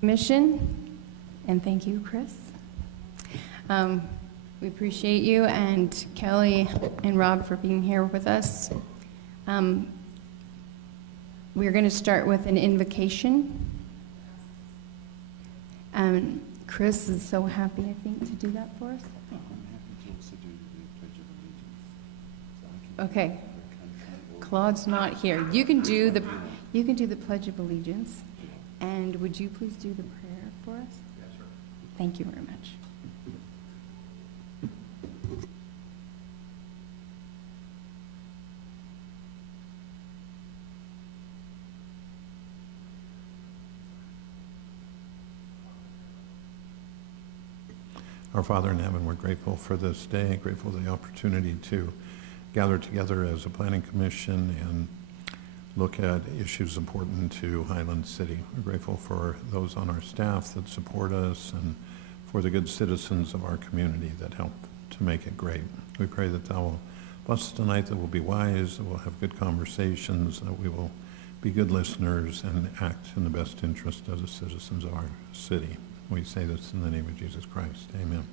Commission, and thank you, Chris. We appreciate you and Kelly and Rob for being here with us. We're going to start with an invocation. Chris is so happy, I think, to do that for us. I'm happy to also do the Pledge of Allegiance. Okay. Claude's not here. You can do the Pledge of Allegiance. And would you please do the prayer for us? Yes, sir. Thank you very much. Our Father in heaven, we're grateful for this day, grateful for the opportunity to gather together as a planning commission and look at issues important to Highland City. We're grateful for those on our staff that support us and for the good citizens of our community that help to make it great. We pray that Thou will bless us tonight, that we'll be wise, that we'll have good conversations, that we will be good listeners and act in the best interest of the citizens of our city. We say this in the name of Jesus Christ. Amen.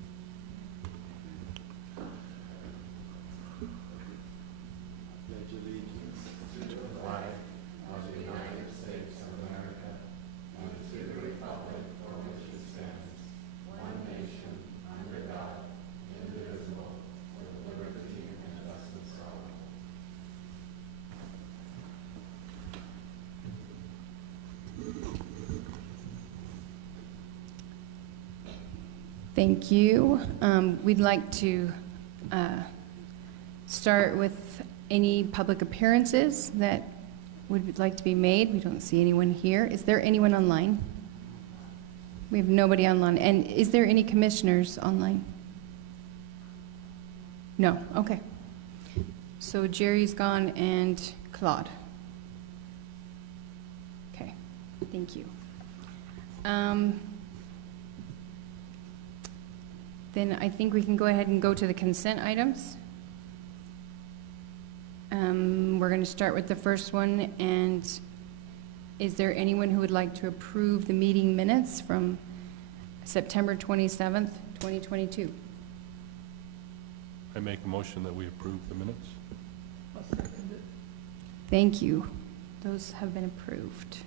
Thank you. We'd like to start with any public appearances that would like to be made. We don't see anyone here. Is there anyone online? We have nobody online. And is there any commissioners online? No. Okay. So Jerry's gone and Claude. Okay. Thank you. Then I think we can go ahead and go to the consent items. We're going to start with the first one, and is there anyone who would like to approve the meeting minutes from September 27th, 2022? I make a motion that we approve the minutes. I'll second it. Thank you. Those have been approved.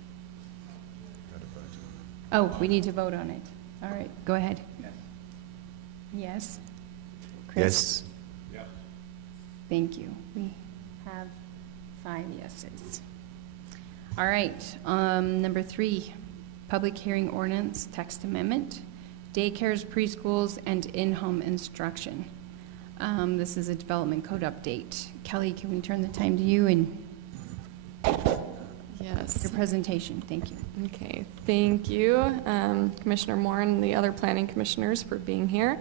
Oh, we need to vote on it. All right, go ahead. Yes. Chris? Yes. Thank you. We have 5 yeses. All right, number 3, public hearing ordinance, text amendment, daycares, preschools, and in-home instruction. This is a development code update. Kelly, can we turn the time to you and Yes. your presentation? Thank you. Okay. Thank you, Commissioner Moore and the other planning commissioners for being here.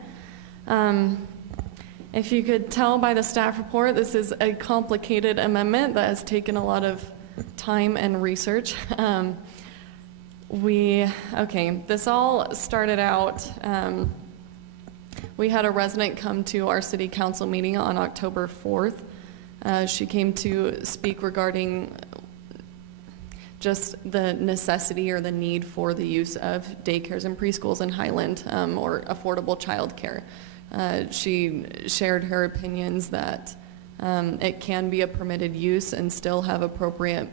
If you could tell by the staff report, this is a complicated amendment that has taken a lot of time and research. This all started out, we had a resident come to our city council meeting on October 4th. She came to speak regarding just the necessity or the need for the use of daycares and preschools in Highland, or affordable childcare. She shared her opinions that it can be a permitted use and still have appropriate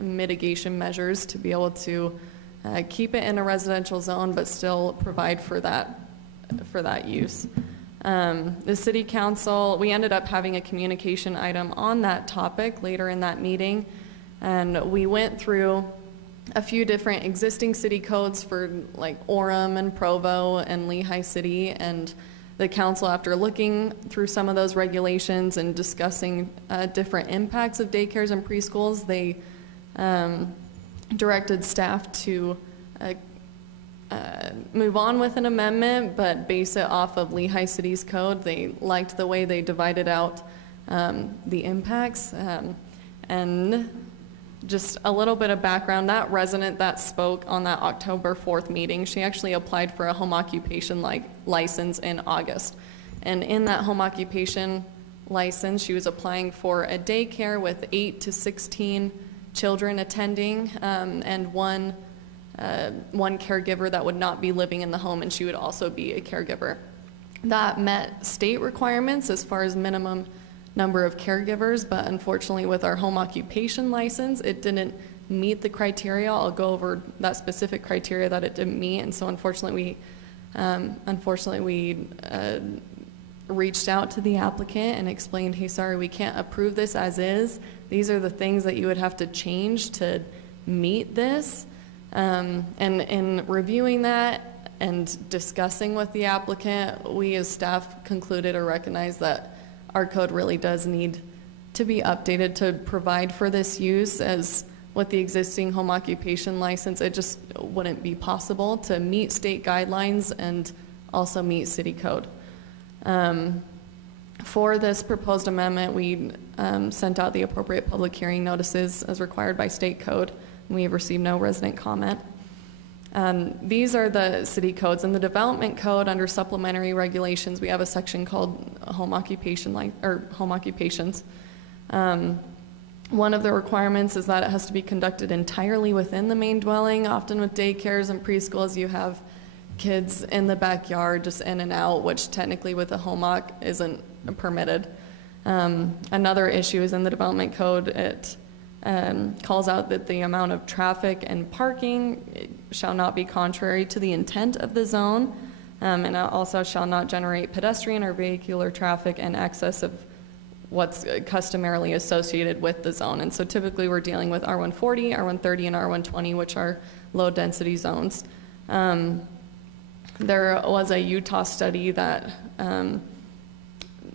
mitigation measures to be able to keep it in a residential zone but still provide for that use. The city council, we ended up having a communication item on that topic later in that meeting, and we went through a few different existing city codes for like Orem and Provo and Lehigh City, and the council, after looking through some of those regulations and discussing different impacts of daycares and preschools, they directed staff to move on with an amendment, but base it off of Lehigh City's code. They liked the way they divided out the impacts. And just a little bit of background, that resident that spoke on that October 4th meeting, she actually applied for a home occupation license in August. And in that home occupation license, she was applying for a daycare with 8 to 16 children attending, and one one caregiver that would not be living in the home, and she would also be a caregiver. That met state requirements as far as minimum number of caregivers, but unfortunately with our home occupation license, it didn't meet the criteria. I'll go over that specific criteria that it didn't meet, and so unfortunately we reached out to the applicant and explained, hey, sorry, we can't approve this as is. These are the things that you would have to change to meet this. And in reviewing that and discussing with the applicant, we as staff concluded or recognized that our code really does need to be updated to provide for this use, as with the existing home occupation license, it just wouldn't be possible to meet state guidelines and also meet city code. For this proposed amendment, we sent out the appropriate public hearing notices as required by state code. We have received no resident comment. These are the city codes. In the development code, under supplementary regulations, we have a section called home occupation home occupations. One of the requirements is that it has to be conducted entirely within the main dwelling. Often with daycares and preschools, you have kids in the backyard just in and out, which technically with a home occ isn't permitted. Another issue is in the development code. It calls out that the amount of traffic and parking shall not be contrary to the intent of the zone, and it also shall not generate pedestrian or vehicular traffic in excess of what's customarily associated with the zone. And so typically we're dealing with R140, R130, and R120, which are low density zones. There was a Utah study that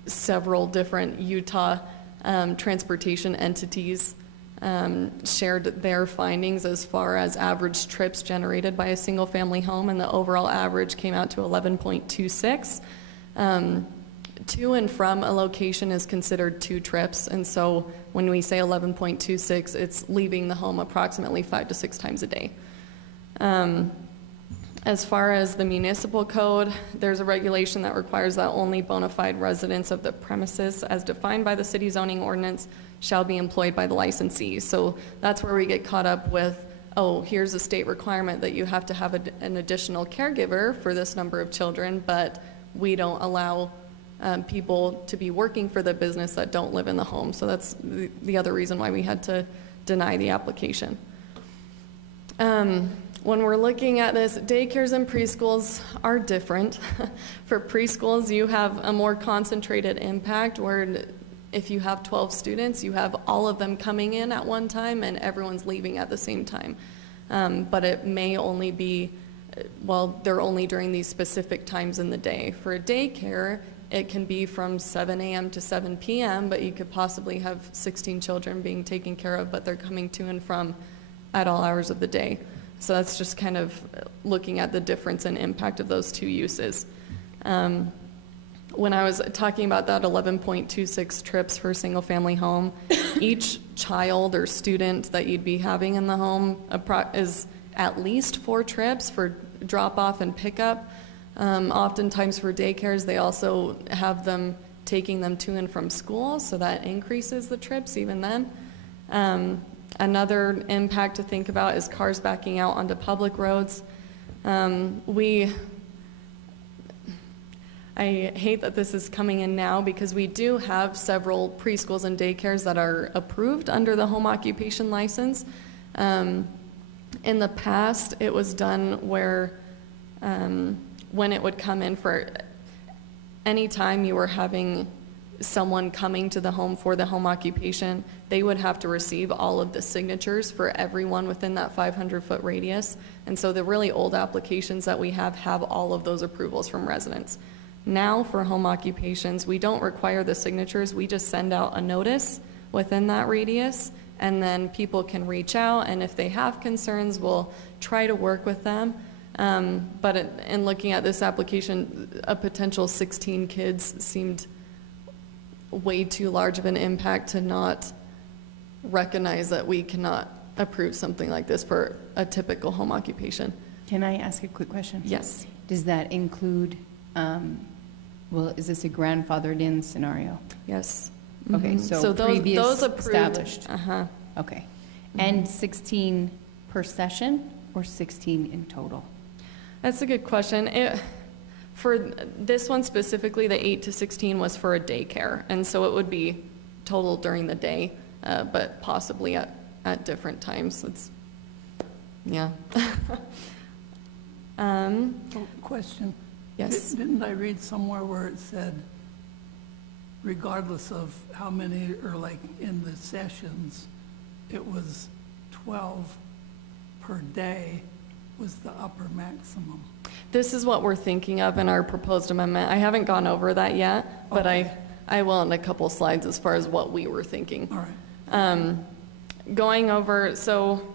several different Utah transportation entities shared their findings as far as average trips generated by a single family home, and the overall average came out to 11.26. To and from a location is considered 2 trips, and so when we say 11.26, it's leaving the home approximately 5 to 6 times a day. As far as the municipal code, there's a regulation that requires that only bona fide residents of the premises as defined by the city zoning ordinance shall be employed by the licensee. So that's where we get caught up with, oh, here's a state requirement that you have to have an additional caregiver for this number of children, but we don't allow people to be working for the business that don't live in the home. So that's the other reason why we had to deny the application. When we're looking at this, daycares and preschools are different. For preschools, you have a more concentrated impact where if you have 12 students, you have all of them coming in at one time and everyone's leaving at the same time. But it may only be, well, they're only during these specific times in the day. For a daycare, it can be from 7 a.m. to 7 p.m., but you could possibly have 16 children being taken care of, but they're coming to and from at all hours of the day. So that's just kind of looking at the difference and impact of those 2 uses. When I was talking about that 11.26 trips for a single family home, each child or student that you'd be having in the home is at least 4 trips for drop off and pickup. Oftentimes for daycares, they also have them taking them to and from school, so that increases the trips even then. Another impact to think about is cars backing out onto public roads. I hate that this is coming in now because we do have several preschools and daycares that are approved under the home occupation license. In the past, it was done where when it would come in for any time you were having someone coming to the home for the home occupation, they would have to receive all of the signatures for everyone within that 500-foot radius. And so the really old applications that we have all of those approvals from residents. Now for home occupations, we don't require the signatures. We just send out a notice within that radius, and then people can reach out, and if they have concerns, we'll try to work with them. But in looking at this application, a potential 16 kids seemed way too large of an impact to not recognize that we cannot approve something like this for a typical home occupation. Can I ask a quick question? Yes. Does that include, well, is this a grandfathered in scenario? Yes. Okay, Mhm. so those previous approved, established. Uh-huh. Okay. And 16 per session? or 16 in total? That's a good question. For this one specifically, the 8 to 16 was for a daycare, and so it would be total during the day, but possibly at different times. Yeah. Question. Yes. Didn't I read somewhere where it said, regardless of how many, or like in the sessions, it was 12 per day was the upper maximum? This is what we're thinking of in our proposed amendment. I haven't gone over that yet, but Okay. I will in a couple slides as far as what we were thinking. All right. Going over, so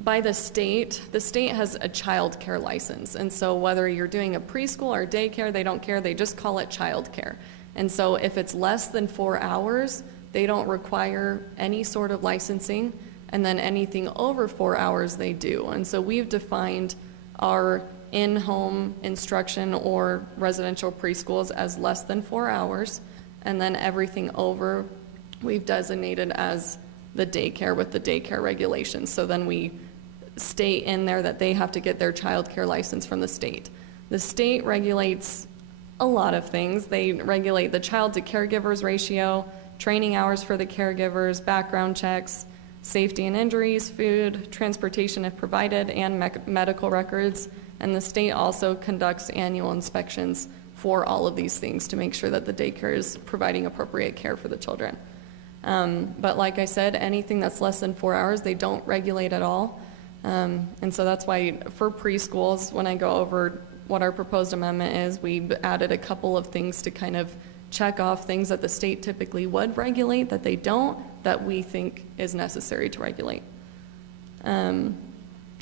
by the state has a child care license. And so whether you're doing a preschool or daycare, they don't care, they just call it child care. And so if it's less than 4 hours, they don't require any sort of licensing. And then anything over 4 hours, they do. And so we've defined our in-home instruction or residential preschools as less than 4 hours. And then everything over, we've designated as the daycare with the daycare regulations. So then we state in there that they have to get their child care license from the state. The state regulates a lot of things. They regulate the child to caregivers ratio, training hours for the caregivers, background checks, safety and injuries, food, transportation if provided, and medical records. And the state also conducts annual inspections for all of these things to make sure that the daycare is providing appropriate care for the children. But like I said, anything that's less than 4 hours, they don't regulate at all. And so that's why for preschools, when I go over what our proposed amendment is, we added a couple of things to kind of check off things that the state typically would regulate that they don't, that we think is necessary to regulate.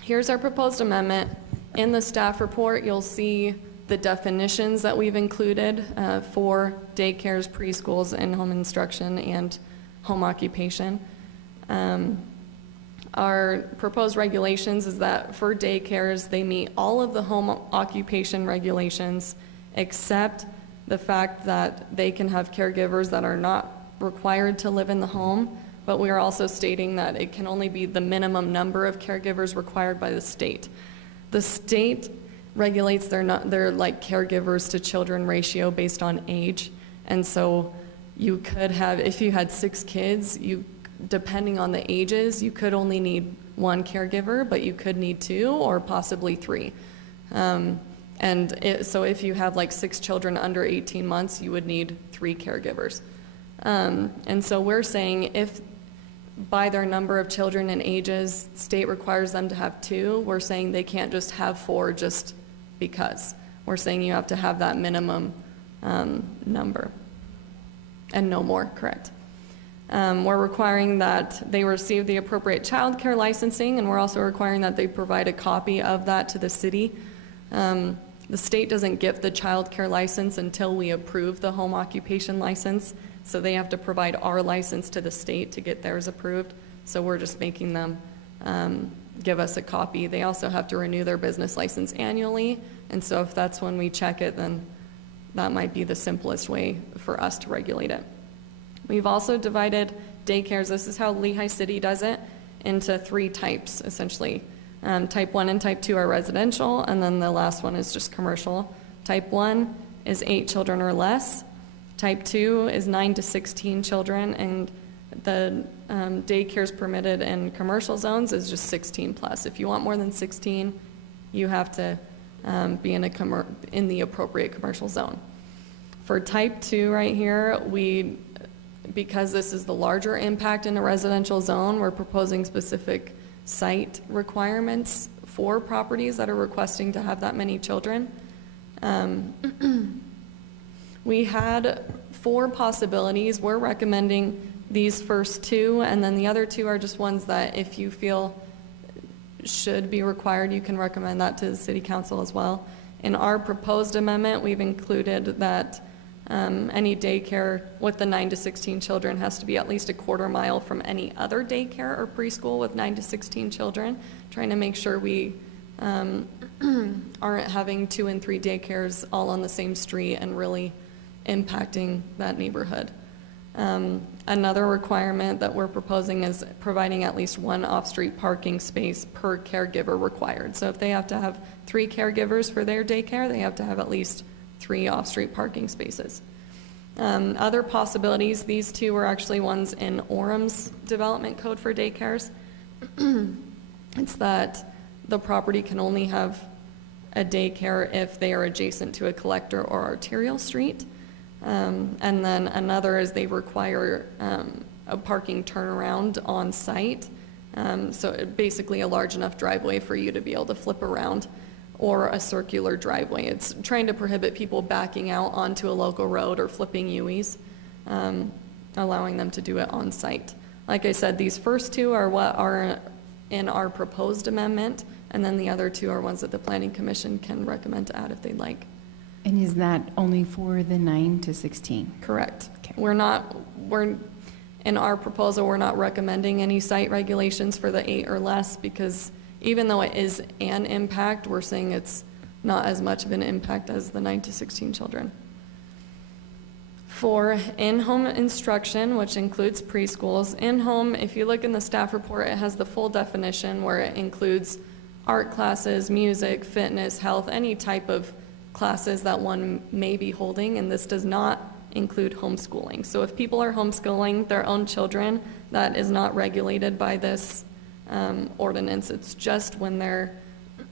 Here's our proposed amendment. In the staff report, you'll see the definitions that we've included for daycares, preschools, and home instruction and home occupation. Our proposed regulations is that for daycares, they meet all of the home occupation regulations except the fact that they can have caregivers that are not required to live in the home, but we are also stating that it can only be the minimum number of caregivers required by the state. The state regulates their like caregivers to children ratio based on age, and so you could have, if you had 6 kids, depending on the ages, you could only need 1 caregiver, but you could need 2 or possibly 3. So if you have like 6 children under 18 months, you would need 3 caregivers. And so we're saying if by their number of children and ages, state requires them to have 2, we're saying they can't just have 4 just because. We're saying you have to have that minimum number and no more, correct? We're requiring that they receive the appropriate child care licensing, and we're also requiring that they provide a copy of that to the city. The state doesn't give the child care license until we approve the home occupation license, so they have to provide our license to the state to get theirs approved. So we're just making them give us a copy. They also have to renew their business license annually, and so if that's when we check it, then that might be the simplest way for us to regulate it. We've also divided daycares, this is how Lehigh City does it, into 3 types, essentially. Type 1 and Type 2 are residential, and then the last one is just commercial. Type 1 is 8 children or less. Type 2 is 9 to 16 children, and the daycares permitted in commercial zones is just 16 plus. If you want more than 16, you have to be in the appropriate commercial zone. For Type 2 right here, because this is the larger impact in a residential zone, we're proposing specific site requirements for properties that are requesting to have that many children. We had 4 possibilities. We're recommending these first 2, and then the other 2 are just ones that if you feel should be required, you can recommend that to the city council as well. In our proposed amendment, we've included that any daycare with the 9 to 16 children has to be at least a quarter mile from any other daycare or preschool with 9 to 16 children, trying to make sure we aren't having 2 and 3 daycares all on the same street and really impacting that neighborhood. Another requirement that we're proposing is providing at least one off-street parking space per caregiver required. So if they have to have 3 caregivers for their daycare, they have to have at least 3 off-street parking spaces. Other possibilities, these 2 were actually ones in Orem's development code for daycares. It's that the property can only have a daycare if they are adjacent to a collector or arterial street. And then another is they require a parking turnaround on site. So basically a large enough driveway for you to be able to flip around, or a circular driveway. It's trying to prohibit people backing out onto a local road or flipping UEs, allowing them to do it on site. Like I said, these first 2 are what are in our proposed amendment, and then the other 2 are ones that the Planning Commission can recommend to add if they'd like. And is that only for the 9 to 16? Correct. Okay. In our proposal, we're not recommending any site regulations for the 8 or less, because even though it is an impact, we're saying it's not as much of an impact as the 9 to 16 children. For in-home instruction, which includes preschools, in-home, if you look in the staff report, it has the full definition where it includes art classes, music, fitness, health, any type of classes that one may be holding, and this does not include homeschooling. So if people are homeschooling their own children, that is not regulated by this ordinance. It's just when they're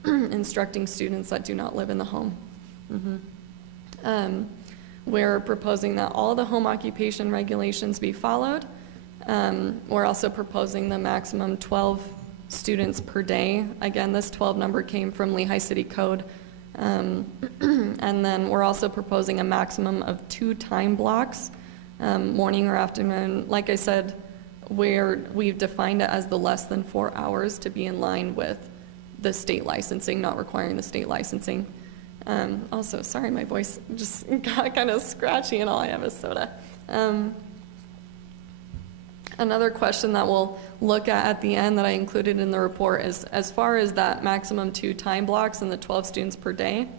instructing students that do not live in the home. We're proposing that all the home occupation regulations be followed. We're also proposing the maximum 12 students per day. Again, this 12 number came from Lehigh City Code. And then we're also proposing a maximum of 2 time blocks, morning or afternoon. Like I said, we've defined it as the less than 4 hours to be in line with the state licensing, not requiring the state licensing. Also, sorry, my voice just got kind of scratchy and all I have is soda. Another question that we'll look at the end that I included in the report is, as far as that maximum 2 time blocks and the 12 students per day,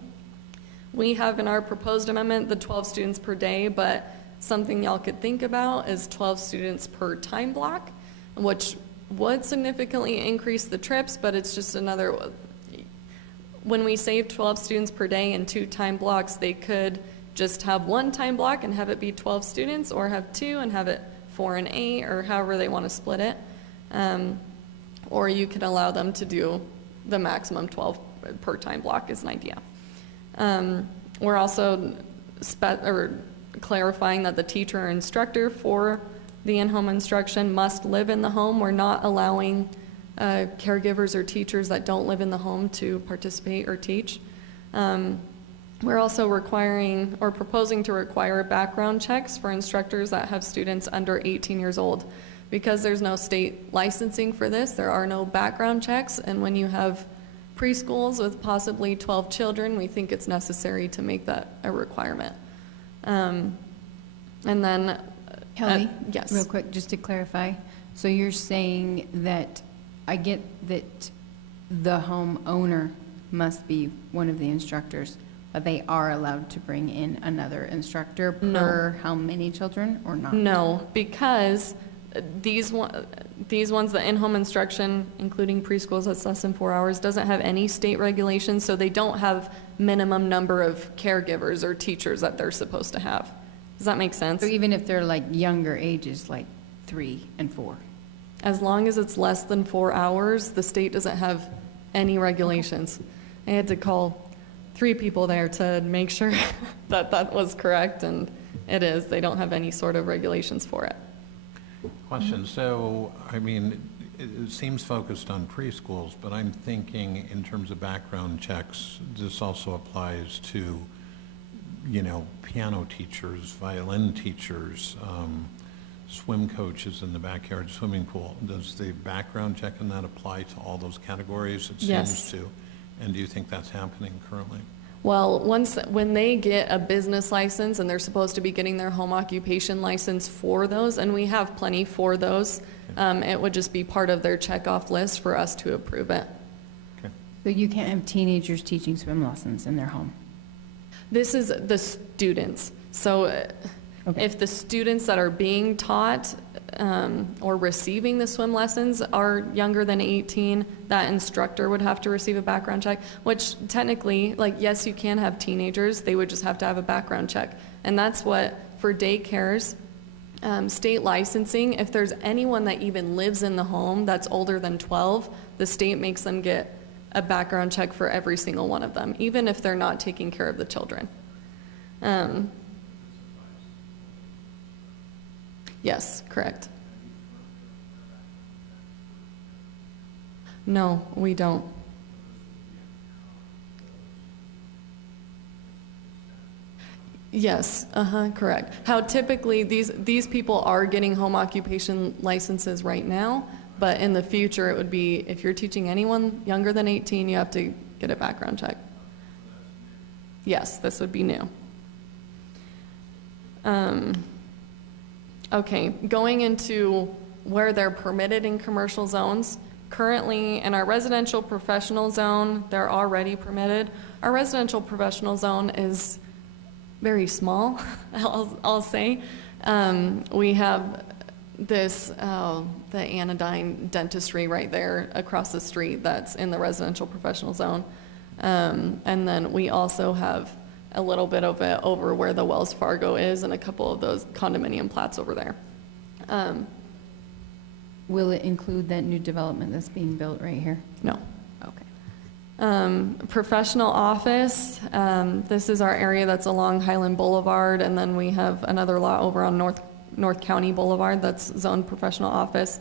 we have in our proposed amendment the 12 students per day, but something y'all could think about is 12 students per time block, which would significantly increase the trips, but it's just another, when we save 12 students per day and 2 time blocks, they could just have 1 time block and have it be 12 students, or have 2 and have it 4 and 8, or however they want to split it. Or you could allow them to do the maximum 12 per time block is an idea. We're also clarifying that the teacher or instructor for the in-home instruction must live in the home. We're not allowing caregivers or teachers that don't live in the home to participate or teach. We're also requiring or proposing to require background checks for instructors that have students under 18 years old. Because there's no state licensing for this, there are no background checks, and when you have preschools with possibly 12 children, we think it's necessary to make that a requirement. And then, Kelly? yes. Real quick, just to clarify. So you're saying that, I get that the homeowner must be one of the instructors, but they are allowed to bring in another instructor per how many children, or not? No, because these ones, the in-home instruction, including preschools that's less than 4 hours, doesn't have any state regulations, so they don't have minimum number of caregivers or teachers that they're supposed to have. Does that make sense? So even if they're like younger ages, like 3 and 4? As long as it's less than 4 hours, the state doesn't have any regulations. I had to call 3 people there to make sure that that was correct, and it is. They don't have any sort of regulations for it. Question, so, I mean, it seems focused on preschools, but I'm thinking in terms of background checks, this also applies to, you know, piano teachers, violin teachers, swim coaches in the backyard swimming pool. Does the background check in that apply to all those categories? It Yes. seems to. And do you think that's happening currently? Well, when they get a business license and they're supposed to be getting their home occupation license for those, and we have plenty for those, it would just be part of their checkoff list for us to approve it. Okay. So you can't have teenagers teaching swim lessons in their home? This is the students. So Okay. If the students that are being taught or receiving the swim lessons are younger than 18, that instructor would have to receive a background check, which technically, like, yes, you can have teenagers, they would just have to have a background check. And that's what, for daycares, state licensing, if there's anyone that even lives in the home that's older than 12, the state makes them get a background check for every single one of them, even if they're not taking care of the children. Yes, correct. No, we don't. Yes, correct. How typically these people are getting home occupation licenses right now, but in the future it would be if you're teaching anyone younger than 18, you have to get a background check. Yes, this would be new. Okay, going into where they're permitted in commercial zones. Currently, in our residential professional zone, they're already permitted. Our residential professional zone is very small, I'll say. We have this, the Anodyne Dentistry right there across the street that's in the residential professional zone. And then we also have a little bit of it over where the Wells Fargo is and a couple of those condominium plats over there. Will it include that new development that's being built right here? No. Okay. Professional office, this is our area that's along Highland Boulevard, and then we have another lot over on North County Boulevard that's zoned professional office.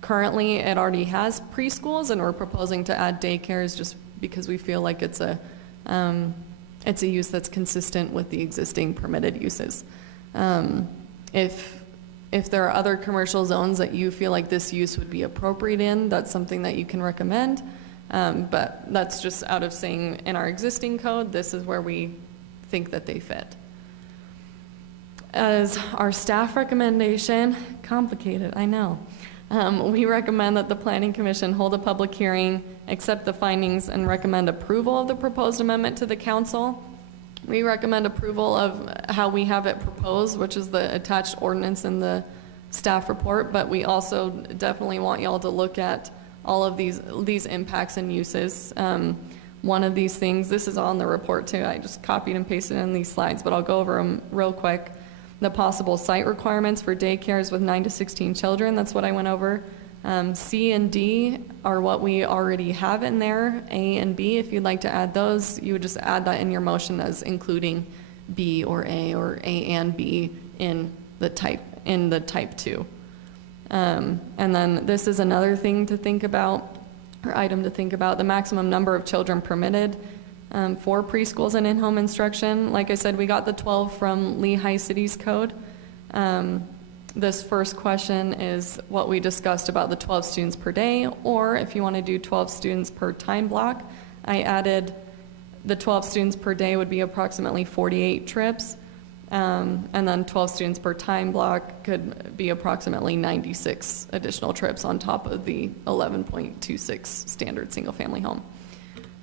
Currently, it already has preschools, and we're proposing to add daycares just because we feel like it's a use that's consistent with the existing permitted uses. If there are other commercial zones that you feel like this use would be appropriate in, that's something that you can recommend. But that's just out of saying in our existing code, this is where we think that they fit. As our staff recommendation, complicated, I know. We recommend that the Planning Commission hold a public hearing, accept the findings, and recommend approval of the proposed amendment to the council. We recommend approval of how we have it proposed, which is the attached ordinance in the staff report, but we also definitely want y'all to look at all of these impacts and uses. One of these things, this is on the report too, I just copied and pasted in these slides, but I'll go over them real quick. The possible site requirements for daycares with 9 to 16 children, that's what I went over. C and D are what we already have in there. A and B, if you'd like to add those, you would just add that in your motion as including B or A and B in the type 2. And then this is another thing to think about, or item to think about, the maximum number of children permitted for preschools and in-home instruction. Like I said, we got the 12 from Lehigh City's code. This first question is what we discussed about the 12 students per day, or if you want to do 12 students per time block, I added the 12 students per day would be approximately 48 trips, and then 12 students per time block could be approximately 96 additional trips on top of the 11.26 standard single-family home.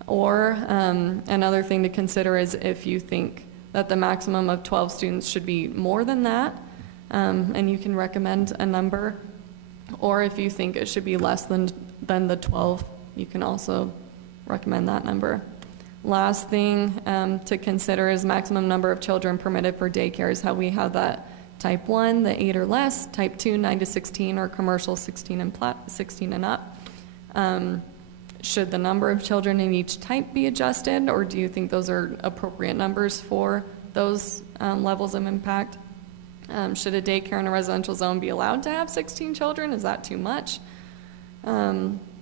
Or another thing to consider is if you think that the maximum of 12 students should be more than that, and you can recommend a number, or if you think it should be less than the 12, you can also recommend that number. Last thing to consider is maximum number of children permitted for daycare is how we have that type 1, the 8 or less, type 2, 9 to 16, or commercial 16 and up. Should the number of children in each type be adjusted, or do you think those are appropriate numbers for those levels of impact? Should a daycare in a residential zone be allowed to have 16 children? Is that too much?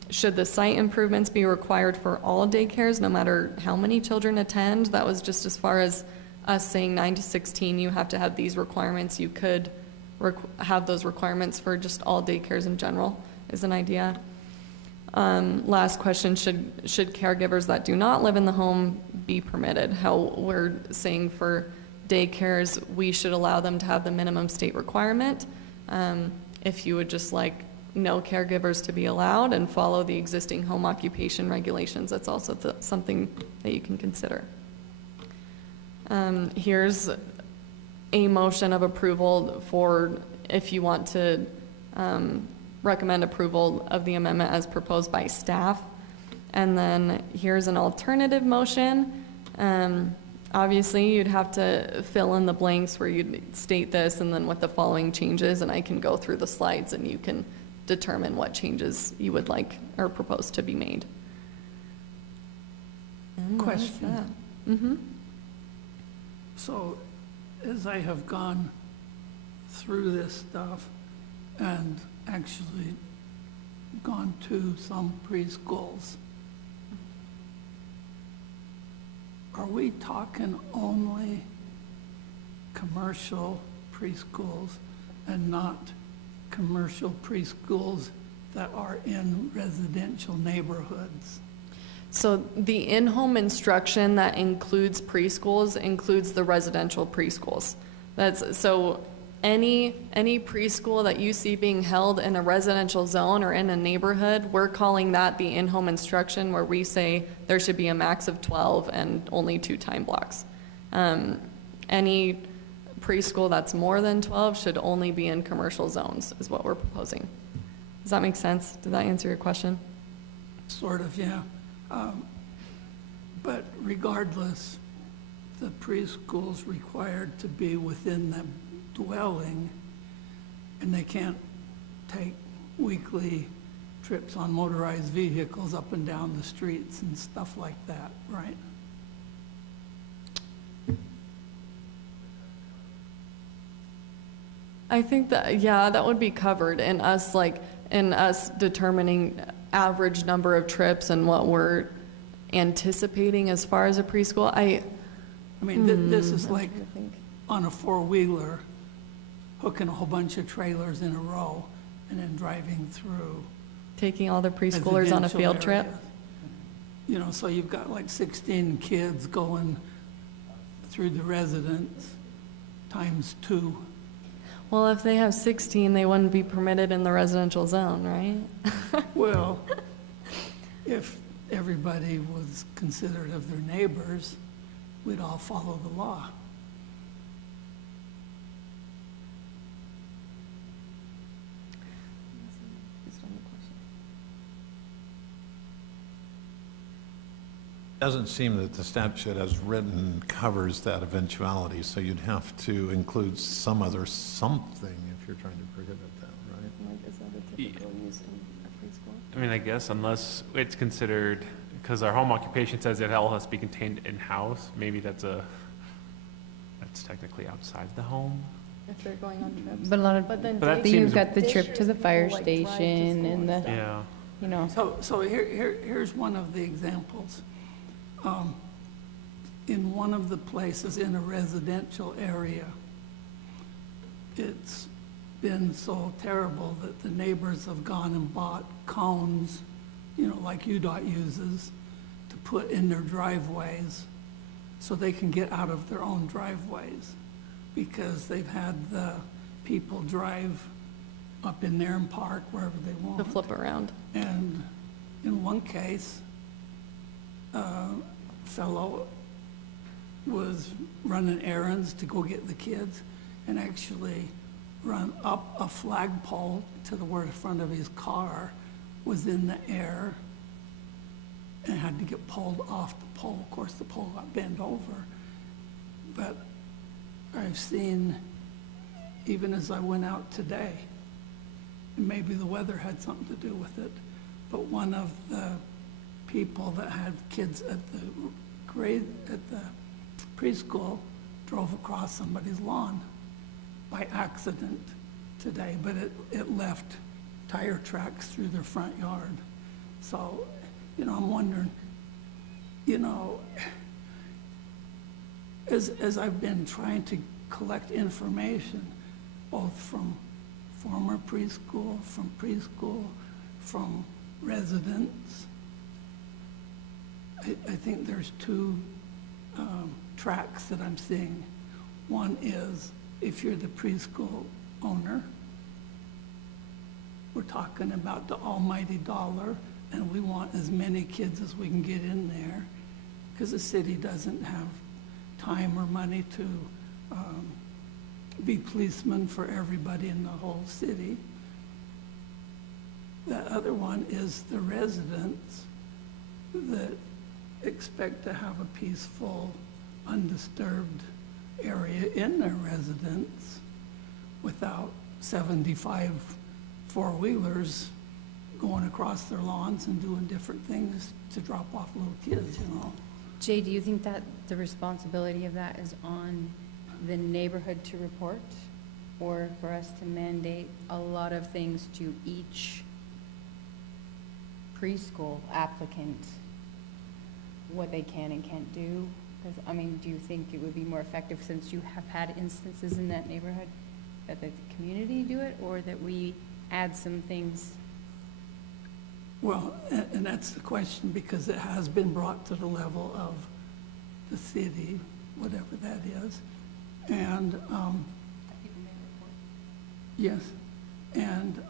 Should the site improvements be required for all daycares, no matter how many children attend? That was just as far as us saying 9 to 16, you have to have these requirements. You could have those requirements for just all daycares in general, is an idea. Last question, should caregivers that do not live in the home be permitted? How we're saying for daycares, we should allow them to have the minimum state requirement. If you would just like no caregivers to be allowed and follow the existing home occupation regulations, that's also something that you can consider. Here's a motion of approval for, if you want to recommend approval of the amendment as proposed by staff. And then here's an alternative motion. Obviously, you'd have to fill in the blanks where you'd state this and then with the following changes, and I can go through the slides and you can determine what changes you would like or propose to be made. And that is Question. that. Mm-hmm. So, as I have gone through this stuff and actually gone to some preschools, are we talking only commercial preschools and not commercial preschools that are in residential neighborhoods? So the in-home instruction that includes preschools includes the residential preschools. So any preschool that you see being held in a residential zone or in a neighborhood, we're calling that the in-home instruction, where we say there should be a max of 12 and only 2 time blocks. Any preschool that's more than 12 should only be in commercial zones, is what we're proposing. Does that make sense? Did that answer your question? Sort of, yeah. But regardless, the preschool's required to be within the dwelling, and they can't take weekly trips on motorized vehicles up and down the streets and stuff like that, right? I think that, yeah, that would be covered in us, determining average number of trips and what we're anticipating as far as a preschool. I mean, this is like on a four-wheeler, hooking a whole bunch of trailers in a row and then driving through. Taking all the preschoolers on a residential field trip. areas. You know, so you've got like 16 kids going through the residence times 2. Well, if they have 16, they wouldn't be permitted in the residential zone, right? Well, if everybody was considerate of their neighbors, we'd all follow the law. Doesn't seem that the statute as written covers that eventuality, so you'd have to include some other something if you're trying to prohibit that, right? Like, is that a typical use in a preschool? I mean, I guess unless it's considered, because our home occupation says it all has to be contained in-house, maybe that's technically outside the home. If they're going on trips. But a lot of, But then But that then you've seems- got the trip to the fire Like, drive to station school and the, stuff. Yeah. you know. So here's one of the examples. In one of the places in a residential area, it's been so terrible that the neighbors have gone and bought cones, you know, like UDOT uses, to put in their driveways so they can get out of their own driveways, because they've had the people drive up in there and park wherever they want. To flip around. And in one case, a fellow was running errands to go get the kids and actually run up a flagpole to where the front of his car was in the air and had to get pulled off the pole. Of course, the pole got bent over. But I've seen, even as I went out today, and maybe the weather had something to do with it, but one of the people that had kids at the preschool drove across somebody's lawn by accident today, but it left tire tracks through their front yard. So, you know, I'm wondering, you know, as I've been trying to collect information, both from former preschool, from residents, I think there's 2 tracks that I'm seeing. One is, if you're the preschool owner, we're talking about the almighty dollar, and we want as many kids as we can get in there, because the city doesn't have time or money to be policemen for everybody in the whole city. The other one is the residents that expect to have a peaceful, undisturbed area in their residence without 75 four-wheelers going across their lawns and doing different things to drop off little kids, you know. Jay, do you think that the responsibility of that is on the neighborhood to report, or for us to mandate a lot of things to each preschool applicant, what they can and can't do? Because, I mean, do you think it would be more effective, since you have had instances in that neighborhood, that the community do it, or that we add some things? Well, and that's the question, because it has been brought to the level of the city, whatever that is. And, yes, and,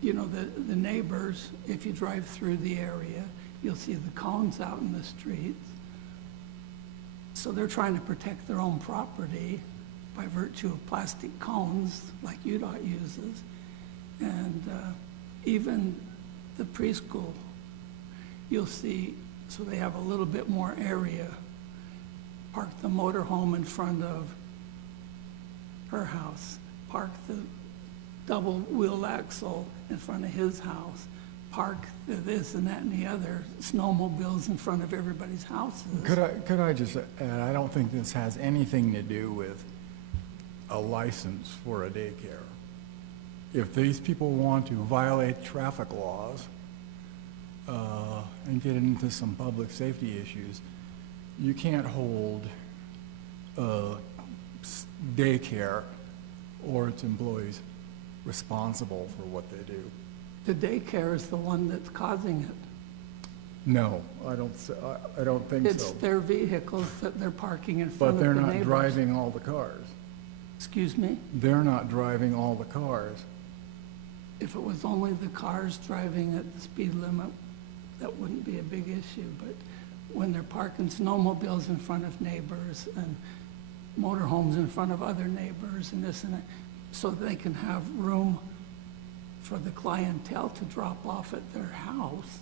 you know, the neighbors, if you drive through the area, you'll see the cones out in the streets. So they're trying to protect their own property by virtue of plastic cones like UDOT uses. And even the preschool, you'll see, so they have a little bit more area. Park the motorhome in front of her house. Park the double wheel axle in front of his house. Park the this and that and the other, snowmobiles in front of everybody's houses. Could I just add, I don't think this has anything to do with a license for a daycare. If these people want to violate traffic laws and get into some public safety issues, you can't hold daycare or its employees responsible for what they do. The daycare is the one that's causing it. No, I don't think It's so. their vehicles that they're parking in front But of the they're neighbors. not driving all the cars. Excuse me? They're not driving all the cars. If it was only the cars driving at the speed limit, that wouldn't be a big issue. But when they're parking snowmobiles in front of neighbors and motorhomes in front of other neighbors and this and that, so they can have room for the clientele to drop off at their house.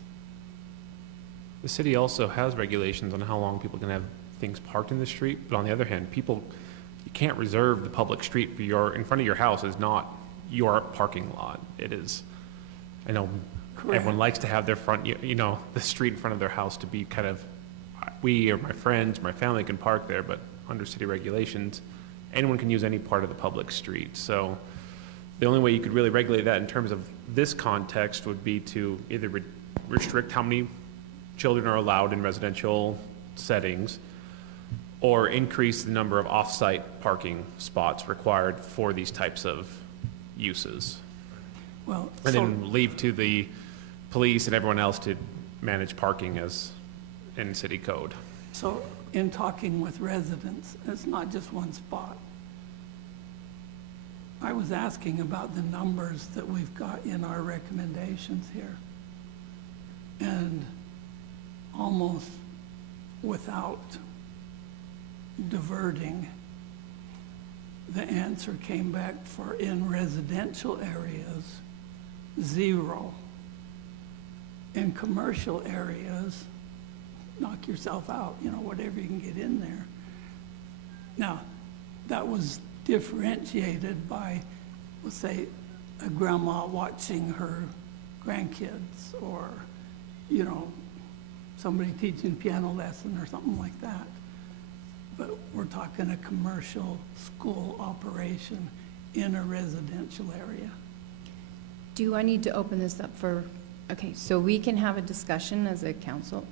The city also has regulations on how long people can have things parked in the street, but on the other hand, you can't reserve the public street for in front of your house is not your parking lot. It is, I know everyone likes to have their front, the street in front of their house to be kind of, we or my friends, my family can park there, but under city regulations, anyone can use any part of the public street. So the only way you could really regulate that in terms of this context would be to either restrict how many children are allowed in residential settings, or increase the number of off-site parking spots required for these types of uses. Well, And so, then leave to the police and everyone else to manage parking as in city code. so in talking with residents, it's not just one spot. I was asking about the numbers that we've got in our recommendations here. And almost without diverting, the answer came back for in residential areas, 0. In commercial areas, knock yourself out, whatever you can get in there. Now, that was differentiated by, let's say, a grandma watching her grandkids, or, somebody teaching piano lesson or something like that. But we're talking a commercial school operation in a residential area. Do I need to open this up for, okay, so we can have a discussion as a council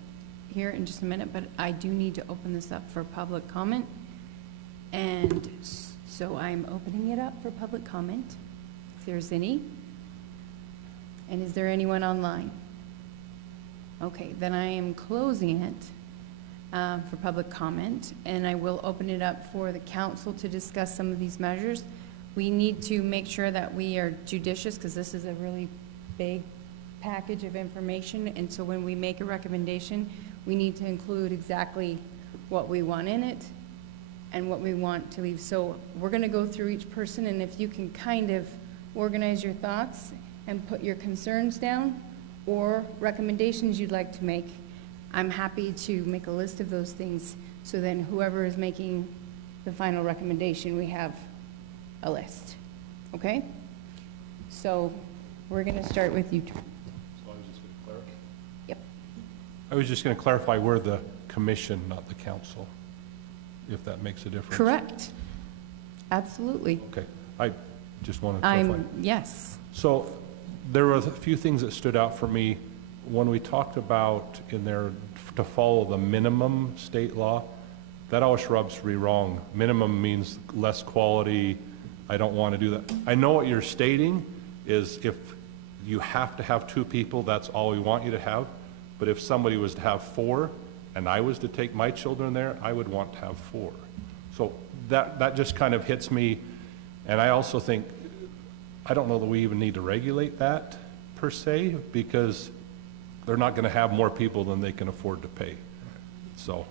here in just a minute, but I do need to open this up for public comment. And so I'm opening it up for public comment, if there's any. And is there anyone online? Okay, then I am closing it for public comment, and I will open it up for the council to discuss some of these measures. We need to make sure that we are judicious, because this is a really big package of information, and so when we make a recommendation, we need to include exactly what we want in it. and what we want to leave. So we're going to go through each person, and if you can kind of organize your thoughts and put your concerns down or recommendations you'd like to make, I'm happy to make a list of those things, so then whoever is making the final recommendation, we have a list. Okay? So we're going to start with you. So I was just going to clarify. Yep. I was just going to clarify, we're the commission, not the council, if that makes a difference. Correct. Absolutely. Okay, I just wanted to clarify. Yes. So there were a few things that stood out for me when we talked about in there to follow the minimum state law. That always rubs me wrong. Minimum means less quality. I don't want to do that. I know what you're stating is if you have to have 2 people, that's all we want you to have. But if somebody was to have 4 and I was to take my children there, I would want to have 4. So that just kind of hits me. And I also think, I don't know that we even need to regulate that per se, because they're not going to have more people than they can afford to pay. So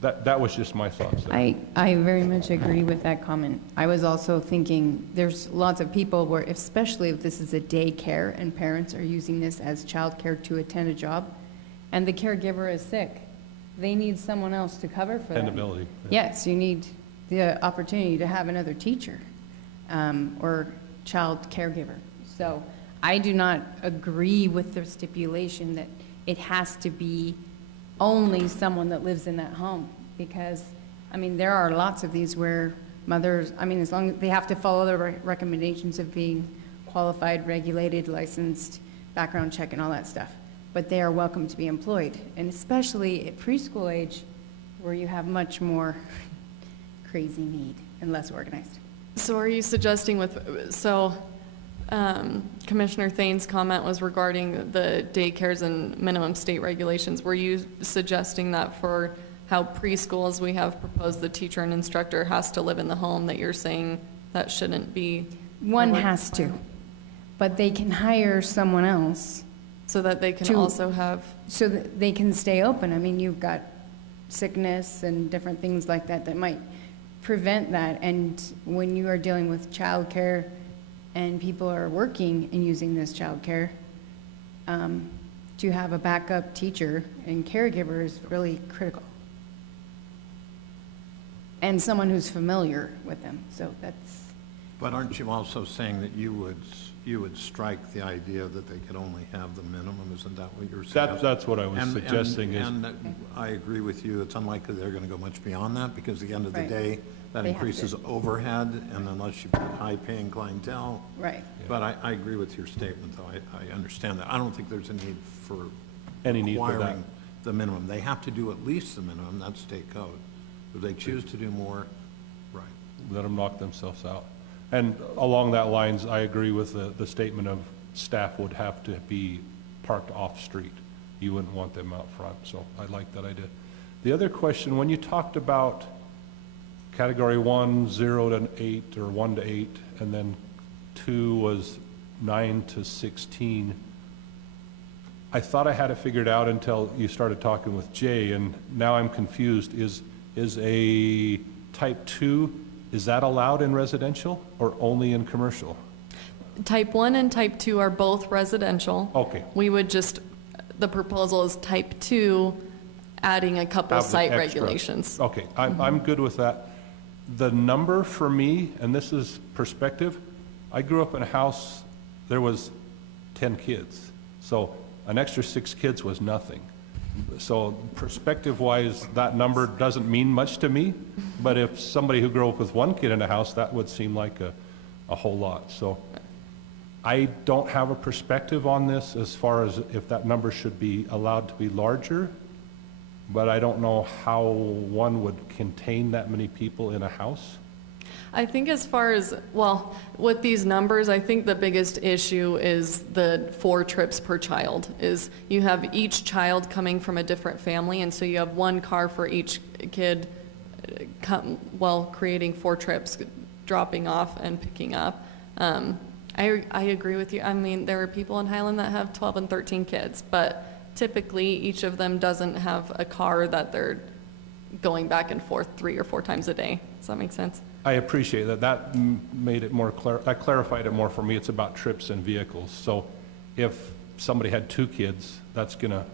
that was just my thoughts there. I very much agree with that comment. I was also thinking, there's lots of people where, especially if this is a daycare and parents are using this as childcare to attend a job, and the caregiver is sick, they need someone else to cover for them. Dependability. Yes, you need the opportunity to have another teacher or child caregiver. So I do not agree with the stipulation that it has to be only someone that lives in that home, because, I mean, there are lots of these where mothers, I mean, as long as they have to follow the recommendations of being qualified, regulated, licensed, background check and all that stuff, but they are welcome to be employed, and especially at preschool age, where you have much more crazy need and less organized. So are you suggesting Commissioner Thane's comment was regarding the daycares and minimum state regulations. Were you suggesting that for how preschools we have proposed the teacher and instructor has to live in the home, that you're saying that shouldn't be? One has to, but they can hire someone else So that they can to- also have, so that they can stay open. I mean, you've got sickness and different things like that that might prevent that. And when you are dealing with childcare and people are working and using this childcare, to have a backup teacher and caregiver is really critical. And someone who's familiar with them, so that's, But aren't you also saying that you would strike the idea that they could only have the minimum? Isn't that what you're saying? That's what I was suggesting is. And I agree with you. It's unlikely they're going to go much beyond that, because at the end of the Right. day, that They have increases overhead, and unless you've got high-paying clientele. right. But I agree with your statement, though. I understand that. I don't think there's a need for Any need for that. requiring the minimum. They have to do at least the minimum. That's state code. If they choose to do more, right. Let them knock themselves out. And along that lines, I agree with the statement of staff would have to be parked off-street. You wouldn't want them out front, so I like that idea. The other question, when you talked about category 1, 0 to 8, or 1 to 8, and then 2 was 9 to 16, I thought I had it figured out until you started talking with Jay, and now I'm confused. Is a type 2, is that allowed in residential or only in commercial? type 1 and type 2 are both residential. Okay. We would just, the proposal is type 2, adding a couple Have the site extra. regulations. Okay, I'm good with that. The number for me, and this is perspective, I grew up in a house, there was 10 kids. So an extra 6 kids was nothing. So perspective-wise, that number doesn't mean much to me, but if somebody who grew up with 1 kid in a house, that would seem like a whole lot. So I don't have a perspective on this as far as if that number should be allowed to be larger, but I don't know how one would contain that many people in a house. I think as far as, well, with these numbers, I think the biggest issue is the 4 trips per child, is you have each child coming from a different family, and so you have 1 car for each kid, creating 4 trips, dropping off and picking up. I agree with you. I mean, there are people in Highland that have 12 and 13 kids, but typically each of them doesn't have a car that they're going back and forth 3 or 4 times a day. Does that make sense? I appreciate that. That made it more that clarified it more for me. It's about trips and vehicles. So if somebody had 2 kids, that's gonna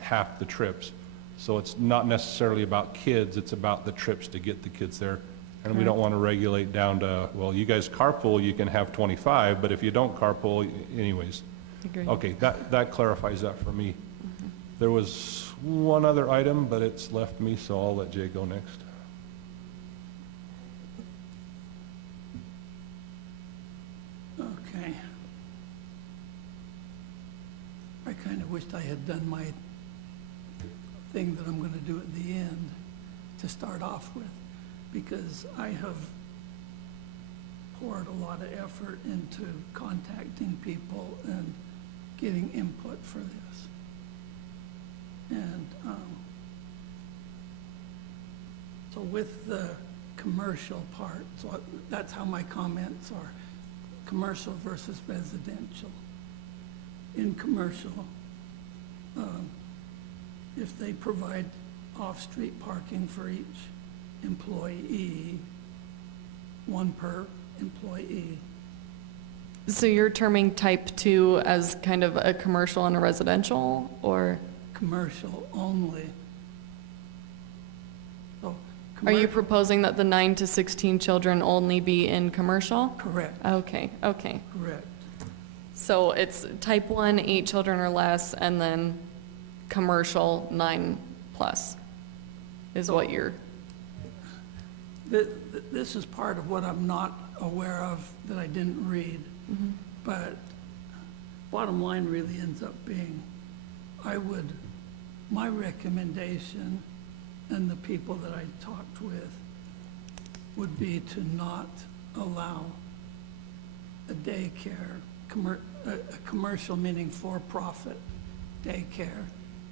half the trips. So it's not necessarily about kids, it's about the trips to get the kids there. And we don't want to regulate down to, well, you guys carpool, you can have 25, but if you don't carpool, anyways. Agreed. Okay, that clarifies that for me. There was one other item, but it's left me, so I'll let Jay go next. Okay. I kind of wished I had done my thing that I'm going to do at the end to start off with, because I have poured a lot of effort into contacting people and getting input for this. And so with the commercial part, so that's how my comments are, commercial versus residential. In commercial, if they provide off-street parking for each employee, 1 per employee. So you're terming type 2 as kind of a commercial and a residential, or Commercial only. So, are you proposing that the 9 to 16 children only be in commercial? Correct, Okay, okay. correct. So it's type 1, 8 children or less, and then commercial 9 plus is what you're, This is part of what I'm not aware of that I didn't read. But bottom line really ends up being, my recommendation, and the people that I talked with, would be to not allow a daycare, a commercial meaning for-profit daycare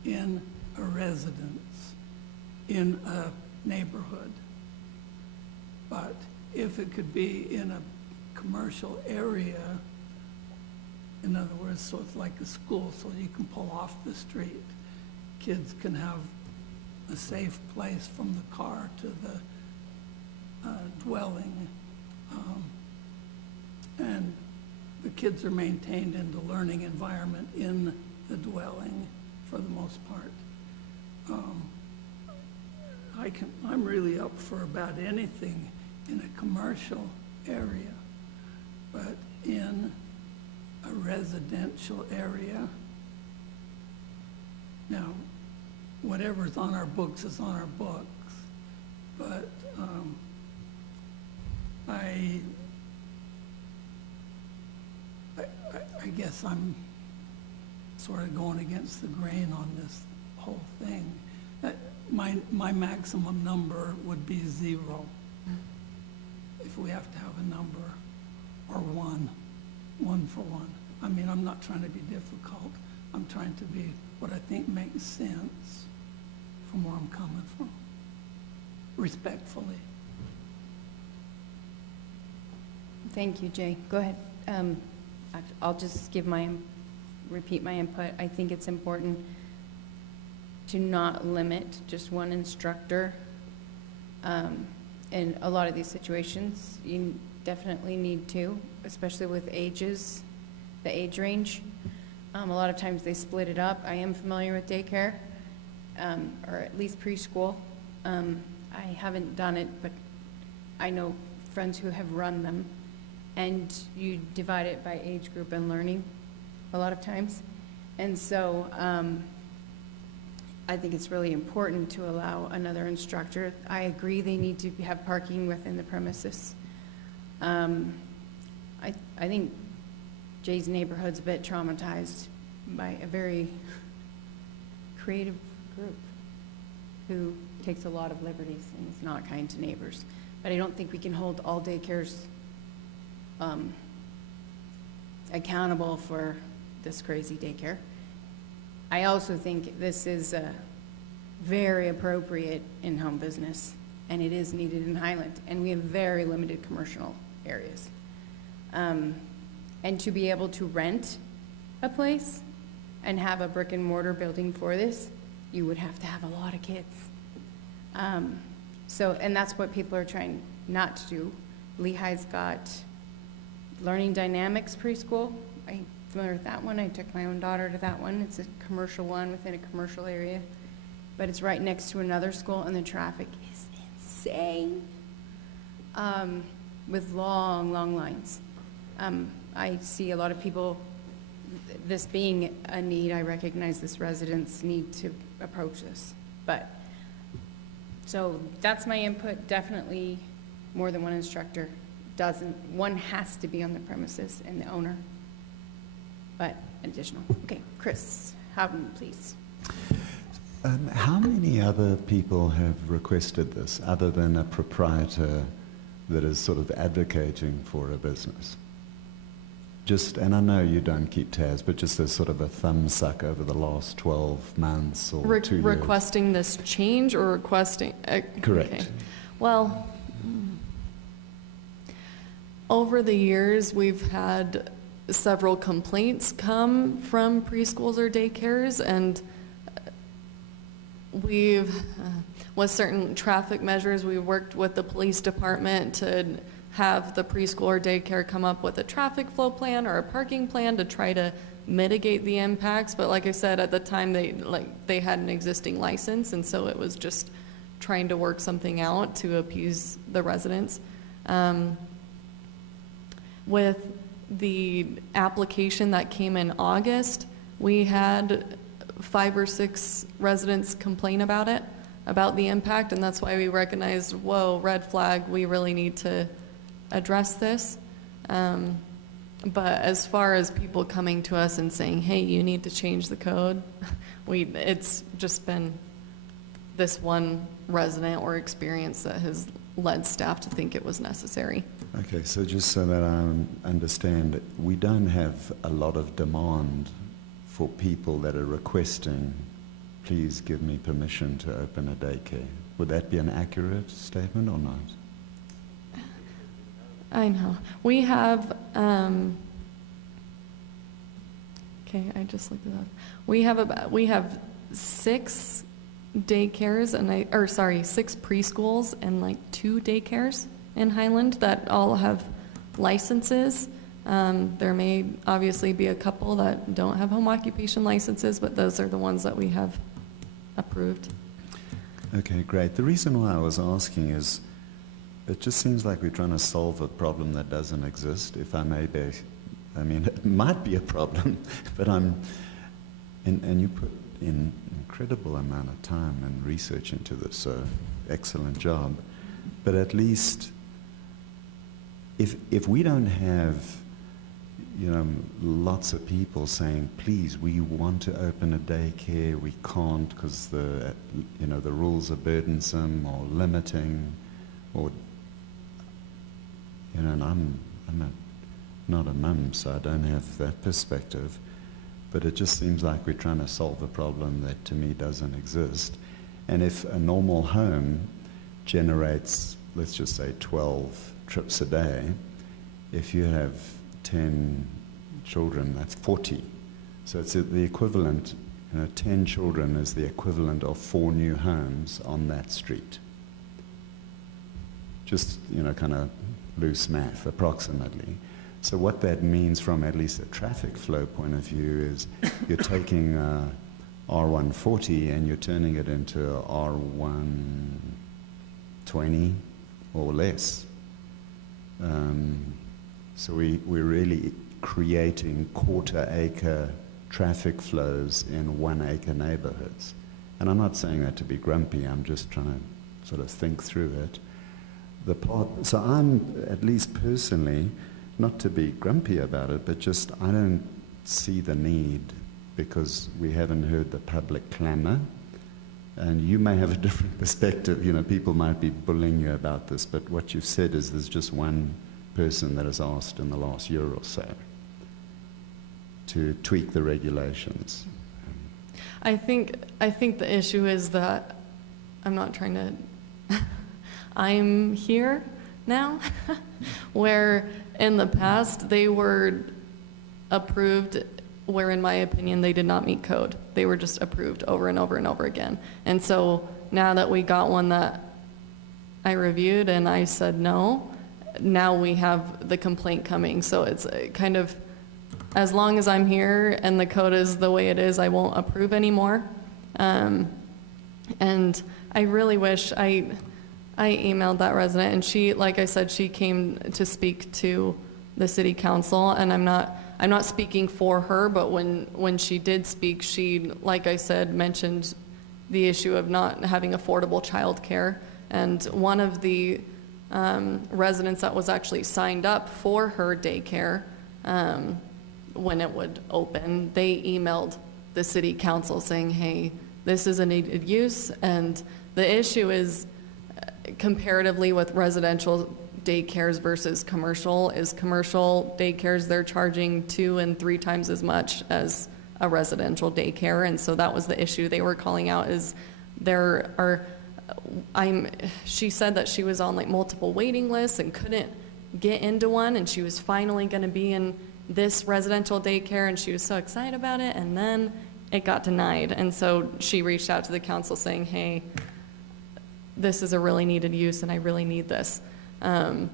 in a residence, in a neighborhood. But if it could be in a commercial area, in other words, so it's like a school, so you can pull off the street, kids can have a safe place from the car to the dwelling, and the kids are maintained in the learning environment in the dwelling for the most part. I'm really up for about anything in a commercial area, but in a residential area, now, whatever's on our books is on our books, but I guess I'm sort of going against the grain on this whole thing. My maximum number would be 0, if we have to have a number, or 1 for 1. I mean, I'm not trying to be difficult. I'm trying to be what I think makes sense from where I'm coming from, respectfully. Thank you, Jay. Go ahead. I'll just repeat my input. I think it's important to not limit just one instructor. In a lot of these situations, you definitely need 2, especially with ages, the age range. A lot of times they split it up. I am familiar with daycare, or at least preschool. I haven't done it, but I know friends who have run them. And you divide it by age group and learning a lot of times. And so I think it's really important to allow another instructor. I agree they need to have parking within the premises. I think Jay's neighborhood's a bit traumatized by a very creative group who takes a lot of liberties and is not kind to neighbors. But I don't think we can hold all daycares accountable for this crazy daycare. I also think this is very appropriate in home business, and it is needed in Highland, and we have very limited commercial areas. And to be able to rent a place and have a brick and mortar building for this, you would have to have a lot of kids. So, and that's what people are trying not to do. Lehigh's got Learning Dynamics Preschool. I'm familiar with that one. I took my own daughter to that one. It's a commercial one within a commercial area, but it's right next to another school, and the traffic is insane, with long, long lines. I see a lot of people, this being a need, I recognize this residents need to approach this, but, so that's my input. Definitely more than one instructor. One has to be on the premises and the owner, but additional. Okay, Chris Howden, please. How many other people have requested this, other than a proprietor that is sort of advocating for a business? Just, and I know you don't keep tabs, but just as sort of a thumb suck over the last 12 months or 2 years. Requesting this change or requesting? Correct. Okay. Well, over the years, we've had several complaints come from preschools or daycares, and we've, with certain traffic measures, we worked with the police department to have the preschool or daycare come up with a traffic flow plan or a parking plan to try to mitigate the impacts. But like I said, at the time, they had an existing license, and so it was just trying to work something out to appease the residents. With the application that came in August, we had 5 or 6 residents complain about it, about the impact, and that's why we recognized, whoa, red flag, we really need to address this. But as far as people coming to us and saying, hey, you need to change the code, it's just been this one resident or experience that has led staff to think it was necessary. Okay, so just so that I understand, we don't have a lot of demand for people that are requesting, please give me permission to open a daycare. Would that be an accurate statement or not? I know. We have, okay, I just looked it up. We have 6 daycares and 6 preschools and like 2 daycares in Highland that all have licenses. There may obviously be a couple that don't have home occupation licenses, but those are the ones that we have approved. Okay, great. The reason why I was asking is it just seems like we're trying to solve a problem that doesn't exist, if I may be. I mean, it might be a problem, but and you put in incredible amount of time and research into this, so excellent job. But at least if we don't have, lots of people saying, please, we want to open a daycare, we can't because the rules are burdensome or limiting, or, and I'm not a mum, so I don't have that perspective. But it just seems like we're trying to solve a problem that to me doesn't exist. And if a normal home generates, let's just say 12 trips a day, if you have 10 children, that's 40. So it's the equivalent, 10 children is the equivalent of 4 new homes on that street. Just, kind of loose math, approximately. So what that means from at least a traffic flow point of view is you're taking R140 and you're turning it into R120 or less. So we're really creating quarter-acre traffic flows in 1-acre neighborhoods. And I'm not saying that to be grumpy, I'm just trying to sort of think through it. So I'm, at least personally, not to be grumpy about it, but just I don't see the need because we haven't heard the public clamor. And you may have a different perspective, people might be bullying you about this, but what you've said is there's just one person that has asked in the last year or so to tweak the regulations. I think the issue is that I'm not trying to, I'm here now, where in the past they were approved where in my opinion they did not meet code. They were just approved over and over and over again. And so now that we got one that I reviewed and I said no, now we have the complaint coming. So it's kind of, as long as I'm here and the code is the way it is, I won't approve anymore. And I really wish I emailed that resident, and she, like I said, she came to speak to the city council, and I'm not speaking for her, but when she did speak, she, like I said, mentioned the issue of not having affordable childcare. And one of the residents that was actually signed up for her daycare, when it would open, they emailed the city council saying, hey, this is a needed use. And the issue is, comparatively with residential daycares versus commercial daycares, they're charging 2 and 3 times as much as a residential daycare. And so that was the issue they were calling out, is she said that she was on like multiple waiting lists and couldn't get into one, and she was finally going to be in this residential daycare, and she was so excited about it, and then it got denied. And so she reached out to the council saying, hey, this is a really needed use and I really need this. And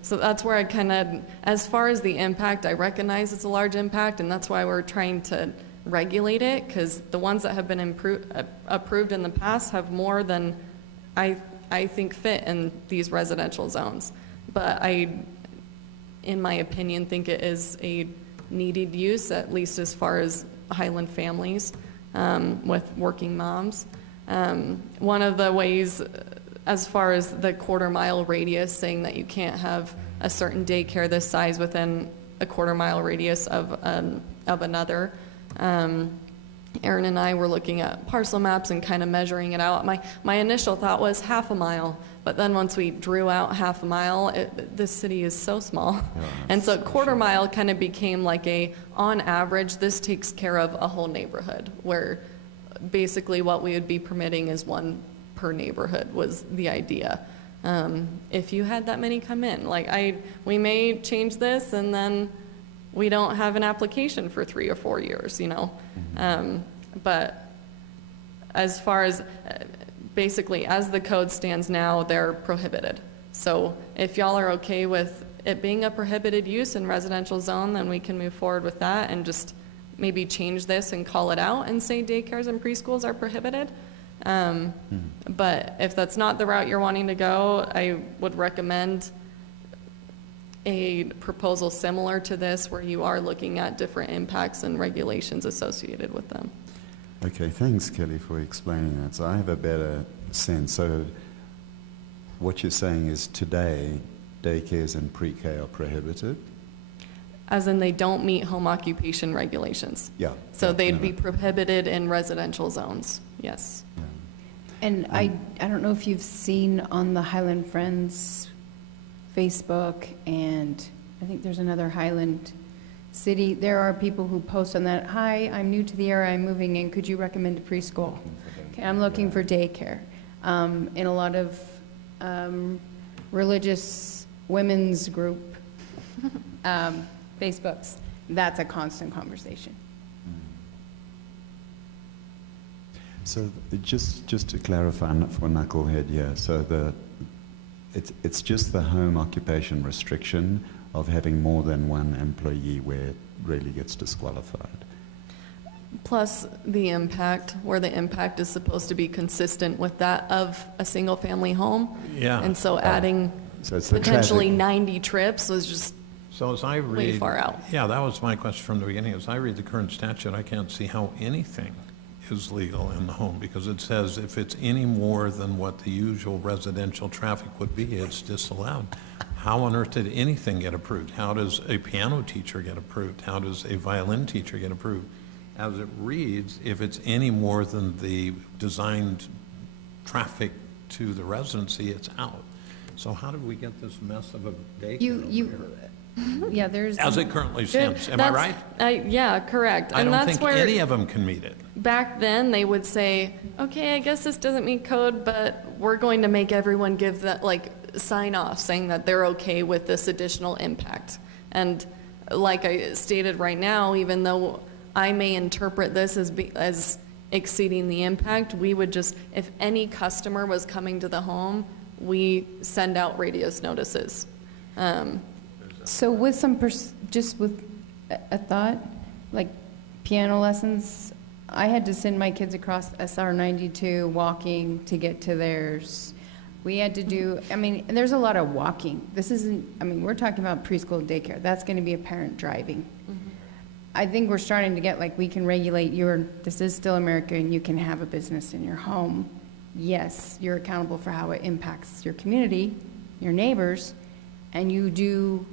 so that's where I kind of, as far as the impact, I recognize it's a large impact, and that's why we're trying to regulate it, because the ones that have been approved in the past have more than I think fit in these residential zones. But I, in my opinion, think it is a needed use, at least as far as Highland families with working moms. One of the ways, as far as the quarter-mile radius, saying that you can't have a certain daycare this size within a quarter-mile radius of another. Aaron and I were looking at parcel maps and kind of measuring it out. My initial thought was half a mile, but then once we drew out half a mile, this city is so small. And so quarter mile kind of became like on average, this takes care of a whole neighborhood, where basically what we would be permitting is 1 per neighborhood was the idea. If you had that many come in, we may change this and then we don't have an application for 3 or 4 years, you know? But as far as, basically, as the code stands now, they're prohibited. So if y'all are okay with it being a prohibited use in residential zone, then we can move forward with that and just maybe change this and call it out and say daycares and preschools are prohibited. But if that's not the route you're wanting to go, I would recommend a proposal similar to this, where you are looking at different impacts and regulations associated with them. Okay, thanks, Kelly, for explaining that. So I have a better sense. So what you're saying is today, daycares and pre-K are prohibited? As in, they don't meet home occupation regulations. Yeah. So they'd be prohibited in residential zones, yes. Yeah. And I don't know if you've seen on the Highland Friends Facebook, and I think there's another Highland City, there are people who post on that, hi, I'm new to the area, I'm moving in, could you recommend a preschool? Okay, I'm looking for daycare. In a lot of religious women's group Facebooks, that's a constant conversation. So just to clarify for Knucklehead here, so it's just the home occupation restriction of having more than 1 employee where it really gets disqualified. Plus the impact, where the impact is supposed to be consistent with that of a single-family home. Yeah. And so adding So it's the potentially traffic. 90 trips was just So as I read. way far out. Yeah, that was my question from the beginning. As I read the current statute, I can't see how anything is legal in the home, because it says if it's any more than what the usual residential traffic would be, it's disallowed. How on earth did anything get approved? How does a piano teacher get approved? How does a violin teacher get approved? As it reads, if it's any more than the designed traffic to the residency, it's out. So how did we get this mess of a daycare over here? Yeah, there's. As it currently stands, am I right? Yeah, correct. I And don't that's think where any of them can meet it. back then they would say, okay, I guess this doesn't meet code, but we're going to make everyone give that, sign off saying that they're okay with this additional impact. And like I stated right now, even though I may interpret this as exceeding the impact, we would just, if any customer was coming to the home, we send out radius notices. So with some, just with a thought, like piano lessons, I had to send my kids across SR 92 walking to get to theirs. We had to do, I mean, there's a lot of walking. This isn't, I mean, we're talking about preschool daycare. That's going to be a parent driving. I think we're starting to get like, we can regulate this is still America and you can have a business in your home. Yes, you're accountable for how it impacts your community, your neighbors, and you do,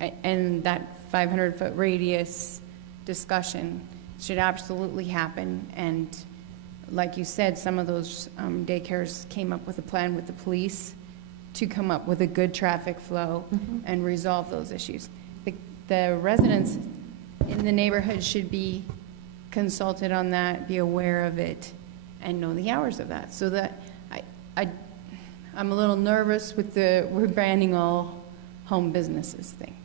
and that 500-foot radius discussion should absolutely happen. And like you said, some of those daycares came up with a plan with the police to come up with a good traffic flow and resolve those issues. The residents in the neighborhood should be consulted on that, be aware of it, and know the hours of that. So that I'm a little nervous with we're banning all home businesses thing.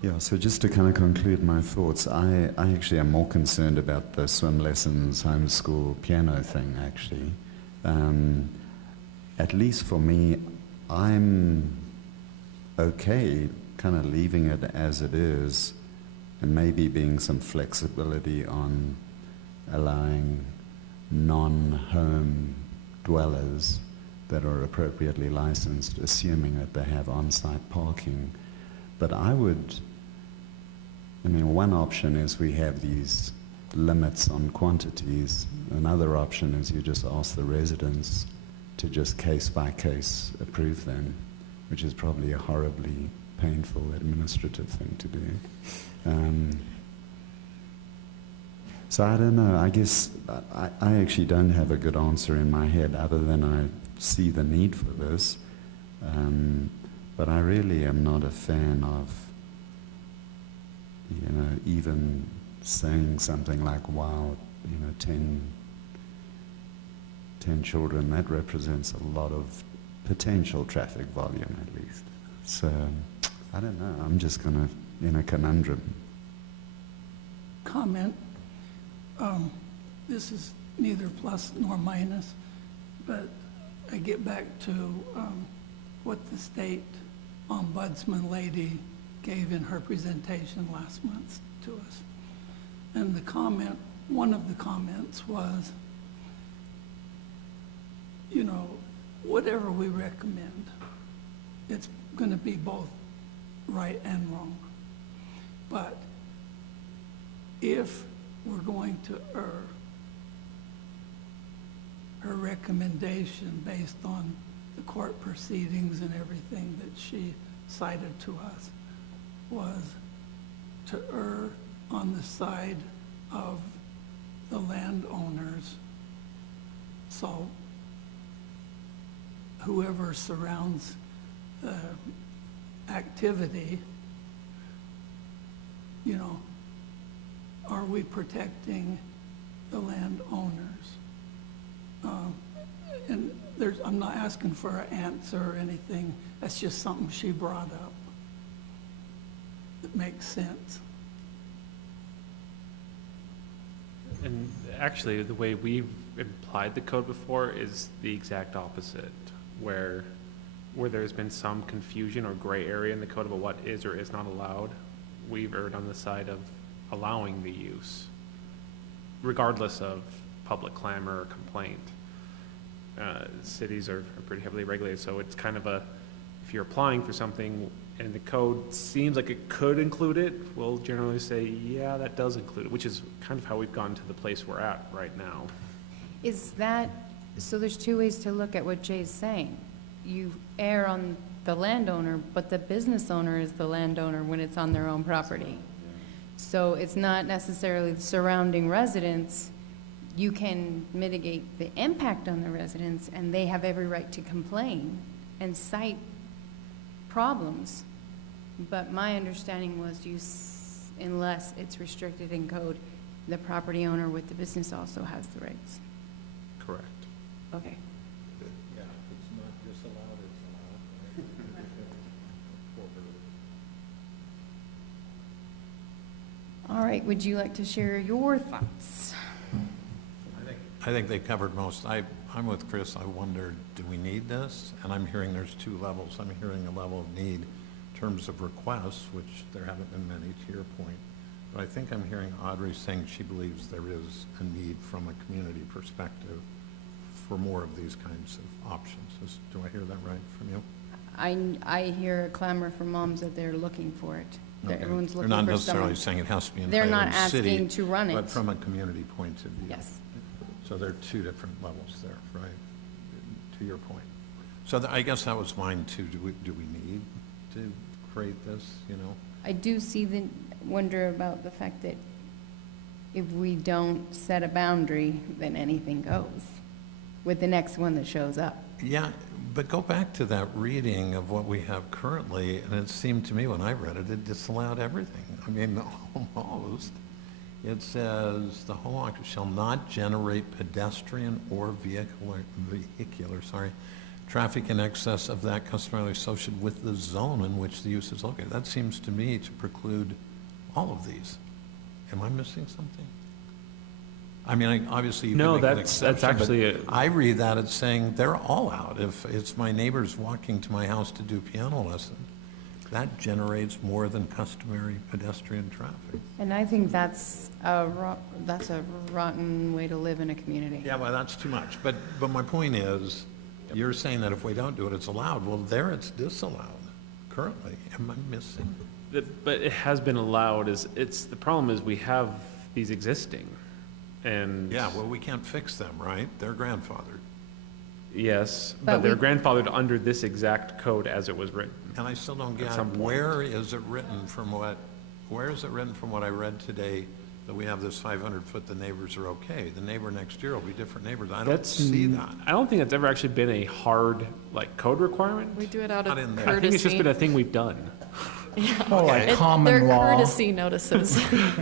Yeah, so just to kind of conclude my thoughts, I actually am more concerned about the swim lessons, homeschool, piano thing, actually. At least for me, I'm okay kind of leaving it as it is and maybe being some flexibility on allowing non-home dwellers that are appropriately licensed, assuming that they have on-site parking. But I mean, one option is we have these limits on quantities. Another option is you just ask the residents to just case by case approve them, which is probably a horribly painful administrative thing to do. So I don't know, I guess I actually don't have a good answer in my head other than I see the need for this. But I really am not a fan of, even saying something like, wow, 10 children, that represents a lot of potential traffic volume at least. So, I don't know, I'm just kind of in a conundrum. Comment. This is neither plus nor minus, but I get back to what the state ombudsman lady gave in her presentation last month to us. And one of the comments was, whatever we recommend, it's going to be both right and wrong. But if we're going to err, her recommendation based on the court proceedings and everything that she cited to us was to err on the side of the landowners. So whoever surrounds the activity, are we protecting the landowners? And I'm not asking for an answer or anything. That's just something she brought up that makes sense. And actually, the way we've applied the code before is the exact opposite, where there's been some confusion or gray area in the code about what is or is not allowed, we've erred on the side of allowing the use, regardless of public clamor or complaint. Cities are pretty heavily regulated, so it's kind of if you're applying for something and the code seems like it could include it, we'll generally say, yeah, that does include it, which is kind of how we've gotten to the place we're at right now. So there's two ways to look at what Jay's saying. You err on the landowner, but the business owner is the landowner when it's on their own property. So it's not necessarily the surrounding residents. You can mitigate the impact on the residents, and they have every right to complain and cite problems. But my understanding was unless it's restricted in code, the property owner with the business also has the rights. Correct. Okay. Yeah, if it's not disallowed, it's allowed. All right. right, would you like to share your thoughts? I think they covered most. I'm with Chris. I wonder, do we need this? And I'm hearing there's two levels. I'm hearing a level of need in terms of requests, which there haven't been many, to your point. But I think I'm hearing Audrey saying she believes there is a need from a community perspective for more of these kinds of options. Do I hear that right from you? I hear a clamor from moms that they're looking for it. That Okay. everyone's looking They're not for necessarily someone. saying it has to be in They're not Highland City, asking to run but it. from a community point of view. Yes. So there are two different levels there, right, to your point. So I guess that was mine too. Do we need to create this, you know? I do see the wonder about the fact that if we don't set a boundary, then anything goes with the next one that shows up. Yeah, but go back to that reading of what we have currently, and it seemed to me when I read it, it disallowed everything. I mean, almost. It says, the home occupancy shall not generate pedestrian or vehicular, traffic in excess of that customarily associated with the zone in which the use is located. That seems to me to preclude all of these. Am I missing something? I mean, obviously you can No, make an that's exception, but actually I read that as saying they're all out. If it's my neighbors walking to my house to do piano lesson, that generates more than customary pedestrian traffic. And I think that's a rotten way to live in a community. Yeah, well, that's too much. But my point is, you're saying that if we don't do it, it's allowed. Well, there it's disallowed currently. Am I missing? But it has been allowed, the problem is we have these existing, and. Yeah, well, we can't fix them, right? They're grandfathered. Yes, But but they're we- grandfathered under this exact code as it was written. And I still don't get, some point. where is it written from what I read today that we have this 500-foot, the neighbors are okay? The neighbor next year will be different neighbors. I don't That's see that. I don't think that's ever actually been a hard, code requirement. We do it out Not of in there. I think it's just courtesy. been a thing we've done. More like They're common law. courtesy notices.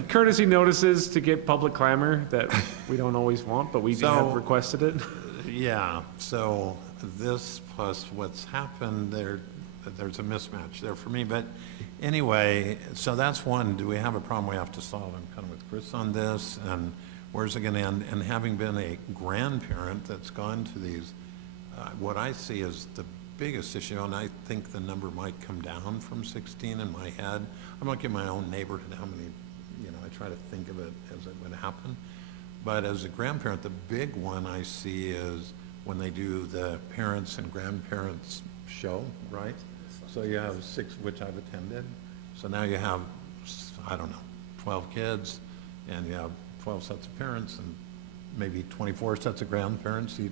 Courtesy notices to get public clamor that we don't always want, but we So- have requested it. Yeah, so this plus what's happened, there's a mismatch there for me. But anyway, so that's one. Do we have a problem we have to solve? I'm kind of with Chris on this, and where's it going to end? And having been a grandparent that's gone to these, what I see is the biggest issue, and I think the number might come down from 16 in my head. I'm looking at my own neighborhood, how many, I try to think of it as it would happen. But as a grandparent, the big one I see is when they do the parents and grandparents show, right? So you have 6, which I've attended. So now you have, 12 kids, and you have 12 sets of parents, and maybe 24 sets of grandparents, each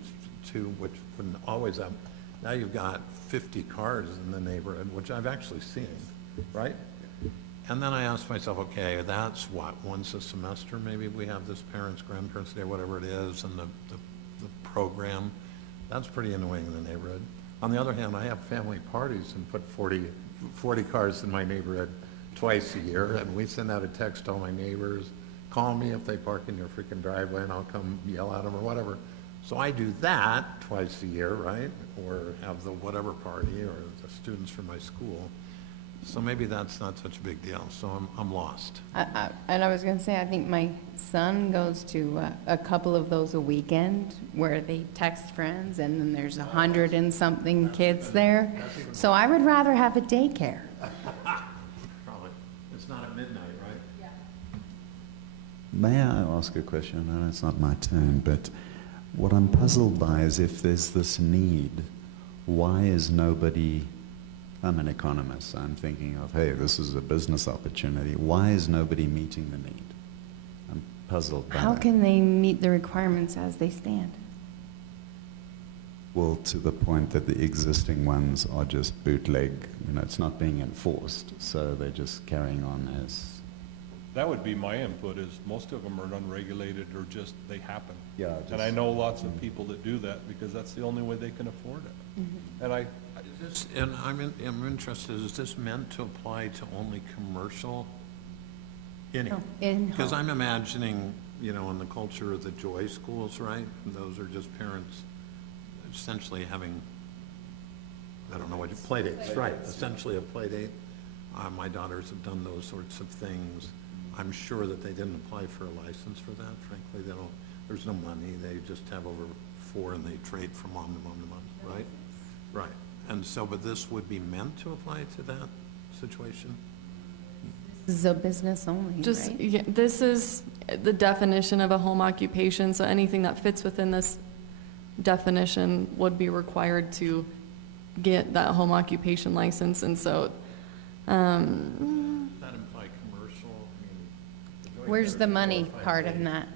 2, which wouldn't always have. Now you've got 50 cars in the neighborhood, which I've actually seen, right? And then I asked myself, okay, that's what, once a semester, maybe we have this parents, grandparents day, whatever it is, and the program. That's pretty annoying in the neighborhood. On the other hand, I have family parties and put 40 cars in my neighborhood twice a year, and we send out a text to all my neighbors, call me if they park in your freaking driveway, and I'll come yell at them or whatever. So I do that twice a year, right? Or have the whatever party, or the students from my school. So maybe that's not such a big deal, so I'm lost. And I was going to say, I think my son goes to a couple of those a weekend where they text friends, and then there's 100 and something kids there. So I would rather have a daycare. Probably. It's not at midnight, right? May I ask a question? I know it's not my turn, but what I'm puzzled by is if there's this need, why is nobody, I'm an economist, so I'm thinking of, hey, this is a business opportunity. Why is nobody meeting the need? I'm puzzled by How that. can they meet the requirements as they stand? Well, to the point that the existing ones are just bootleg, it's not being enforced, so they're just carrying on as, That would be my input, is most of them are unregulated or just, they happen. yeah. And I know lots of people that do that because that's the only way they can afford it. And And I'm interested, is this meant to apply to only commercial? No, in Because home. I'm imagining, in the culture of the Joy schools, right? Those are just parents essentially having, I don't know what, play dates, right? Essentially a play date. My daughters have done those sorts of things. I'm sure that they didn't apply for a license for that, frankly, they don't, there's no money, they just have over 4 and they trade from mom to mom to mom, right? Right, and so, but this would be meant to apply to that situation? This is a business only, Just, right? yeah, this is the definition of a home occupation, so anything that fits within this definition would be required to get that home occupation license, and so, That imply commercial, I mean. Where's the money part in that?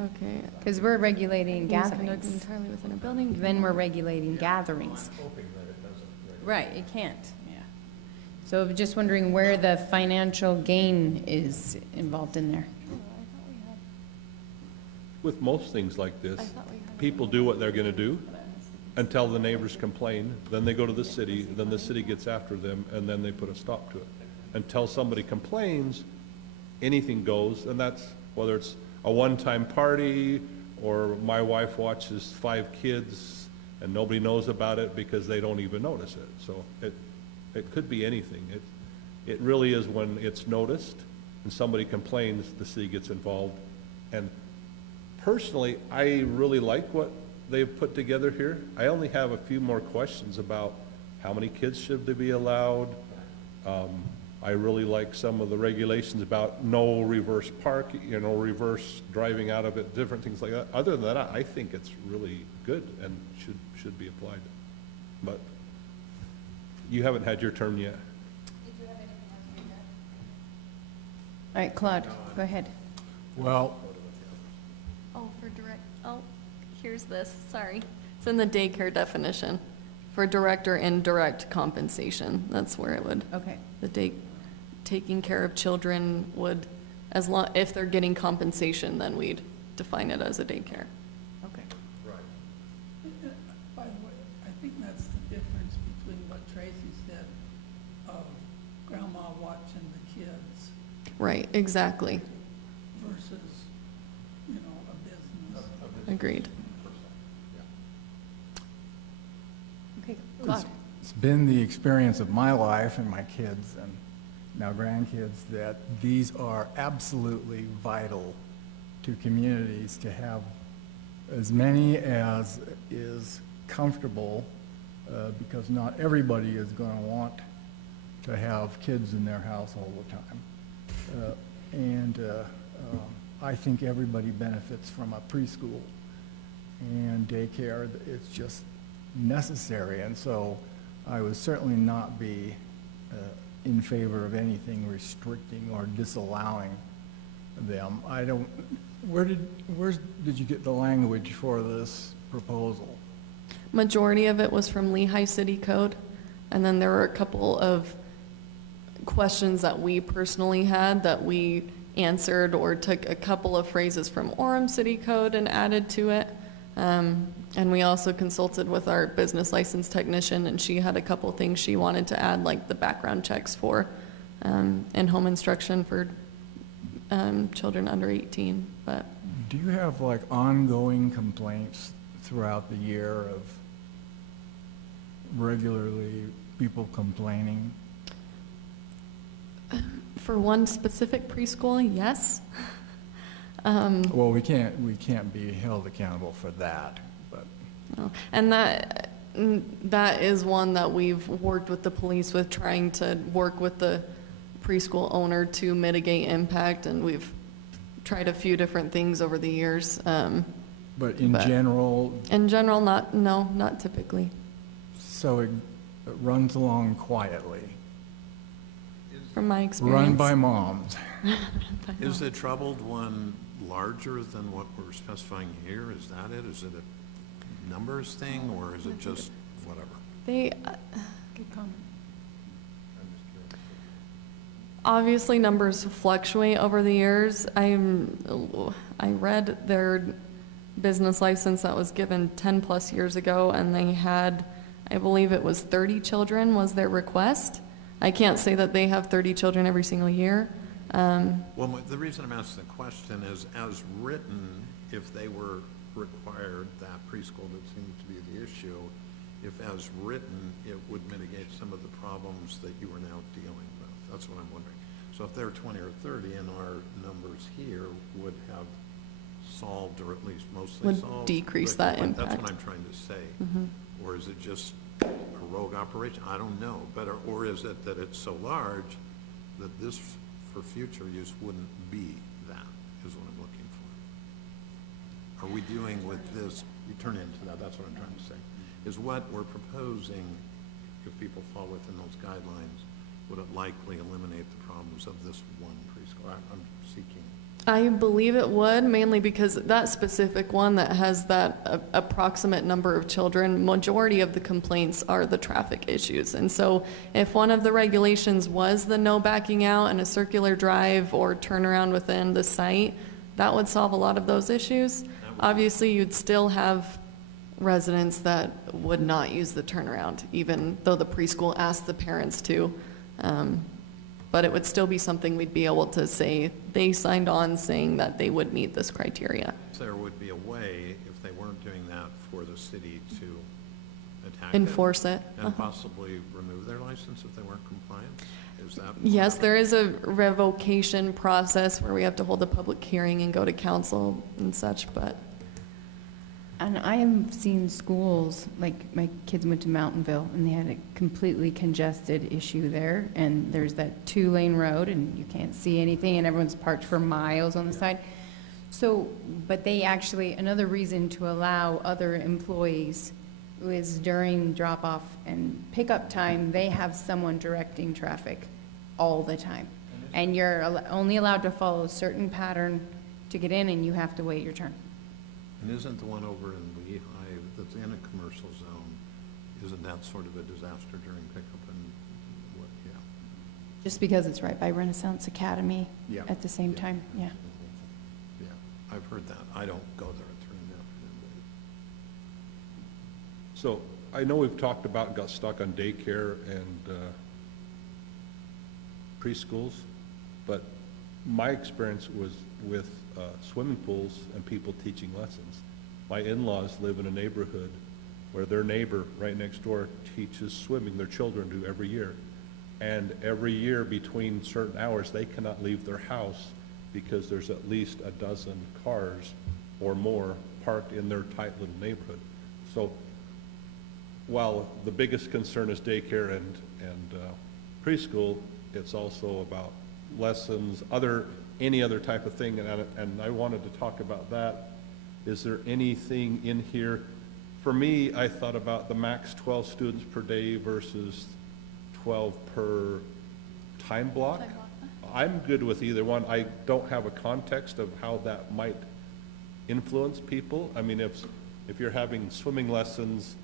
okay. Because we're regulating Things conducted gatherings. entirely within a building. Then we're regulating gatherings. Right, it can't, yeah. So just wondering where the financial gain is involved in there. With most things like this, people do what they're gonna do until the neighbors complain, then they go to the city, then the city gets after them, and then they put a stop to it. Until somebody complains, anything goes, and that's, whether it's a one-time party, or my wife watches 5 kids and nobody knows about it because they don't even notice it. So it could be anything. It really is when it's noticed and somebody complains, the city gets involved. And personally, I really like what they've put together here. I only have a few more questions about how many kids should they be allowed. I really like some of the regulations about no reverse park, reverse driving out of it, different things like that. Other than that, I think it's really good and should be applied. But you haven't had your turn yet. All right, Claude, go ahead. Well, Here's this, sorry. It's in the daycare definition for direct or indirect compensation. That's where it would, Okay. taking care of children would, if they're getting compensation, then we'd define it as a daycare. Okay. By the way, I think that's the difference between what Tracy said of grandma watching the kids Right, exactly. versus, a business. Agreed. Okay, Claude. it's been the experience of my life and my kids and now grandkids that these are absolutely vital to communities to have as many as is comfortable, because not everybody is going to want to have kids in their house all the time. I think everybody benefits from a preschool and daycare. It's just necessary, and so I would certainly not be in favor of anything restricting or disallowing them. Where did you get the language for this proposal? Majority of it was from Lehigh City Code, and then there were a couple of questions that we personally had that we answered or took a couple of phrases from Orem City Code and added to it. And we also consulted with our business license technician, and she had a couple things she wanted to add, like the background checks for, and home instruction for children under 18, but. Do you have like ongoing complaints throughout the year of regularly people complaining? For one specific preschool, yes. Well, we can't be held accountable for that, but. No. And that is one that we've worked with the police with, trying to work with the preschool owner to mitigate impact, and we've tried a few different things over the years. But in general, In general, not typically. so it runs along quietly, From my experience. run by moms. Is the troubled one larger than what we're specifying here? Is that it? Is it a numbers thing, or is it just whatever? They, Good comment. obviously, numbers fluctuate over the years. I read their business license that was given 10-plus years ago, and they had, I believe it was 30 children was their request. I can't say that they have 30 children every single year. Well, the reason I'm asking the question is, as written, if they were required that preschool that seems to be the issue, if as written, it would mitigate some of the problems that you are now dealing with. That's what I'm wondering. So if they're 20 or 30 and our numbers here would have solved, or at least mostly Would solved. decrease but that That's impact. what I'm trying to say. Mhm. Or is it just a rogue operation? I don't know. Or is it that it's so large that this, for future use, wouldn't be that, is what I'm looking for. Are we dealing with this, you turn into that, that's what I'm trying to say, is what we're proposing, if people fall within those guidelines, would it likely eliminate the problems of this one preschool? I'm seeking. I believe it would, mainly because that specific one that has that approximate number of children, majority of the complaints are the traffic issues. And so if one of the regulations was the no backing out and a circular drive or turnaround within the site, that would solve a lot of those issues. Obviously, you'd still have residents that would not use the turnaround, even though the preschool asked the parents to. But it would still be something we'd be able to say, they signed on saying that they would meet this criteria. There would be a way, if they weren't doing that, for the city to attack it. Enforce it. And possibly remove their license if they weren't compliant? Is that? Yes, there is a revocation process where we have to hold a public hearing and go to council and such, but And I have seen schools, like my kids went to Mountainville and they had a completely congested issue there. And there's that 2-lane road and you can't see anything and everyone's parked for miles on the side. So, but they actually, another reason to allow other employees is during drop-off and pickup time, they have someone directing traffic all the time. And you're only allowed to follow a certain pattern to get in and you have to wait your turn. And isn't the one over in Lehigh that's in a commercial zone, isn't that sort of a disaster during pickup and what, yeah? Just because it's right by Renaissance Academy Yeah. at the same time, yeah. Yeah, I've heard that. I don't go there at 3 in the afternoon. So I know we've talked about, and got stuck on daycare and preschools, but my experience was with swimming pools and people teaching lessons. My in-laws live in a neighborhood where their neighbor right next door teaches swimming, their children do every year. And every year between certain hours, they cannot leave their house because there's at least a dozen cars or more parked in their tight little neighborhood. So while the biggest concern is daycare and preschool, it's also about lessons, any other type of thing, and I wanted to talk about that. Is there anything in here? For me, I thought about the max 12 students per day versus 12 per time block. I'm good with either one. I don't have a context of how that might influence people. I mean, if you're having swimming lessons,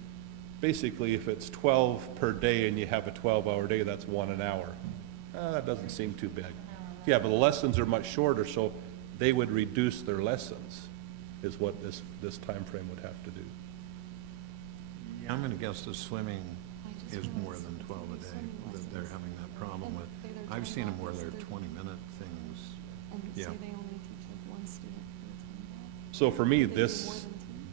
basically if it's 12 per day and you have a 12-hour day, that's 1 an hour. That doesn't seem too big. Yeah, but the lessons are much shorter, so they would reduce their lessons, is what this time frame would have to do. Yeah, I'm gonna guess the swimming is more than 12 a day, that they're having that problem with. I've seen them where they're 20-minute things. Yeah. So for me, this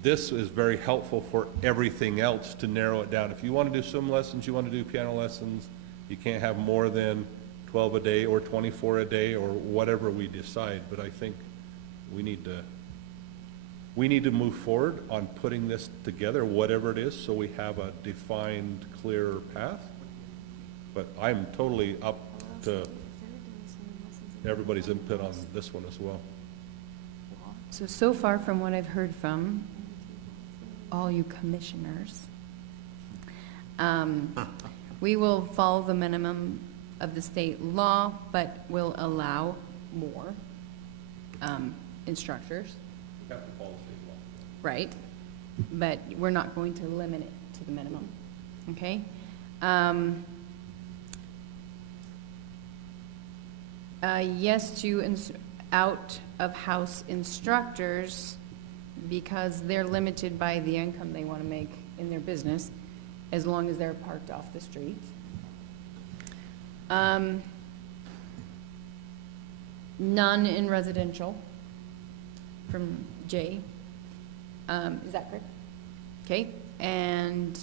is very helpful for everything else to narrow it down. If you want to do swim lessons, you want to do piano lessons, you can't have more than 12 a day or 24 a day or whatever we decide, but I think we need to move forward on putting this together, whatever it is, so we have a defined, clear path. But I'm totally up to everybody's input on this one as well. So far from what I've heard from all you commissioners, we will follow the minimum of the state law, but will allow more instructors, We have to follow state law. right? But we're not going to limit it to the minimum, okay? Yes to out-of-house instructors because they're limited by the income they want to make in their business, as long as they're parked off the street. None in residential, from Jay. Is that correct? Okay, and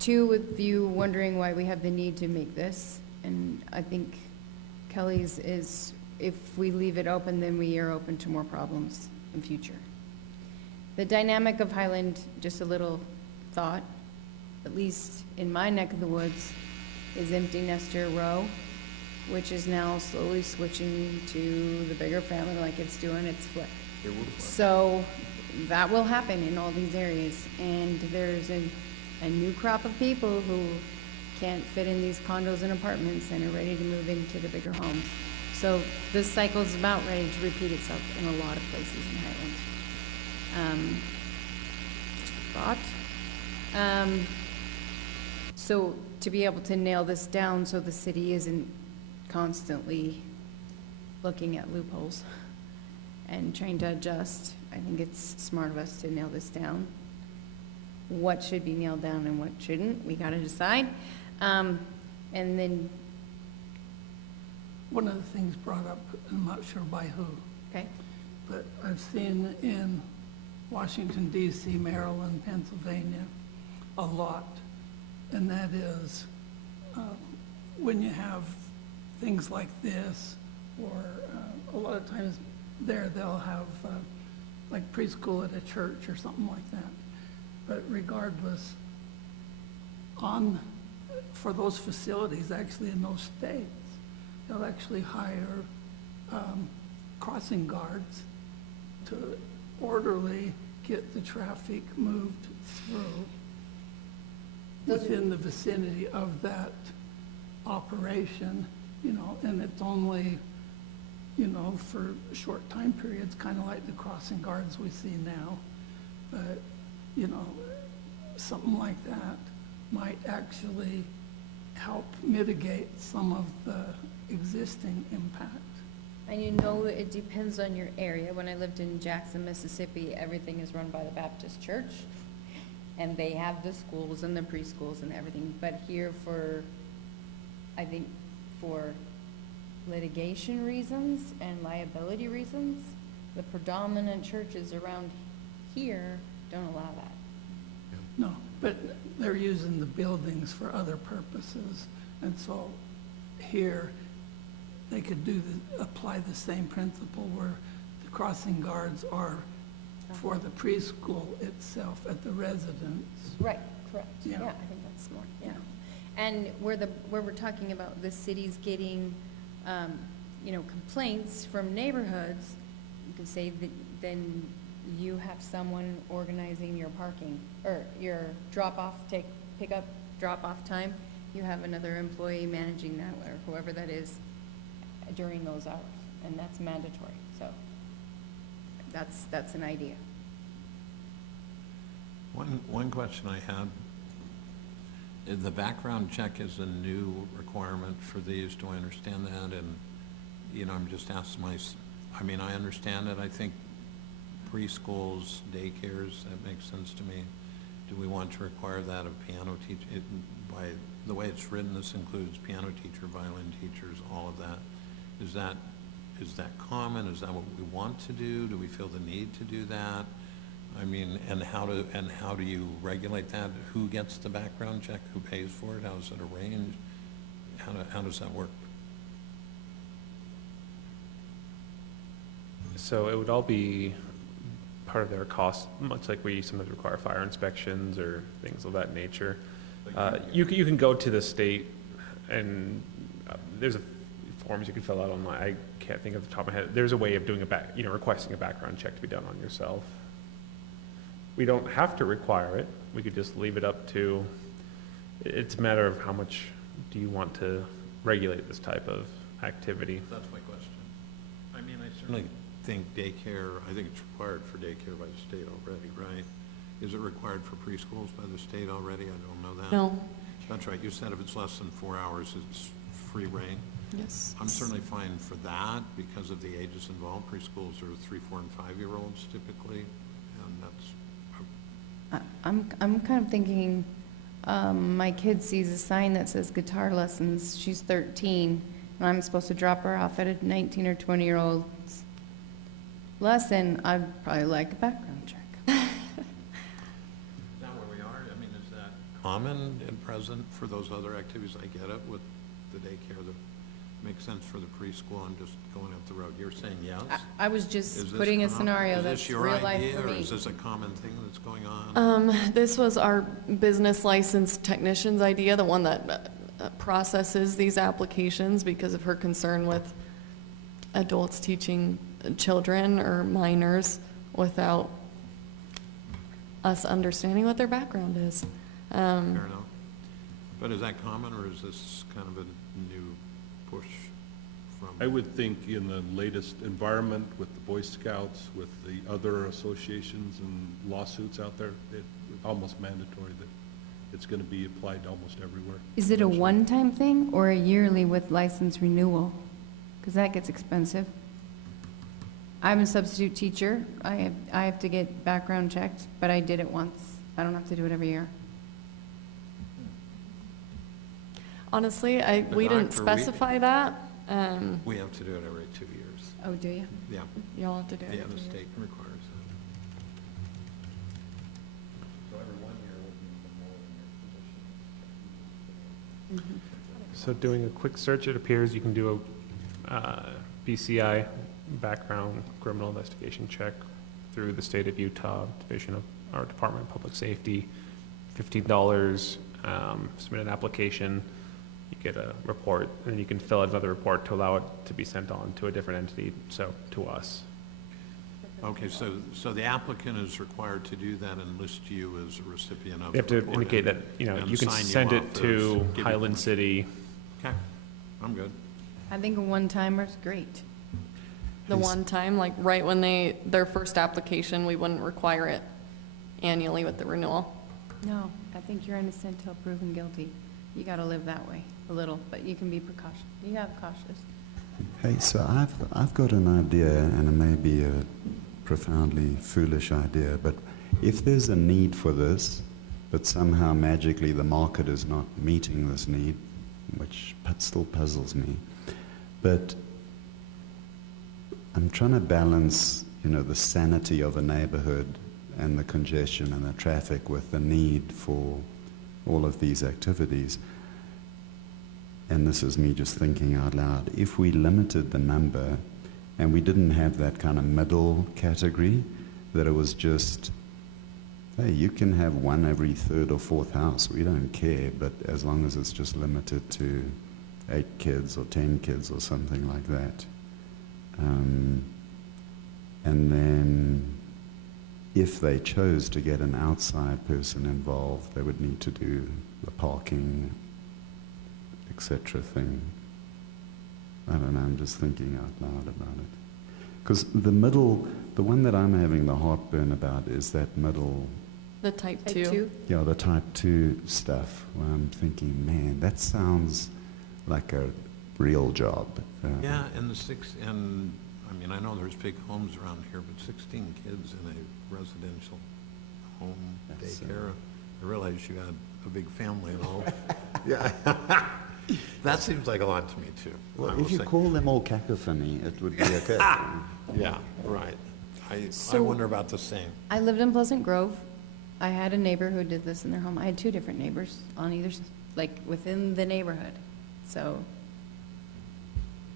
2, with you wondering why we have the need to make this And I think Kelly's is, if we leave it open, then we are open to more problems in future. The dynamic of Highland, just a little thought, at least in my neck of the woods, is Empty Nester Row, which is now slowly switching to the bigger family like it's doing its flip. So that will happen in all these areas. And there's a new crop of people who can't fit in these condos and apartments and are ready to move into the bigger homes. So this cycle is about ready to repeat itself in a lot of places in Highland. Just a thought. So to be able to nail this down so the city isn't constantly looking at loopholes and trying to adjust, I think it's smart of us to nail this down. What should be nailed down and what shouldn't, we gotta decide. And then, One of the things brought up, I'm not sure by who, okay, but I've seen in Washington DC, Maryland, Pennsylvania, a lot. And that is, when you have things like this, or a lot of times there, they'll have like preschool at a church or something like that. But regardless, for those facilities, actually in those states, they'll actually hire crossing guards to orderly get the traffic moved through within the vicinity of that operation, you know, and it's only, you know, for short time periods, kind of like the crossing guards we see now. But, you know, something like that might actually help mitigate some of the existing impact. and you know it depends on your area. When I lived in Jackson, Mississippi, everything is run by the Baptist Church, and they have the schools and the preschools and everything. But here I think for litigation reasons and liability reasons, the predominant churches around here don't allow that. No, but they're using the buildings for other purposes, and so here, they could apply the same principle where the crossing guards are for the preschool itself at the residence. Right, correct. Yeah. Yeah, I think that's smart, yeah. And where we're talking about the city's getting, you know, complaints from neighborhoods, you could say that then you have someone organizing your parking, or your drop-off, pick-up, drop-off time. You have another employee managing that, or whoever that is, during those hours, and that's mandatory, so that's an idea. One question I had, the background check is a new requirement for these, do I understand that? And, you know, I'm just asking I mean, I understand it, I think preschools, daycares, that makes sense to me. Do we want to require that of piano teach? By the way it's written, this includes piano teacher, violin teachers, all of that. Is that common? Is that what we want to do? Do we feel the need to do that? I mean, and how do you regulate that? Who gets the background check? Who pays for it? How is it arranged? How does that work? So it would all be part of their cost, much like we sometimes require fire inspections or things of that nature. You can go to the state, and there's forms you can fill out online. I can't think of the top of my head. There's a way of doing requesting a background check to be done on yourself. We don't have to require it. We could just leave it up to, it's a matter of how much do you want to regulate this type of activity. That's my question. I mean, I certainly think daycare, I think it's required for daycare by the state already, right? Is it required for preschools by the state already? I don't know that. No, That's right, you said if it's less than 4 hours, it's free reign. yes. I'm certainly fine for that because of the ages involved. Preschools are 3, 4, and 5-year-olds typically, and that's, I'm kind of thinking, my kid sees a sign that says guitar lessons, she's 13, and I'm supposed to drop her off at a 19 or 20-year-old's lesson, I'd probably like a background check. is that where we are? I mean, is that common and present for those other activities? I get it with the daycare that makes sense for the preschool. I'm just going up the road. You're saying yes? I was just Is this putting a com- scenario is that's this your real life idea, for or me. is this a common thing that's going on? This was our business license technician's idea, the one that processes these applications because of her concern with adults teaching children or minors without us understanding what their background is. Fair enough. But is that common, or is this kind of a new push from? I would think in the latest environment with the Boy Scouts, with the other associations and lawsuits out there, it's almost mandatory that it's going to be applied almost everywhere. Is it a eventually. one-time thing or a yearly with license renewal? Because that gets expensive. I'm a substitute teacher. I have to get background checked, but I did it once. I don't have to do it every year. Honestly, we But didn't for specify that. We have to do it every 2 years. Oh, do you? Yeah, Y'all have to do it. yeah, the state requires it. So doing a quick search, it appears you can do a BCI, background criminal investigation check through the state of Utah Division of our Department of Public Safety. $15, submit an application, you get a report, and then you can fill out another report to allow it to be sent on to a different entity, so to us. Okay, so the applicant is required to do that and list you as a recipient of You have the to report indicate that, and- you know, and you can sign send off it as- to give you Highland permission. City. Okay, I'm good. I think a one-timer's great. The one time, like right when their first application, we wouldn't require it annually with the renewal. No, I think you're innocent till proven guilty. You got to live that way a little, but you can be precautious. You have cautious. Hey, so I've got an idea, and it may be a profoundly foolish idea, but if there's a need for this, but somehow magically the market is not meeting this need, which still puzzles me, but I'm trying to balance, you know, the sanity of a neighborhood and the congestion and the traffic with the need for all of these activities. And this is me just thinking out loud. If we limited the number and we didn't have that kind of middle category, that it was just, hey, you can have one every third or fourth house, we don't care, but as long as it's just limited to 8 kids or 10 kids or something like that. And then if they chose to get an outside person involved, they would need to do the parking, etc. thing. I don't know, I'm just thinking out loud about it. Because the middle, the one that I'm having the heartburn about is that middle, The type Type 2. two? yeah, the type 2 stuff, where I'm thinking, man, that sounds like a real job. Yeah, and I mean, I know there's big homes around here, but 16 kids in a residential home That's, daycare. I realize you got a big family and all. Yeah. That seems like a lot to me, too. I Well, will if you say. call them all cacophony, it would be okay. Yeah, right. I So- wonder about the same. I lived in Pleasant Grove. I had a neighbor who did this in their home. I had 2 different neighbors on either, like, within the neighborhood. So,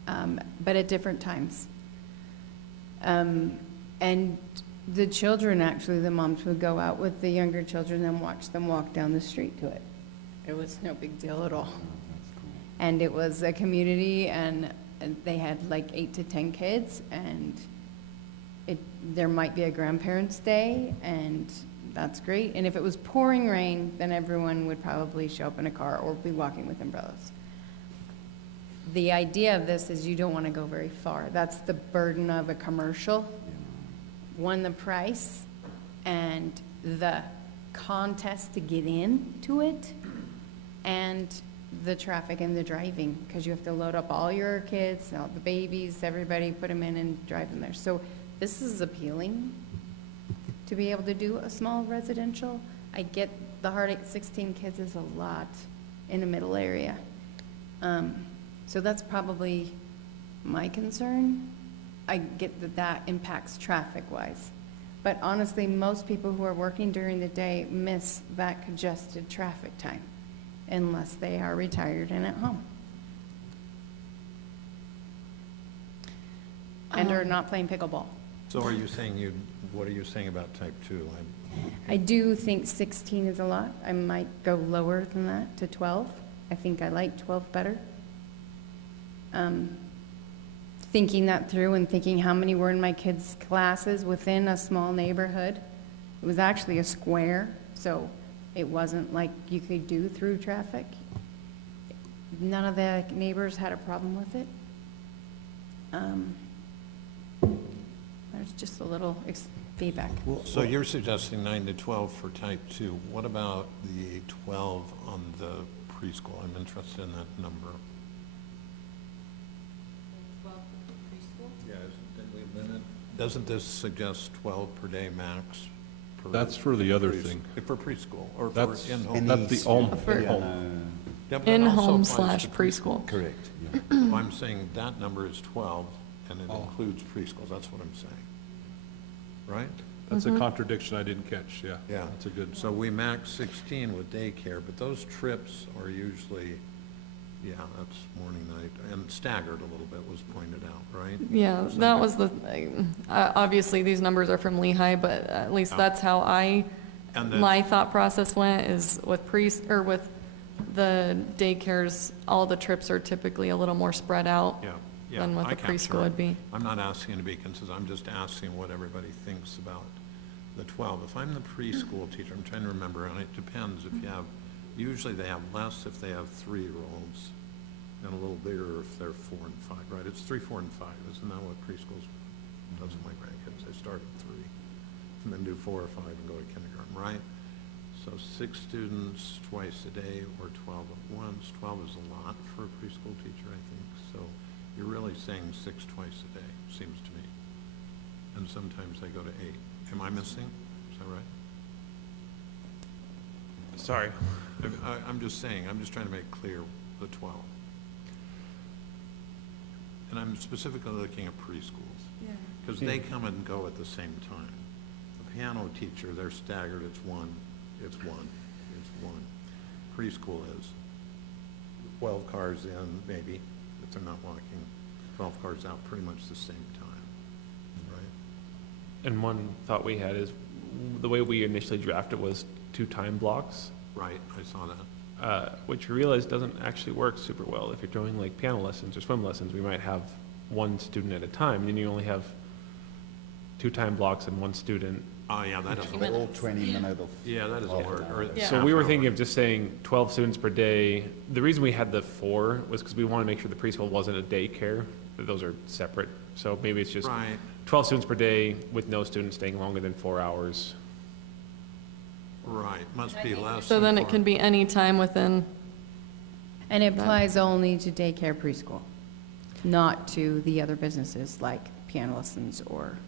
but at different times. And the children, actually, the moms would go out with the younger children and watch them walk down the street to it. It was no big deal at all. And it was a community, and they had like 8 to 10 kids, and there might be a grandparents' day, and that's great. And if it was pouring rain, then everyone would probably show up in a car or be walking with umbrellas. The idea of this is you don't want to go very far. That's the burden of a commercial. One, the price, and the contest to get into it, and the traffic and the driving, because you have to load up all your kids, all the babies, everybody, put them in and drive them there. So this is appealing to be able to do a small residential. I get the heartache, 16 kids is a lot in a middle area. So that's probably my concern. I get that that impacts traffic-wise. But honestly, most people who are working during the day miss that congested traffic time unless they are retired and at home. and are not playing pickleball. So are you saying what are you saying about type 2? I do think 16 is a lot. I might go lower than that to 12. I think I like 12 better. Thinking that through and thinking how many were in my kids' classes within a small neighborhood. It was actually a square, so it wasn't like you could do through traffic. None of the neighbors had a problem with it. There's just a little feedback. So you're suggesting 9 to 12 for type 2. What about the 12 on the preschool? I'm interested in that number. 12 for preschool? Yeah, didn't we limit? Doesn't this suggest 12 per day max? That's for the other thing. For preschool, or for That's, in-home? that's the home. For- Yeah, but that also In-home applies slash to preschool. Correct, yeah. I'm saying that number is 12, and it Oh. includes preschools, that's what I'm saying. Right? That's a contradiction I didn't catch, yeah. Yeah. That's a good, So we max 16 with daycare, but those trips are usually, yeah, that's morning, night, and staggered a little bit was pointed out, right? Yeah, that was the, obviously, these numbers are from Lehigh, but at least that's how And then- my thought process went, is with with the daycares, all the trips are typically a little more spread out Yeah, yeah. than what I the capture preschool it. would be. I'm not asking to be consistent, I'm just asking what everybody thinks about the 12. If I'm the preschool teacher, I'm trying to remember, and it depends if you have, usually they have less if they have 3-year-olds, and a little bigger if they're 4 and 5, right? It's 3, 4, and 5, isn't that what preschools does with my grandkids? They start at 3, and then do 4 or 5 and go to kindergarten, right? So 6 students twice a day or 12 at once. 12 is a lot for a preschool teacher, I think. So you're really saying 6 twice a day, seems to me. And sometimes they go to 8. Am I missing? Is that right? Sorry. I'm just saying, I'm just trying to make clear the 12. And I'm specifically looking at preschools. Because they come and go at the same time. A piano teacher, they're staggered, it's one. Preschool is 12 cars in, maybe, if they're not walking, 12 cars out, pretty much the same time, right? And one thought we had is, the way we initially drafted was 2 time blocks, Right, I saw that. which we realized doesn't actually work super well. If you're doing like piano lessons or swim lessons, we might have 1 student at a time, and then you only have 2 time blocks and 1 student. Oh, yeah, that doesn't All work. 20-minute or Yeah, that doesn't work. Or Yeah. So we were half thinking hour. of just saying 12 students per day. The reason we had the 4 was because we wanted to make sure the preschool wasn't a daycare, that those are separate. So maybe it's just Right, 12 students per day with no students staying longer than 4 hours. right, must be less. So than then it 4. can be any time within, And it applies only to daycare preschool, not to the other businesses like piano lessons or,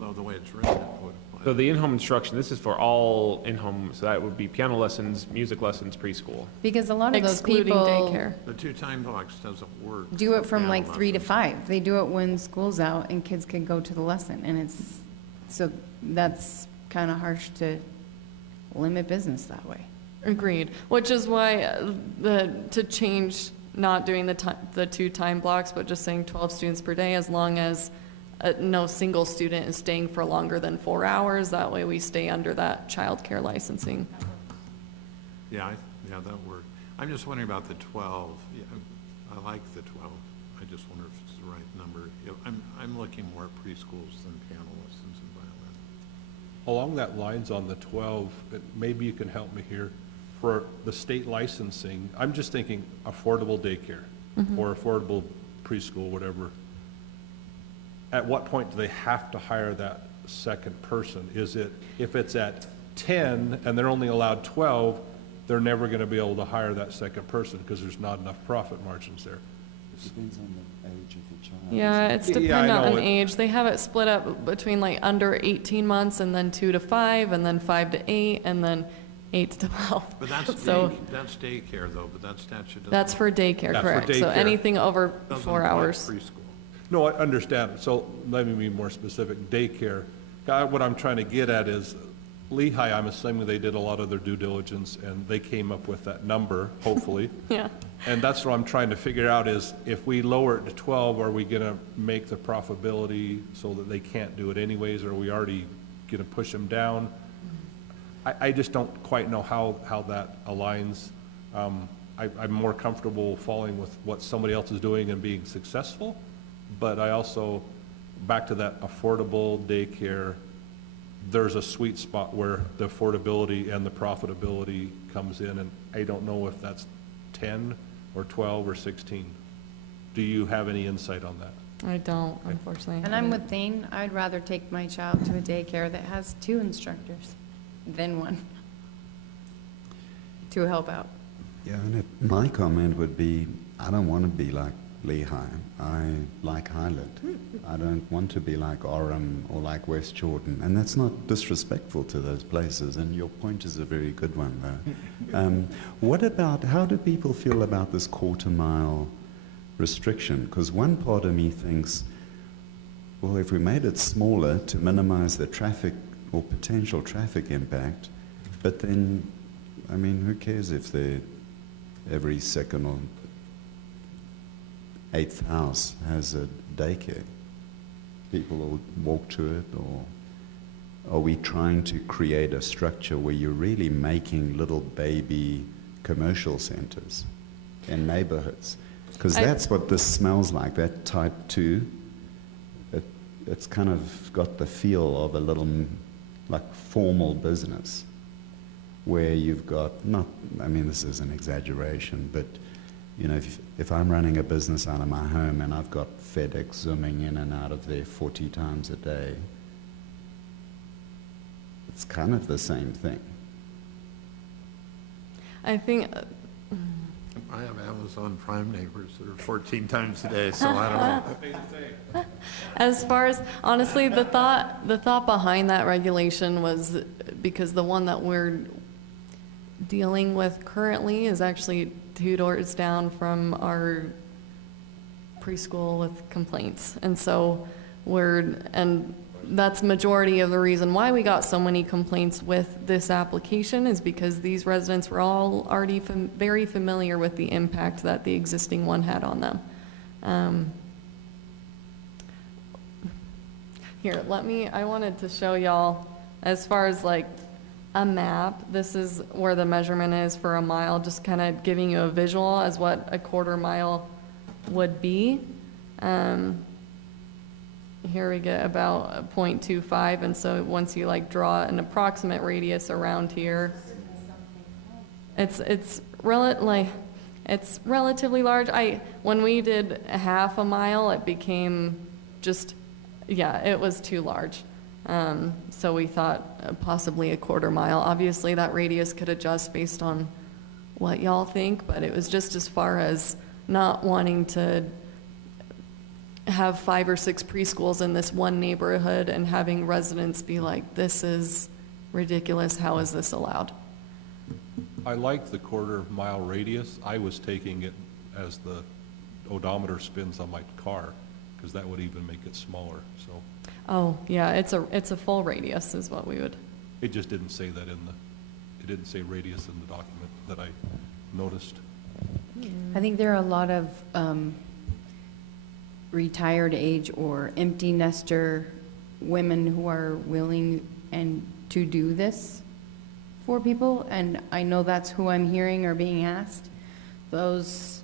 Well, the way it's written, it would apply. So the in-home instruction, this is for all in-home, so that would be piano lessons, music lessons, preschool. because a lot of those excluding people daycare. The 2 time blocks doesn't work. do it for from piano like 3 to lessons. 5. They do it when school's out and kids can go to the lesson, and it's, so that's kind of harsh to limit business that way. Agreed, which is why to change, not doing the 2 time blocks, but just saying 12 students per day, as long as no single student is staying for longer than 4 hours. That way we stay under that childcare licensing. Yeah, yeah, that worked. I'm just wondering about the 12. Yeah, I like the 12. I just wonder if it's the right number. You know, I'm looking more at preschools than piano lessons and violin. along that lines on the 12, maybe you can help me here. For the state licensing, I'm just thinking affordable daycare or affordable preschool, whatever. At what point do they have to hire that second person? Is it, if it's at 10 and they're only allowed 12, they're never going to be able to hire that second person because there's not enough profit margins there? Depends on the age of the child. Yeah, it's Yeah, I dependent know on it- age. They have it split up between like under 18 months and then 2 to 5 and then 5 to 8 and then 8 to 12. But that's So that's daycare though, but that statute doesn't. that's for daycare, That's for correct? So daycare. anything over doesn't 4 apply to hours. Preschool. No, I understand. So let me be more specific. Daycare, what I'm trying to get at is Lehigh, I'm assuming they did a lot of their due diligence, and they came up with that number, hopefully. Yeah. And that's what I'm trying to figure out is, if we lower it to 12, are we gonna make the profitability so that they can't do it anyways, or are we already gonna push them down? I just don't quite know how that aligns. I'm more comfortable following with what somebody else is doing and being successful, but I also, back to that affordable daycare, there's a sweet spot where the affordability and the profitability comes in, and I don't know if that's 10 or 12 or 16. Do you have any insight on that? I don't, unfortunately. And I'm with Thane. I'd rather take my child to a daycare that has 2 instructors than 1 to help out. Yeah, and my comment would be, I don't want to be like Lehigh. I like Highland. I don't want to be like Orem or like West Jordan. And that's not disrespectful to those places, and your point is a very good one, though. What about, how do people feel about this quarter-mile restriction? Because one part of me thinks, well, if we made it smaller to minimize the traffic or potential traffic impact, but then, I mean, who cares if they're every second or 8th house has a daycare? People will walk to it, or are we trying to create a structure where you're really making little baby commercial centers in neighborhoods? Because that's what this smells like, that type 2. It's kind of got the feel of a little, like, formal business, where you've got, not, I mean, this is an exaggeration, but, you know, if I'm running a business out of my home and I've got FedEx zooming in and out of there 40 times a day, it's kind of the same thing. I think, I have Amazon Prime neighbors that are 14 times a day, so I don't know. as far as, honestly, the thought behind that regulation was because the one that we're dealing with currently is actually 2 doors down from our preschool with complaints. And so and that's majority of the reason why we got so many complaints with this application, is because these residents were all already very familiar with the impact that the existing one had on them. Here, I wanted to show y'all, as far as like a map, this is where the measurement is for a mile, just kind of giving you a visual as what a quarter mile would be. Here we get about 0.25, and so once you like draw an approximate radius around here, it's relatively large. When we did half a mile, it became just, yeah, it was too large. So we thought possibly a quarter mile. Obviously, that radius could adjust based on what y'all think, but it was just as far as not wanting to have 5 or 6 preschools in this one neighborhood and having residents be like, this is ridiculous, how is this allowed? I like the quarter-mile radius. I was taking it as the odometer spins on my car, because that would even make it smaller, so. Oh, yeah, it's a full radius is what we would. It just didn't say that it didn't say radius in the document that I noticed. I think there are a lot of retired age or empty nester women who are willing and to do this for people, and I know that's who I'm hearing or being asked. Those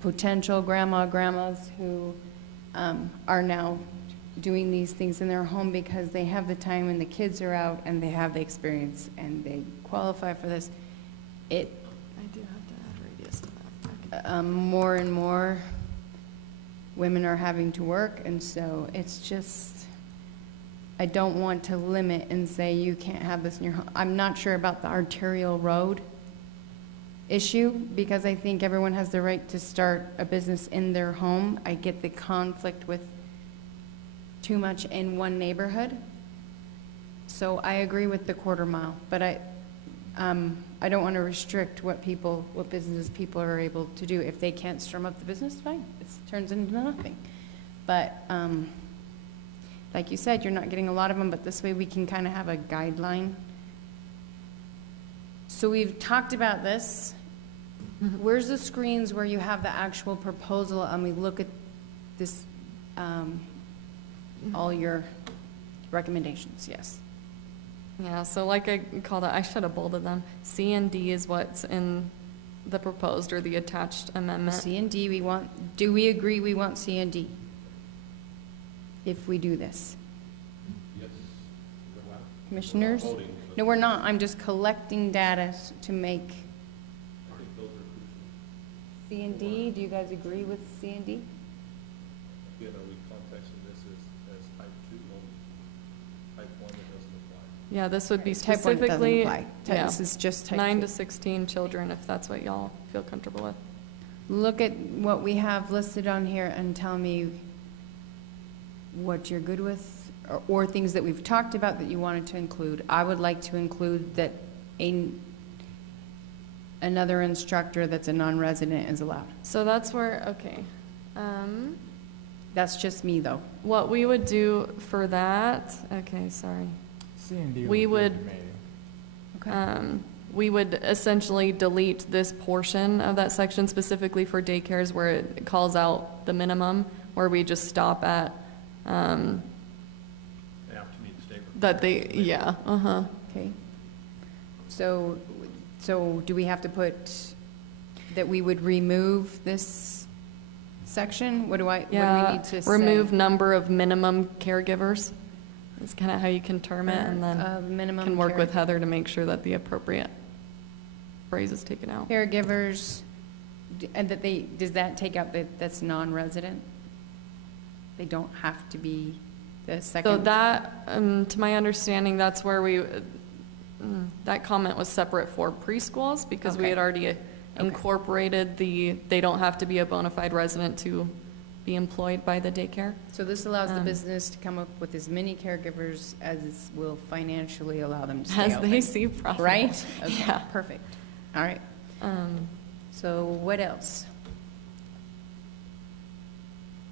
potential grandmas who are now doing these things in their home because they have the time and the kids are out and they have the experience and they qualify for this. I do have to add radius to that. More and more women are having to work, and so it's just, I don't want to limit and say you can't have this in your home. I'm not sure about the arterial road issue, because I think everyone has the right to start a business in their home. I get the conflict with too much in one neighborhood. So I agree with the quarter mile, but I don't want to restrict what business people are able to do. If they can't strum up the business, fine, it turns into nothing. But like you said, you're not getting a lot of them, but this way we can kind of have a guideline So we've talked about this. Where's the screens where you have the actual proposal and we look at this, all your recommendations? Yes. Yeah, so like I called out, I should have bolded them. C and D is what's in the proposed or the attached amendment. C and D, do we agree we want C and D? If we do this? Yes. Commissioners? No, we're not. I'm just collecting data to make. C and D, do you guys agree with C and D? You know, we contexted this as type 2 only. Type 1, it doesn't apply. Yeah, this would be Type 1 doesn't specifically, apply. yeah, This is just type 2. 9 to 16 children, if that's what y'all feel comfortable with. Look at what we have listed on here and tell me what you're good with, or things that we've talked about that you wanted to include. I would like to include that another instructor that's a non-resident is allowed. So that's where, okay. That's just me, though. What we would do for that, okay, sorry. C and D We would be would- good to me. We would essentially delete this portion of that section specifically for daycares where it calls out the minimum, where we just stop at, They have to meet state requirements. that they, yeah, uh-huh. Okay. So do we have to put that we would remove this section? What do we need to say? Remove number of minimum caregivers is kind of how you can term it, and then Minimum can work with care- Heather to make sure that the appropriate phrase is taken out. Caregivers, and does that take out that's non-resident? They don't have to be the second? So that, to my understanding, that's where that comment was separate for preschools, because we Okay. had already incorporated they don't have to be a bona fide resident to be employed by the daycare. So this allows the business to come up with as many caregivers as will financially allow them to stay As open. they see profit. Right? Okay, Yeah. perfect. All right. So what else?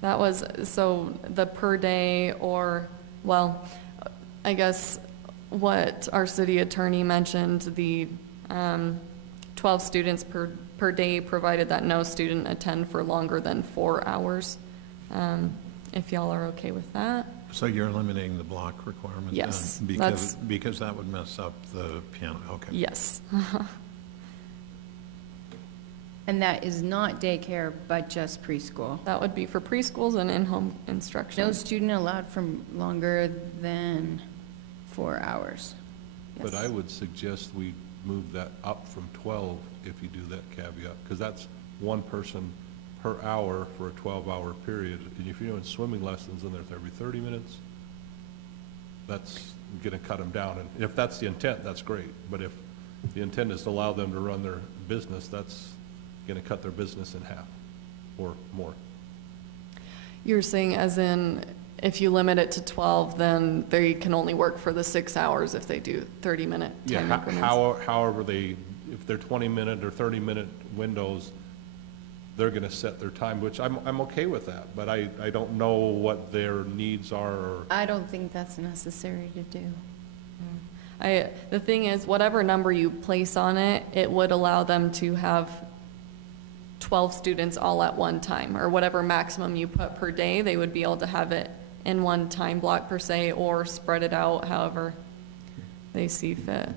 That was, so the per day or, well, I guess what our city attorney mentioned, the 12 students per day, provided that no student attend for longer than 4 hours. If y'all are okay with that. So you're eliminating the block requirement then? Yes, Because that would mess up the piano, okay. Yes. And that is not daycare, but just preschool. That would be for preschools and in-home instruction. No student allowed for longer than 4 hours. But Yes. I would suggest we move that up from 12 if you do that caveat, because that's one person per hour for a 12-hour period. And if you're doing swimming lessons and there's every 30 minutes, that's going to cut them down. And if that's the intent, that's great. But if the intent is to allow them to run their business, that's going to cut their business in half or more. You're saying as in, if you limit it to 12, then they can only work for the 6 hours if they do 30-minute time Yeah, increments? however if they're 20-minute or 30-minute windows, they're going to set their time, which I'm okay with that, but I don't know what their needs are or. I don't think that's necessary to do. The thing is, whatever number you place on it, it would allow them to have 12 students all at one time, or whatever maximum you put per day, they would be able to have it in one time block per se, or spread it out however they see fit.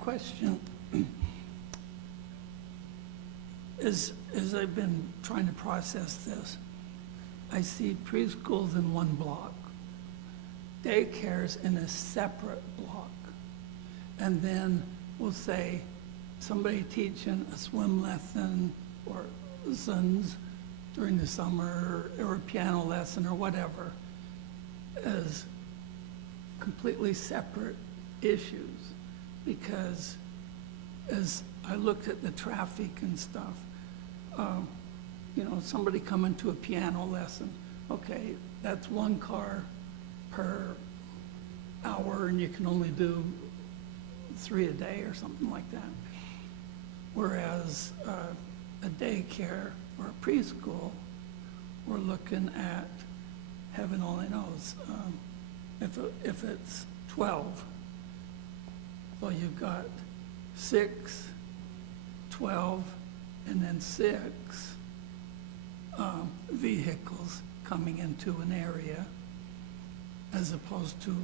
Question. As I've been trying to process this, I see preschools in one block, daycares in a separate block. And then we'll say somebody teaching a swim lesson or lessons during the summer or a piano lesson or whatever as completely separate issues. Because as I looked at the traffic and stuff, somebody coming to a piano lesson, okay, that's one car per hour and you can only do 3 a day or something like that. Whereas a daycare or a preschool, we're looking at, heaven only knows, if it's 12, So you've got 6, 12, and then 6 vehicles coming into an area as opposed to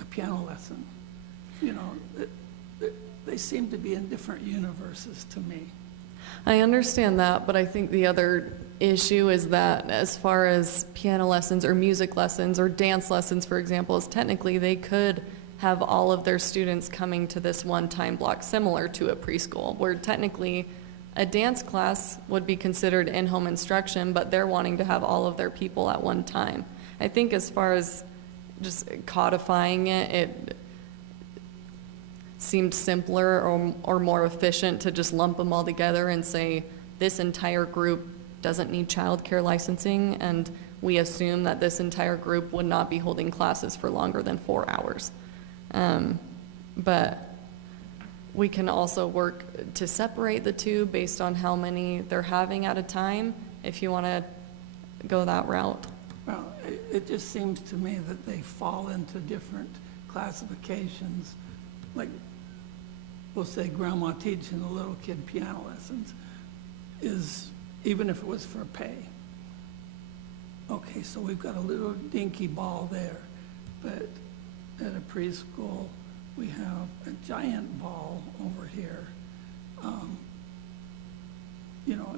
a piano lesson. You know, they seem to be in different universes to me. I understand that, but I think the other issue is that as far as piano lessons or music lessons or dance lessons, for example, is technically they could have all of their students coming to this one time block similar to a preschool, where technically a dance class would be considered in-home instruction, but they're wanting to have all of their people at one time. I think as far as just codifying it, it seemed simpler or more efficient to just lump them all together and say this entire group doesn't need childcare licensing, and we assume that this entire group would not be holding classes for longer than 4 hours. But we can also work to separate the two based on how many they're having at a time, if you want to go that route. Well, it just seems to me that they fall into different classifications. Like, we'll say grandma teaching a little kid piano lessons is, even if it was for pay. Okay, so we've got a little dinky ball there, but at a preschool, we have a giant ball over here. You know,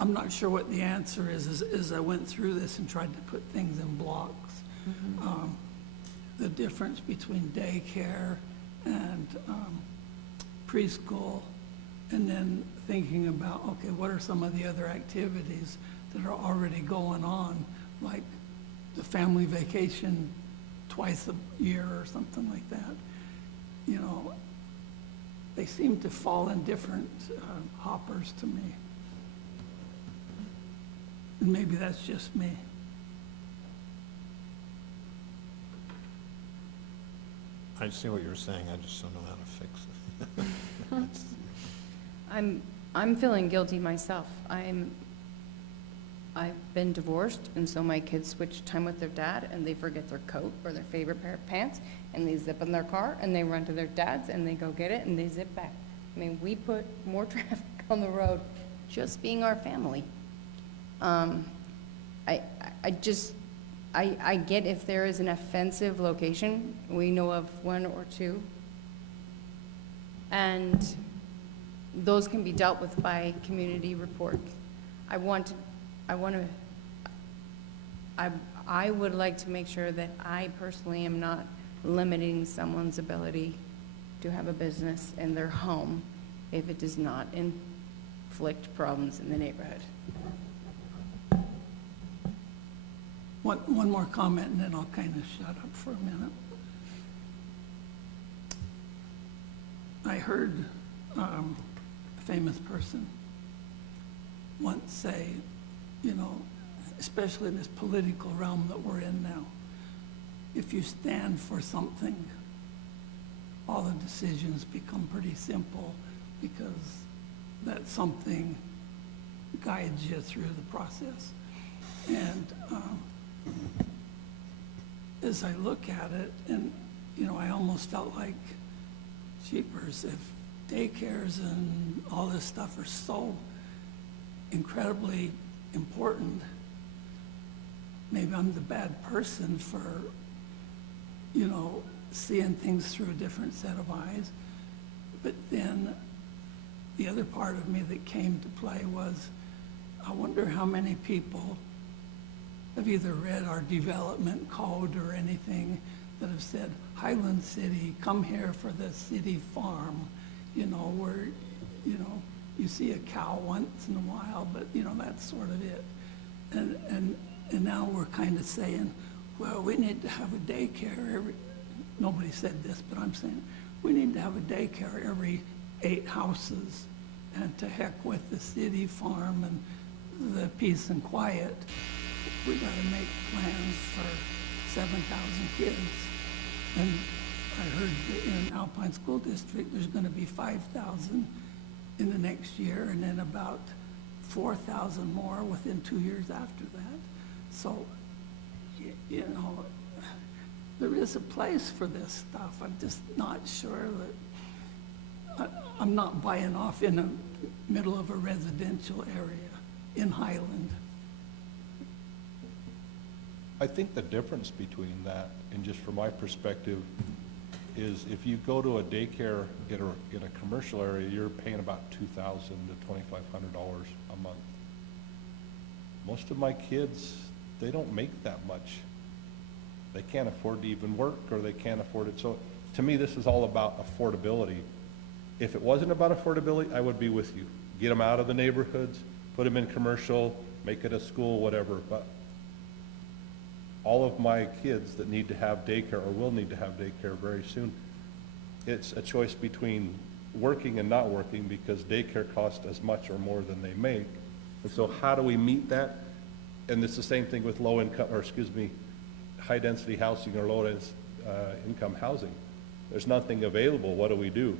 I'm not sure what the answer is as I went through this and tried to put things in blocks. The difference between daycare and preschool, and then thinking about, okay, what are some of the other activities that are already going on, like the family vacation twice a year or something like that. You know, they seem to fall in different hoppers to me. And maybe that's just me. I see what you're saying, I just don't know how to fix it. I'm feeling guilty myself. I've been divorced, and so my kids switch time with their dad, and they forget their coat or their favorite pair of pants, and they zip in their car, and they run to their dad's, and they go get it, and they zip back. I mean, we put more traffic on the road just being our family. I get if there is an offensive location, we know of 1 or 2, and those can be dealt with by community reports. I would like to make sure that I personally am not limiting someone's ability to have a business in their home if it does not inflict problems in the neighborhood. One more comment, and then I'll kind of shut up for a minute. I heard a famous person once say, you know, especially in this political realm that we're in now, if you stand for something, all the decisions become pretty simple because that something guides you through the process. And as I look at it, and, you know, I almost felt like, jeepers, if daycares and all this stuff are so incredibly important, maybe I'm the bad person for, you know, seeing things through a different set of eyes. But then the other part of me that came to play was, I wonder how many people have either read our development code or anything that have said, Highland City, come here for the city farm, you know, where, you know, you see a cow once in a while, but, you know, that's sort of it. And now we're kind of saying, well, we need to have a daycare every, nobody said this, but I'm saying, we need to have a daycare every 8 houses, and to heck with the city farm and the peace and quiet. We got to make plans for 7,000 kids. And I heard that in Alpine School District, there's going to be 5,000 in the next year, and then about 4,000 more within 2 years after that. So, you know, there is a place for this stuff. I'm just not sure that, I'm not buying off in the middle of a residential area in Highland. I think the difference between that, and just from my perspective, is if you go to a daycare in a commercial area, you're paying about $2,000 to $2,500 a month. Most of my kids, they don't make that much. They can't afford to even work, or they can't afford it. So to me, this is all about affordability. If it wasn't about affordability, I would be with you. Get them out of the neighborhoods, put them in commercial, make it a school, whatever. But all of my kids that need to have daycare or will need to have daycare very soon, it's a choice between working and not working, because daycare costs as much or more than they make. And so how do we meet that? And it's the same thing with low income, or excuse me, high density housing or low income housing. There's nothing available. What do?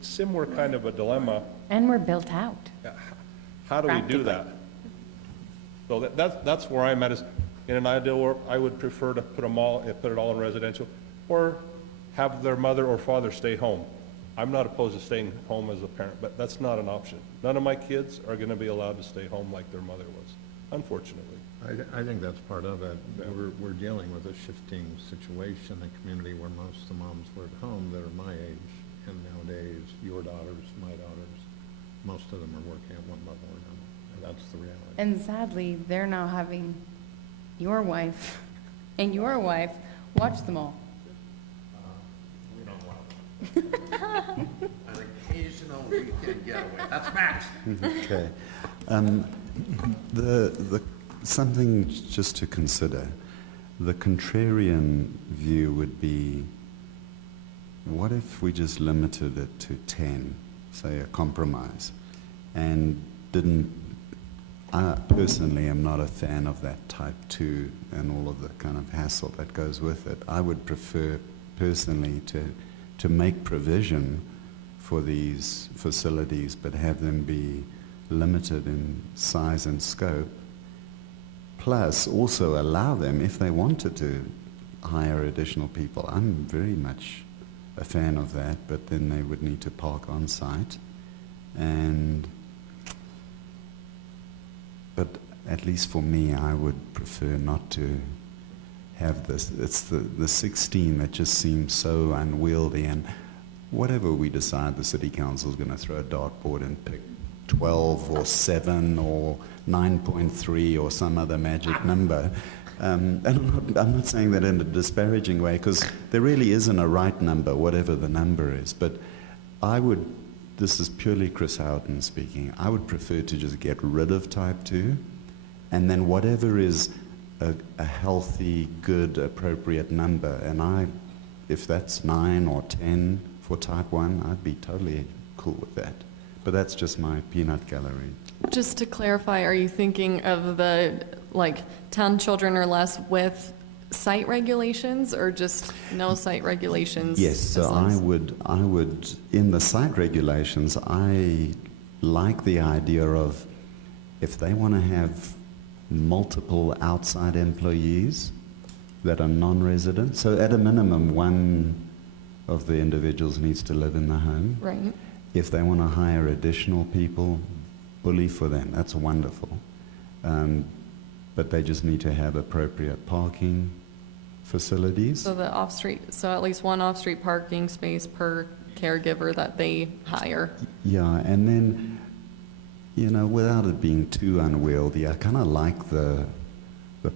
Similar kind of a dilemma. And we're built out. How do we do that? So that's where I'm at. Is in an ideal world, I would prefer to put it all in residential, or have their mother or father stay home. I'm not opposed to staying home as a parent, but that's not an option. None of my kids are going to be allowed to stay home like their mother was, unfortunately. I think that's part of it. We're dealing with a shifting situation, a community where most of the moms were at home that are my age, and nowadays, your daughters, my daughters, most of them are working at one level or another, and that's the reality. And sadly, they're now having your wife and your wife watch them all. We don't want an occasional weekend getaway. That's max. Okay. Something just to consider. The contrarian view would be, what if we just limited it to 10, say a compromise, and I personally am not a fan of that type 2 and all of the kind of hassle that goes with it. I would prefer personally to make provision for these facilities, but have them be limited in size and scope, plus also allow them, if they wanted to, hire additional people. I'm very much a fan of that, but then they would need to park on site. But at least for me, I would prefer not to have this. It's the 16 that just seems so unwieldy, and whatever we decide, the city council is going to throw a dartboard and pick 12 or 7 or 9.3 or some other magic number. And I'm not saying that in a disparaging way, because there really isn't a right number, whatever the number is. But this is purely Chris Houghton speaking, I would prefer to just get rid of type 2, and then whatever is a healthy, good, appropriate number, and if that's 9 or 10 for type 1, I'd be totally cool with that. But that's just my peanut gallery. Just to clarify, are you thinking of the, 10 children or less with site regulations, or just no site regulations? Yes, so I would, in the site regulations, I like the idea of, if they want to have multiple outside employees that are non-resident, so at a minimum, one of the individuals needs to live in the home. Right. If they want to hire additional people, bully for them, that's wonderful. But they just need to have appropriate parking facilities. So at least one off-street parking space per caregiver that they hire. Yeah, and then, without it being too unwieldy, I kind of like the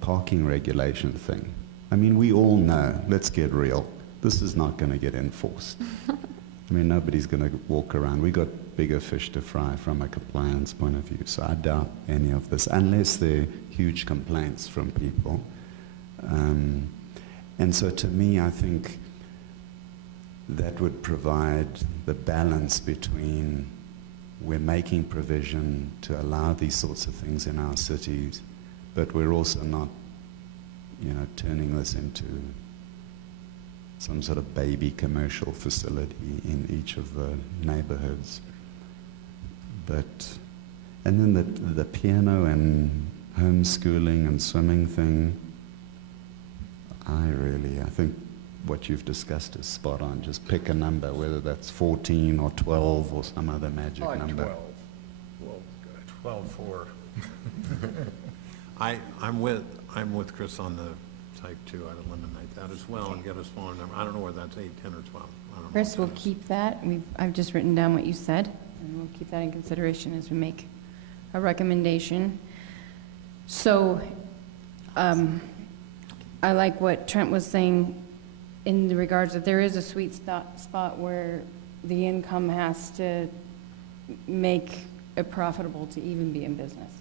parking regulation thing. I mean, we all know, let's get real, this is not going to get enforced. I mean, nobody's going to walk around. We got bigger fish to fry from a compliance point of view, so I doubt any of this, unless there are huge complaints from people. And so to me, I think that would provide the balance between we're making provision to allow these sorts of things in our cities, but we're also not, turning this into some sort of baby commercial facility in each of the neighborhoods. And then the piano and homeschooling and swimming thing, I think what you've discussed is spot on. Just pick a number, whether that's 14 or 12 or some other magic number. 12. 12 is good. 12 for. I'm with Chris on the type 2. I'd eliminate that as well and get a smaller number. I don't know whether that's 8, 10, or 12. I don't know Chris, what we'll that is. keep that. I've just written down what you said, and we'll keep that in consideration as we make a recommendation. So, I like what Trent was saying in the regards that there is a sweet spot where the income has to make it profitable to even be in business.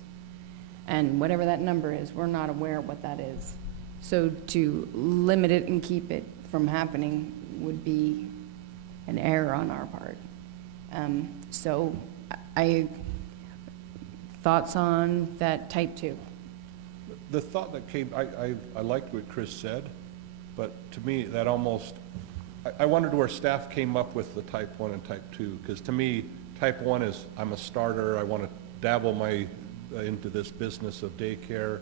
And whatever that number is, we're not aware of what that is. So to limit it and keep it from happening would be an error on our part. So thoughts on that type 2? The thought that came, I liked what Chris said, but to me, that almost, I wondered where staff came up with the type 1 and type 2, because to me, type 1 is, I'm a starter, I want to dabble into this business of daycare.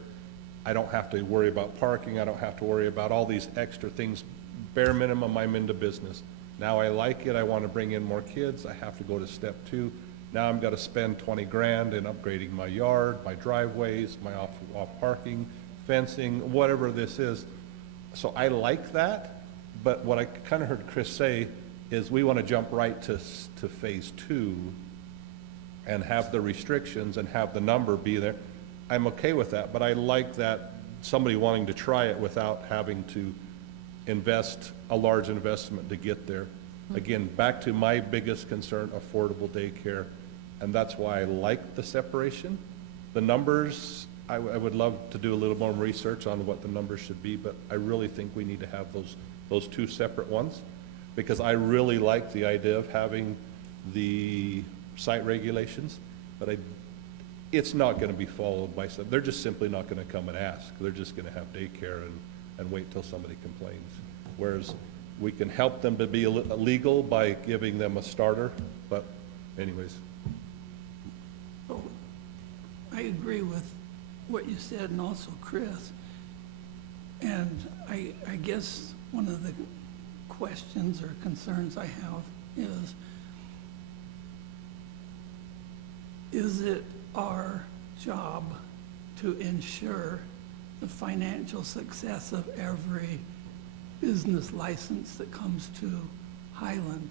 I don't have to worry about parking, I don't have to worry about all these extra things. Bare minimum, I'm into business. Now I like it, I want to bring in more kids, I have to go to step 2. Now I'm got to spend 20 grand in upgrading my yard, my driveways, my off parking, fencing, whatever this is. So I like that, but what I kind of heard Chris say is we want to jump right to phase 2 and have the restrictions and have the number be there. I'm okay with that, but I like that somebody wanting to try it without having to invest a large investment to get there. Again, back to my biggest concern, affordable daycare, and that's why I like the separation. The numbers, I would love to do a little more research on what the numbers should be, but I really think we need to have those 2 separate ones, because I really like the idea of having the site regulations, but it's not going to be followed by some. They're just simply not going to come and ask. They're just going to have daycare and wait till somebody complains. Whereas we can help them to be legal by giving them a starter, but anyways. So I agree with what you said, and also Chris. And I guess one of the questions or concerns I have is it our job to ensure the financial success of every business license that comes to Highland,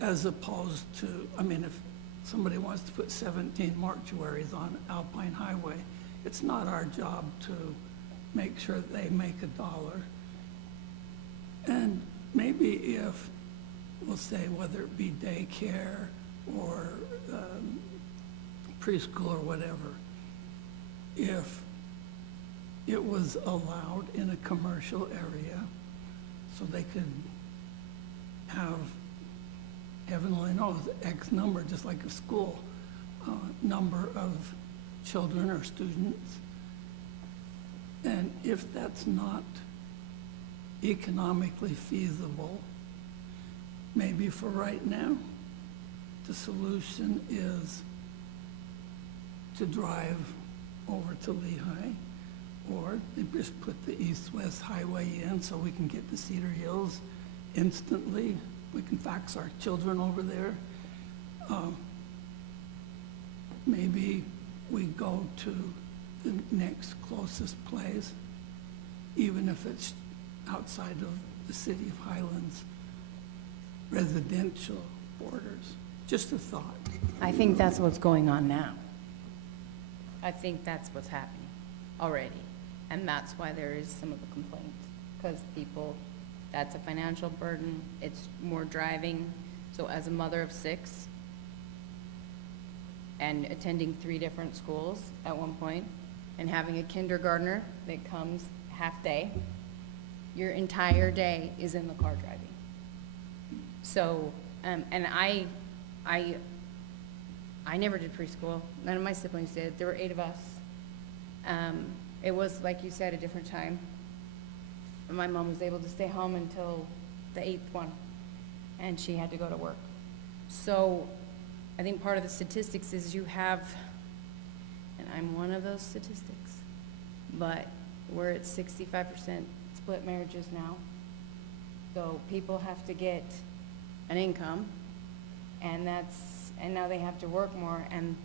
as opposed to, I mean, if somebody wants to put 17 mortuaries on Alpine Highway, it's not our job to make sure that they make $1. And maybe if, we'll say, whether it be daycare or preschool or whatever, if it was allowed in a commercial area, so they could have, heaven only knows, X number, just like a school, number of children or students. And if that's not economically feasible, maybe for right now, the solution is to drive over to Lehigh, or they just put the east-west highway in so we can get to Cedar Hills instantly. We can fax our children over there. Maybe we go to the next closest place, even if it's outside of the city of Highlands residential borders. Just a thought. I think that's what's going on now. I think that's what's happening already. And that's why there is some of the complaints, because people, that's a financial burden, it's more driving. So as a mother of 6 and attending 3 different schools at one point, and having a kindergartner that comes half day, your entire day is in the car driving. So, and I never did preschool. None of my siblings did. There were 8 of us. It was, like you said, a different time. My mom was able to stay home until the 8th one, and she had to go to work. So I think part of the statistics is you have, and I'm one of those statistics, but we're at 65% split marriages now. So people have to get an income, and now they have to work more, and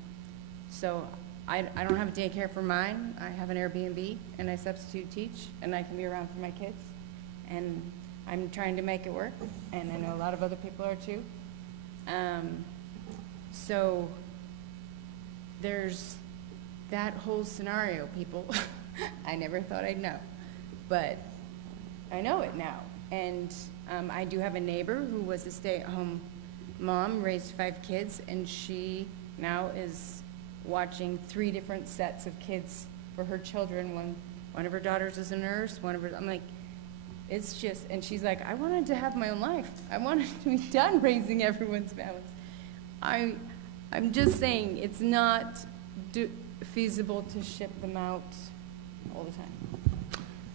so I don't have a daycare for mine. I have an Airbnb, and I substitute teach, and I can be around for my kids, and I'm trying to make it work, and I know a lot of other people are too. So there's that whole scenario, people. I never thought I'd know, but I know it now. And I do have a neighbor who was a stay-at-home mom, raised 5 kids, and she now is watching 3 different sets of kids for her children. One of her daughters is a nurse, I'm like, it's just, and she's like, I wanted to have my own life. I wanted to be done raising everyone's families. I'm just saying, it's not feasible to ship them out all the time.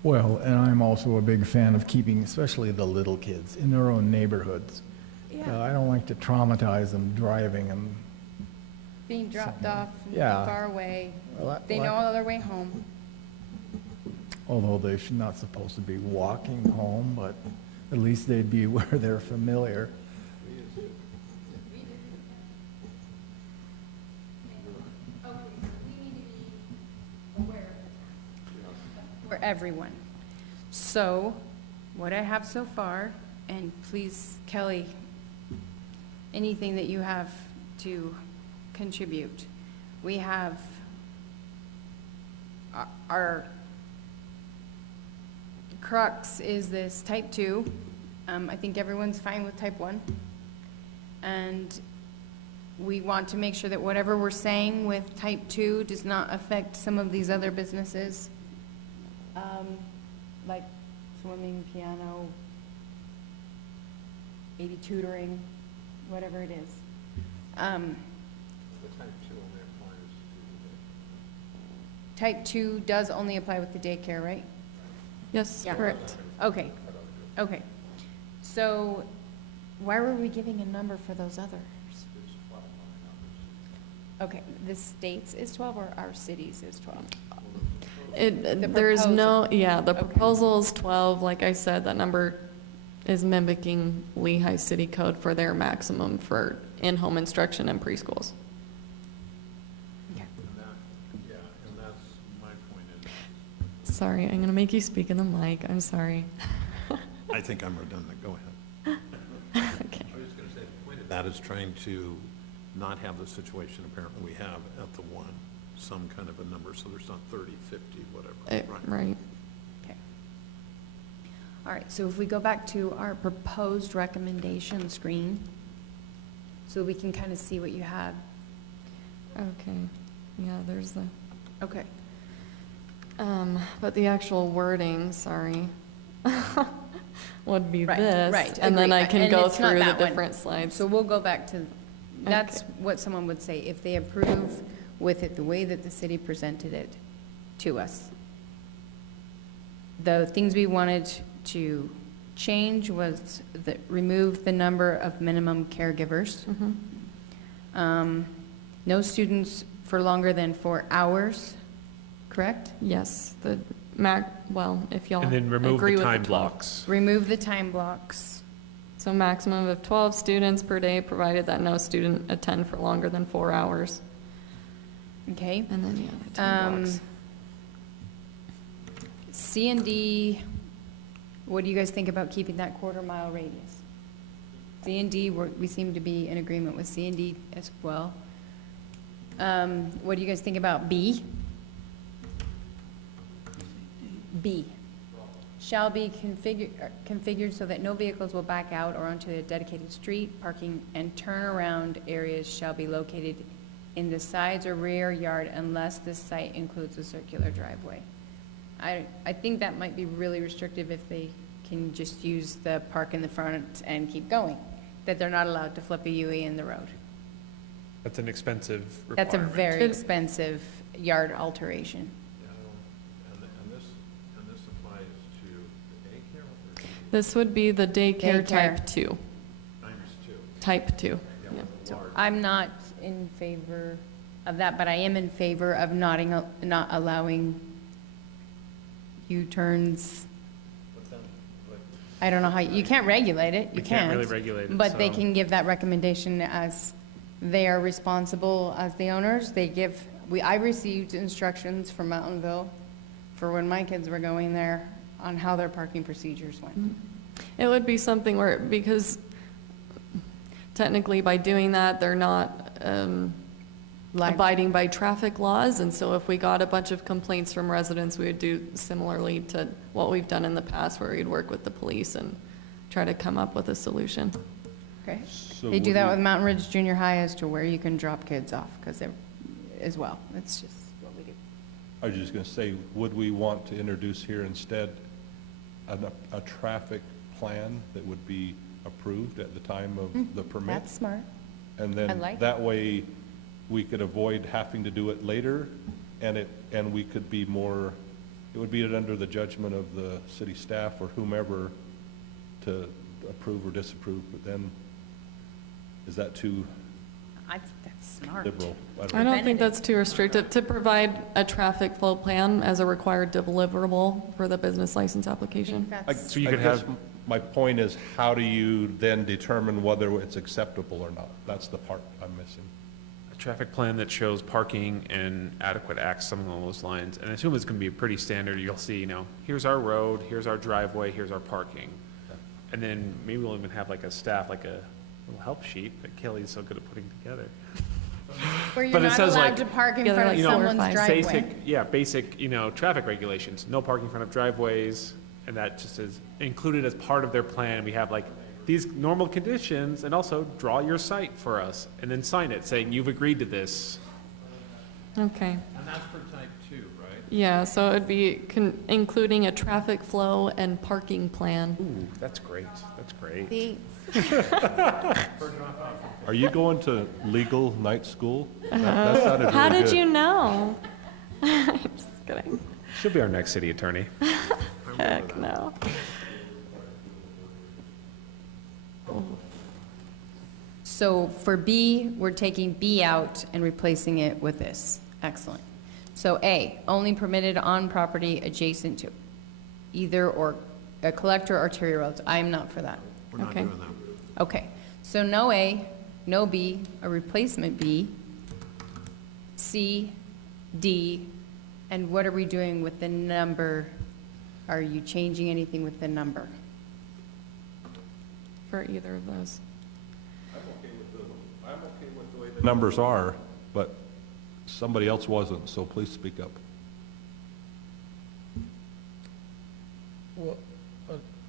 Well, and I'm also a big fan of keeping, especially the little kids, in their own neighborhoods. Yeah. I don't like to traumatize them driving them. Being dropped Something. off Yeah. far away. Well, They know all their way home. Although they're not supposed to be walking home, but at least they'd be where they're familiar. For everyone. So, what I have so far, and please, Kelly, anything that you have to contribute. We have our crux is this type 2. I think everyone's fine with type 1. And we want to make sure that whatever we're saying with type 2 does not affect some of these other businesses, like swimming, piano, 80 tutoring, whatever it is. Type 2 does only apply with the daycare, right? Yes, Yeah. correct. Okay, okay. So why were we giving a number for those others? Okay, the state's is 12 or our city's is 12? There's no, yeah, the Okay. proposal is 12. Like I said, that number is mimicking Lehigh City Code for their maximum for in-home instruction and preschools. Okay. Yeah, and that's my point Sorry, I'm going to make you speak in the mic. I'm sorry. I think I'm redundant, go ahead. Okay. I was just going to say, the point of that is trying to not have the situation apparently we have at the 1, some kind of a number, so there's not 30, 50, whatever. Right. Okay. All right, so if we go back to our proposed recommendation screen, so we can kind of see what you had. Okay. Yeah, there's the, Okay. but the actual wording, sorry, would be Right, this. right, And then agree. I can And go it's not through the that one. different slides. So we'll go back to, that's what someone would say, if they approve with it the way that the city presented it to us. The things we wanted to change was remove the number of minimum caregivers. Mhm. No students for longer than 4 hours, correct? Yes, the well, if y'all And then remove agree the with time 12. blocks. Remove the time blocks. So maximum of 12 students per day, provided that no student attend for longer than 4 hours. Okay. And then, yeah, the time blocks. C and D, what do you guys think about keeping that quarter-mile radius? C and D, we seem to be in agreement with C and D as well. What do you guys think about B? B, shall be configured so that no vehicles will back out or onto a dedicated street. Parking and turnaround areas shall be located in the sides or rear yard unless this site includes a circular driveway. I think that might be really restrictive if they can just use the park in the front and keep going, that they're not allowed to flip a UE in the road. That's an expensive requirement. That's a very expensive yard alteration. And this applies to the daycare or This would be the daycare Daycare. type 2. times 2? Type 2. Yeah. So I'm not in favor of that, but I am in favor of not allowing U-turns. But then, I don't know how, you can't regulate it, you We can't really can't. regulate it, But they so- can give that recommendation as they are responsible as the owners. They give, I received instructions from Mountainville for when my kids were going there on how their parking procedures went. It would be something where, because technically by doing that, they're not Like- abiding by traffic laws, and so if we got a bunch of complaints from residents, we would do similarly to what we've done in the past, where we'd work with the police and try to come up with a solution. Okay. So They do would that we- with Mountain Ridge Junior High as to where you can drop kids off, because they're, as well. It's just what we do. I was just gonna say, would we want to introduce here instead a traffic plan that would be approved at the time of the permit? That's smart. And I then like that way, we could avoid having to do it later, and we could be more, it would be under the judgment of the city staff or whomever to approve or disapprove, but then, is that too I think that's smart. liberal? I don't know. don't think that's too restrictive, to provide a traffic flow plan as a required deliverable for the business license I application. think I- that's- So you I could guess have- My point is, how do you then determine whether it's acceptable or not? That's the part I'm missing. A traffic plan that shows parking and adequate access, something along those lines. And I assume it's gonna be pretty standard. You'll see, here's our road, here's our driveway, here's our parking. And then maybe we'll even have like a staff, like a little help sheet that Kelly's so good at putting together. Where you're But it not says, allowed like, to park in yeah, front of like 4 or someone's 5 driveway. Basic, traffic regulations, no parking in front of driveways, and that just is included as part of their plan. We have like these normal conditions, and also draw your site for us, and then sign it saying you've agreed to this. Okay. And that's for type 2, right? Yeah, so it'd be including a traffic flow and parking plan. Ooh, that's great, that's great. Are you going to legal night school? That sounded How really did good. you know? I'm just kidding. She'll be our next city attorney. Heck no. So for B, we're taking B out and replacing it with this. Excellent. So A, only permitted on property adjacent to either or a collector or arterial roads. I am not for that. We're not Okay. doing that. Okay, so no A, no B, a replacement B, C, D, and what are we doing with the number? Are you changing anything with the number? For either of those. I'm okay with the way the numbers are, but somebody else wasn't, so please speak up. Well,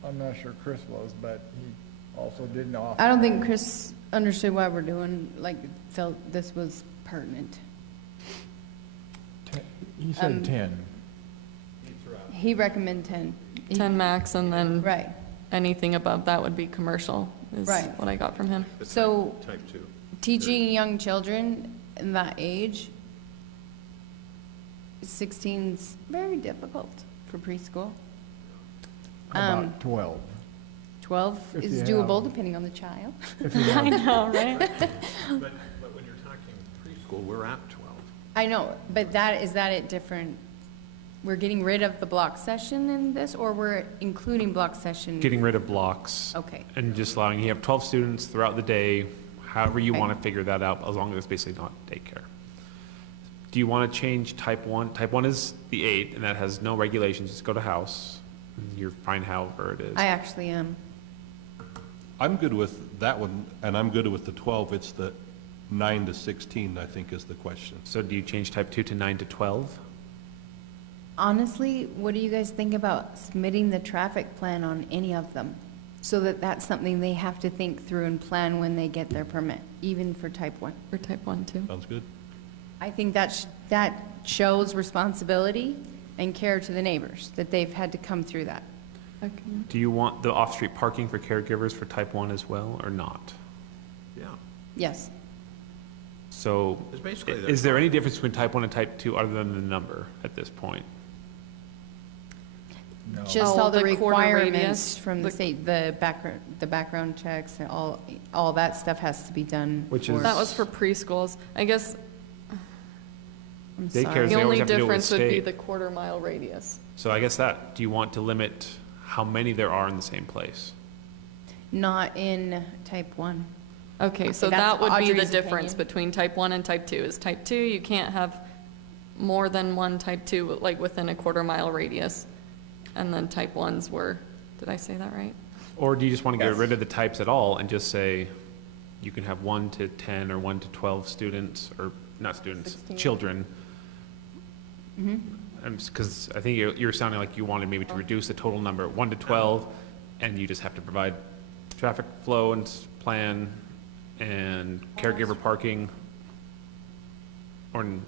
I'm not sure Chris was, but he also didn't offer. I don't think Chris understood why we're doing, like, felt this was pertinent. He said 10. He recommended 10. 10 max, and then Right, anything above that would be commercial, is Right. what I got from him. so Type 2. teaching young children in that age, 16's very difficult for preschool. About 12. 12 If is you doable have- depending on the child. I know, right? But when you're talking preschool, we're at 12. I know, but is that it different? We're getting rid of the block session in this, or we're including block session? Getting rid of blocks. Okay. And just allowing, you have 12 students throughout the day, however you Okay. want to figure that out, as long as it's basically not daycare. Do you want to change type 1? Type 1 is the 8, and that has no regulations, just go to house. You're fine however it is. I actually am. I'm good with that one, and I'm good with the 12. It's the 9 to 16, I think, is the question. So do you change type 2 to 9 to 12? Honestly, what do you guys think about submitting the traffic plan on any of them? So that that's something they have to think through and plan when they get their permit, even for type 1. For type 1, too. Sounds good? I think that shows responsibility and care to the neighbors, that they've had to come through that. Okay. Do you want the off-street parking for caregivers for type 1 as well, or not? Yeah. Yes. So, It's basically is there any difference between type 1 and type 2 other than the number at this point? No. Just Oh, all the the quarter requirements radius? from the The- state, the background checks, and all that stuff has to be done. Which for- is- That was for preschools. I guess I'm Daycares, sorry. the they always only have to do it with difference would be state. the quarter-mile radius. So I guess that, do you want to limit how many there are in the same place. Not in type 1. Okay, so that's that would be the Audrey's difference opinion. between type 1 and type 2, is type 2, you can't have more than one type 2, like within a quarter-mile radius. And then type 1s were, did I say that right? Or do you just want to get Yes. rid of the types at all and just say you can have 1 to 10 or 1 to 12 students, or not students, 16. children? Mm-hmm. Because I think you're sounding like you wanted maybe to reduce the total number, 1 to 12, and you just have to provide traffic flow and plan and caregiver parking, or My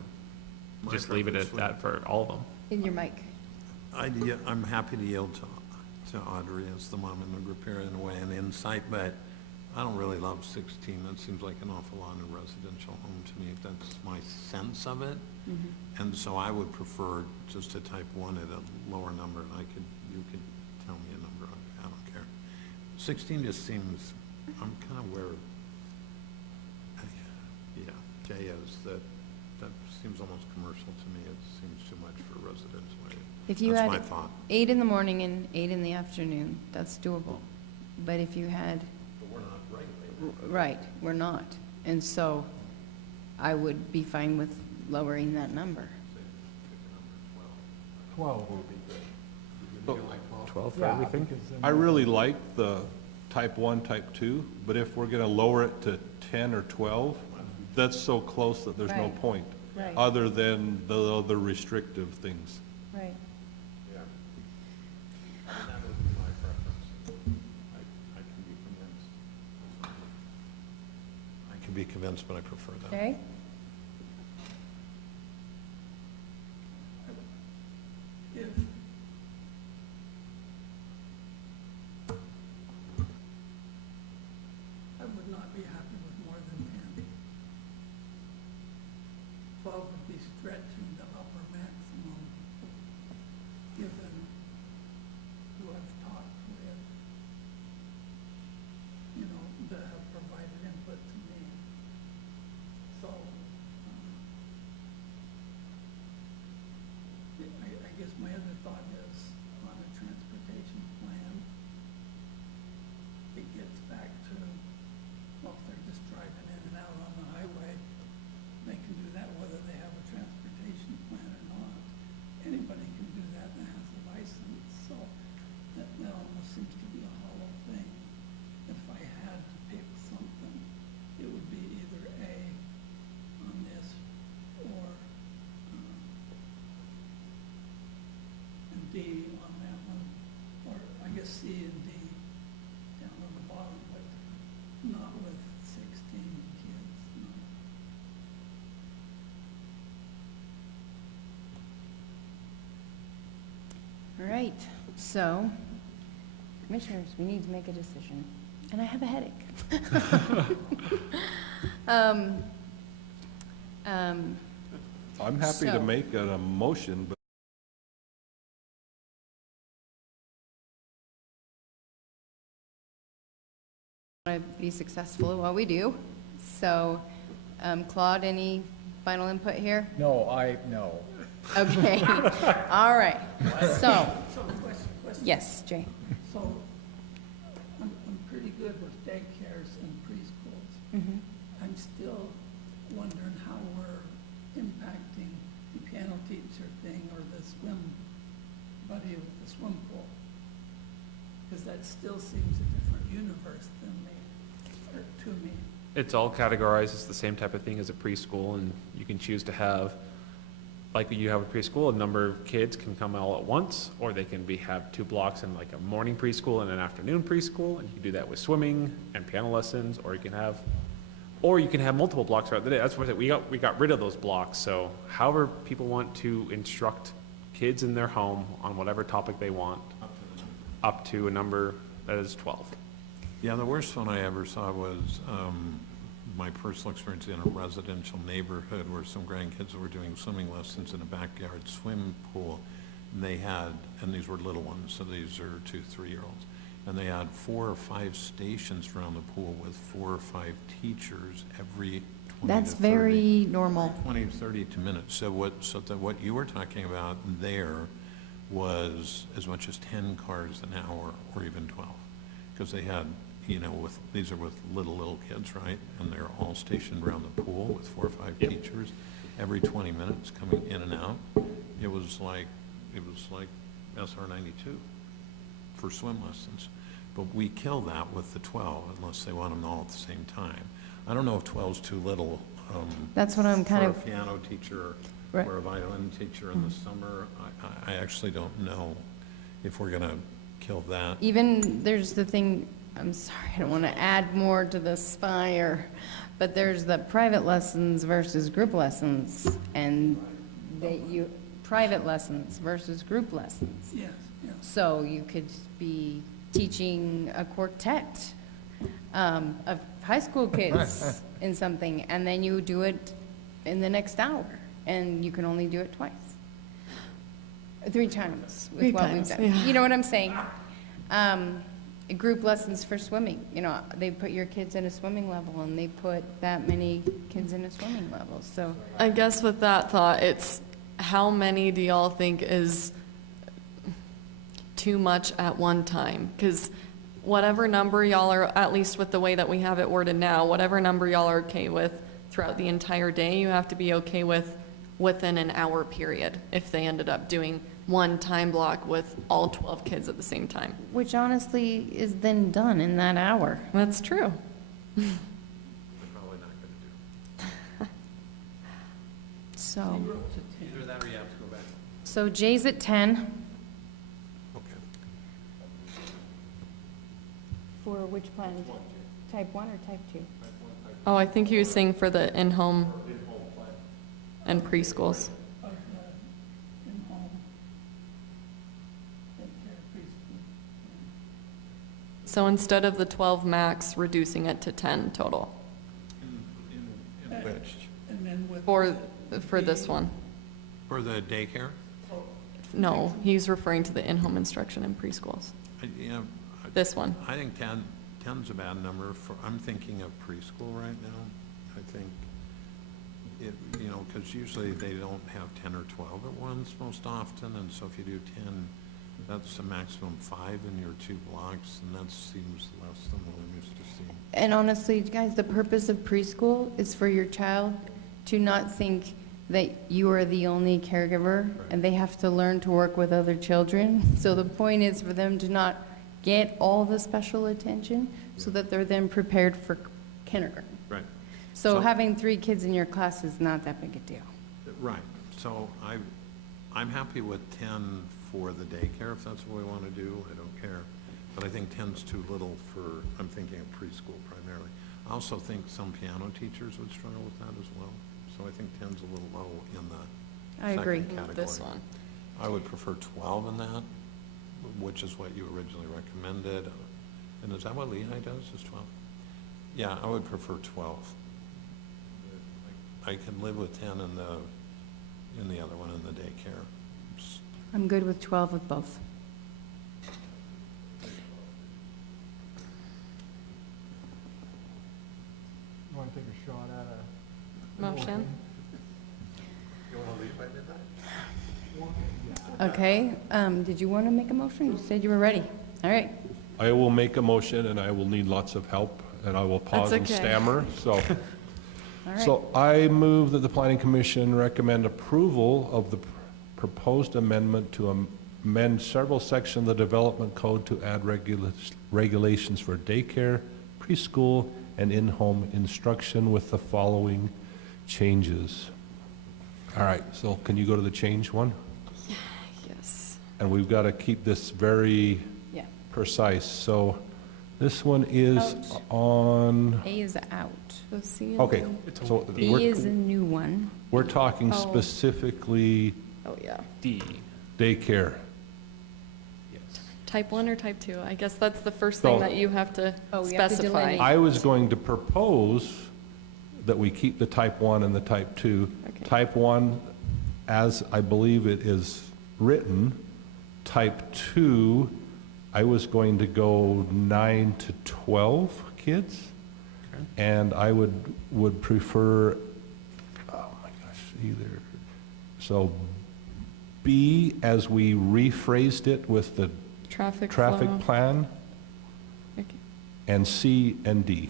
just leave it preference at would- that for all of them. In your mic. I'm happy to yield to Audrey as the mom in the group here in a way and insight, but I don't really love 16. That seems like an awful lot in a residential home to me. That's my sense of it. And so I would prefer just to type 1 at a lower number, and you could tell me a number. I don't care. 16 just seems, I'm kind of where, yeah, Jay is, that seems almost commercial to me. It seems too much for residential. If you That's my had thought. 8 in the morning and 8 in the afternoon, that's doable. But if you had, But we're not regulated. right, we're not. And so I would be fine with lowering that number. 12 would be good. 12 for Yeah, everything? because then- I really like the type 1, type 2, but if we're going to lower it to 10 or 12, that's so close that there's no Right. point, Right. other than the other restrictive things. Right. Yeah. And that would be my preference. I can be convinced. I can be convinced, but I prefer that. Okay? If I would not be happy with more than 10. 12 would be stretching the upper maximum, given who I've talked with, that have provided input to me. So, I guess my other thought is, on a transportation plan, it gets back to, well, if they're just driving in and out on the highway, they can do that whether they have a transportation plan or not. Anybody can do that that has a license, so that almost seems to be a hollow thing. If I had to pick something, it would be either A on this or, and D on that one, or I guess C and D down on the bottom, but not with 16 kids, no. All right, so, commissioners, we need to make a decision, and I have a headache. I'm happy to So- make a motion, but Want to be successful at what we do. So, Claude, any final input here? No, no. Okay, all right, so, So question. yes, Jay. So, I'm pretty good with daycares and preschools. Mhm. I'm still wondering how we're impacting the piano teacher thing or the swim buddy with the swim pool. Because that still seems a different universe than me, or to me. It's all categorized as the same type of thing as a preschool, and you can choose to have, like you have a preschool, a number of kids can come all at once, or they can have 2 blocks in like a morning preschool and an afternoon preschool, and you can do that with swimming and piano lessons, or you can have multiple blocks throughout the day. That's what we got rid of those blocks, so however people want to instruct kids in their home on whatever topic they want, up to a number that is 12. Yeah, the worst one I ever saw was my personal experience in a residential neighborhood where some grandkids were doing swimming lessons in a backyard swim pool. And they had, and these were little ones, so these are 2, 3-year-olds. And they had 4 or 5 stations around the pool with 4 or 5 teachers every 20 That's to 30. very normal. 20 to 32 minutes. So what you were talking about there was as much as 10 cars an hour or even 12. Because they had, these are with little kids, right? And they're all stationed around the pool with 4 or 5 teachers every 20 minutes coming in and out. It was like SR 92 for swim lessons. But we kill that with the 12 unless they want them all at the same time. I don't know if 12's too little. That's what I'm kind for of, a piano teacher Right. or a violin teacher in the summer. I actually don't know if we're gonna kill that. even, there's the thing, I'm sorry, I don't want to add more to this fire, but there's the private lessons versus group lessons, and private lessons versus group lessons. Yes, yes. So you could be teaching a quartet of high school kids in something, and then you do it in the next hour, and you can only do it twice. 3 times with 3 what we've times, done. yeah. You know what I'm saying? Group lessons for swimming, they put your kids in a swimming level, and they put that many kids in a swimming level, so. I guess with that thought, it's how many do y'all think is too much at one time? Because whatever number y'all are, at least with the way that we have it worded now, whatever number y'all are okay with throughout the entire day, you have to be okay with within an hour period if they ended up doing one time block with all 12 kids at the same time. Which honestly is then done in that hour. That's true. They're probably not gonna do. So, Either that or you have to go back. so Jay's at 10. Okay. For which plan? Type 1 or type 2? Oh, I think he was saying for the in-home and preschools. Of the in-home daycare preschool. So instead of the 12 max, reducing it to 10 total In which? And then with. for this one. For the daycare? No, he's referring to the in-home instruction in preschools. This one. I think 10's a bad number I'm thinking of preschool right now. I think because usually they don't have 10 or 12 at once most often, and so if you do 10, that's a maximum 5 in your 2 blocks, and that seems less than what I'm used to seeing. And honestly, guys, the purpose of preschool is for your child to not think that you are the only caregiver and they have to learn to work with other children. So the point is for them to not get all the special attention so that they're then prepared for kindergarten. Right. So having 3 kids in your class is not that big a deal. Right. So I'm happy with 10 for the daycare, if that's what we want to do. I don't care. But I think 10's too little I'm thinking of preschool primarily. I also think some piano teachers would struggle with that as well. So I think 10's a little low in the I agree. second category. This one. I would prefer 12 in that, which is what you originally recommended. And is that what Lehigh does, is 12? Yeah, I would prefer 12. I can live with 10 in the other one, in the daycare. I'm good with 12 of both. You want to take a shot at a? Motion? Okay, did you want to make a motion? You said you were ready. All right. I will make a motion, and I will need lots of help, and I will pause and okay. stammer, so. All right. So I move that the Planning Commission recommend approval of the proposed amendment to amend several sections of the Development Code to add regulations for daycare, preschool, and in-home instruction with the following changes. All right, so can you go to the change one? Yes. And we've got to keep this very Yeah. precise. So this one is Out. on, A is out. So C and okay, D. so B is a new one. we're talking Oh. specifically Oh, yeah. D. daycare. Yes. Type 1 or type 2? I guess that's the first thing So- that you have to Oh, we have to specify. delineate. I was going to propose that we keep the type 1 and the type 2. Okay. Type 1, as I believe it is written, type 2, I was going to go 9 to 12 kids. And I would prefer, oh my gosh, so B, as we rephrased it with the Traffic traffic flow. plan, Okay. and C and D.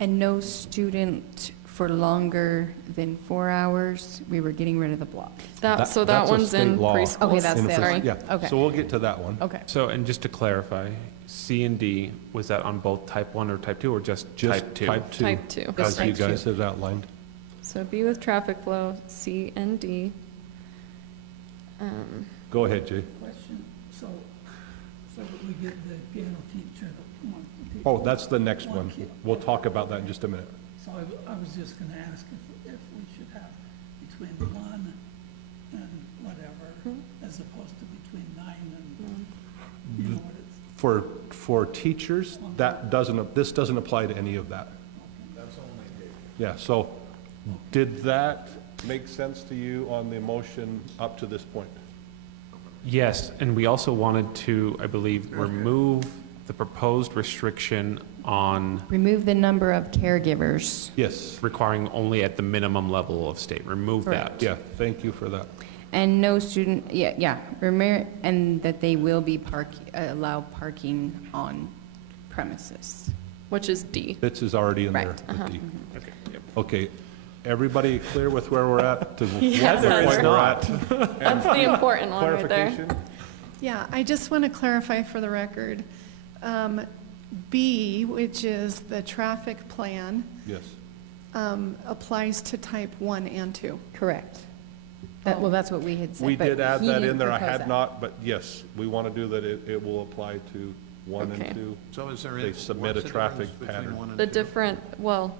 And no student for longer than 4 hours, we were getting rid of the block. So that That's a one's state in law. preschool. Okay, that's In the Sorry. other. Yeah, Okay. so we'll get to that one. Okay. So, and just to clarify, C and D, was that on both type 1 or type 2, or just Just type 2? type 2, Type 2. Just as you type two. guys have outlined. So B with traffic flow, C and D. Go ahead, Jay. Question, so that we get the piano teacher that wants to teach. Oh, that's the next one. We'll talk about that in just a minute. So I was just gonna ask if we should have between 1 and whatever, as opposed to between 9 and, you know what it's, For teachers, that doesn't, this doesn't apply to any of that. Yeah, so did that make sense to you on the motion up to this point? Yes, and we also wanted to, I believe, remove the proposed restriction on Remove the number of caregivers. Yes, requiring only at the minimum level of state. Remove that. Correct. yeah, thank you for that. And no student, and that they will be allow parking on premises. Which is D. This is already in there. Right, with the- Okay, yep. Okay, everybody clear with where we're at? To Yes, what sir. point we're at? That's the important one right there. Clarification? Yeah, I just want to clarify for the record. B, which is the traffic plan, Yes. applies to type 1 and 2. Correct. Well, that's what we had said. We but did add he that didn't in there. I propose had that. not, but yes, we want to do that. It will apply to 1 Okay. and 2. So is there? They submit what's a the traffic difference between pattern. 1 and The 2? different, well,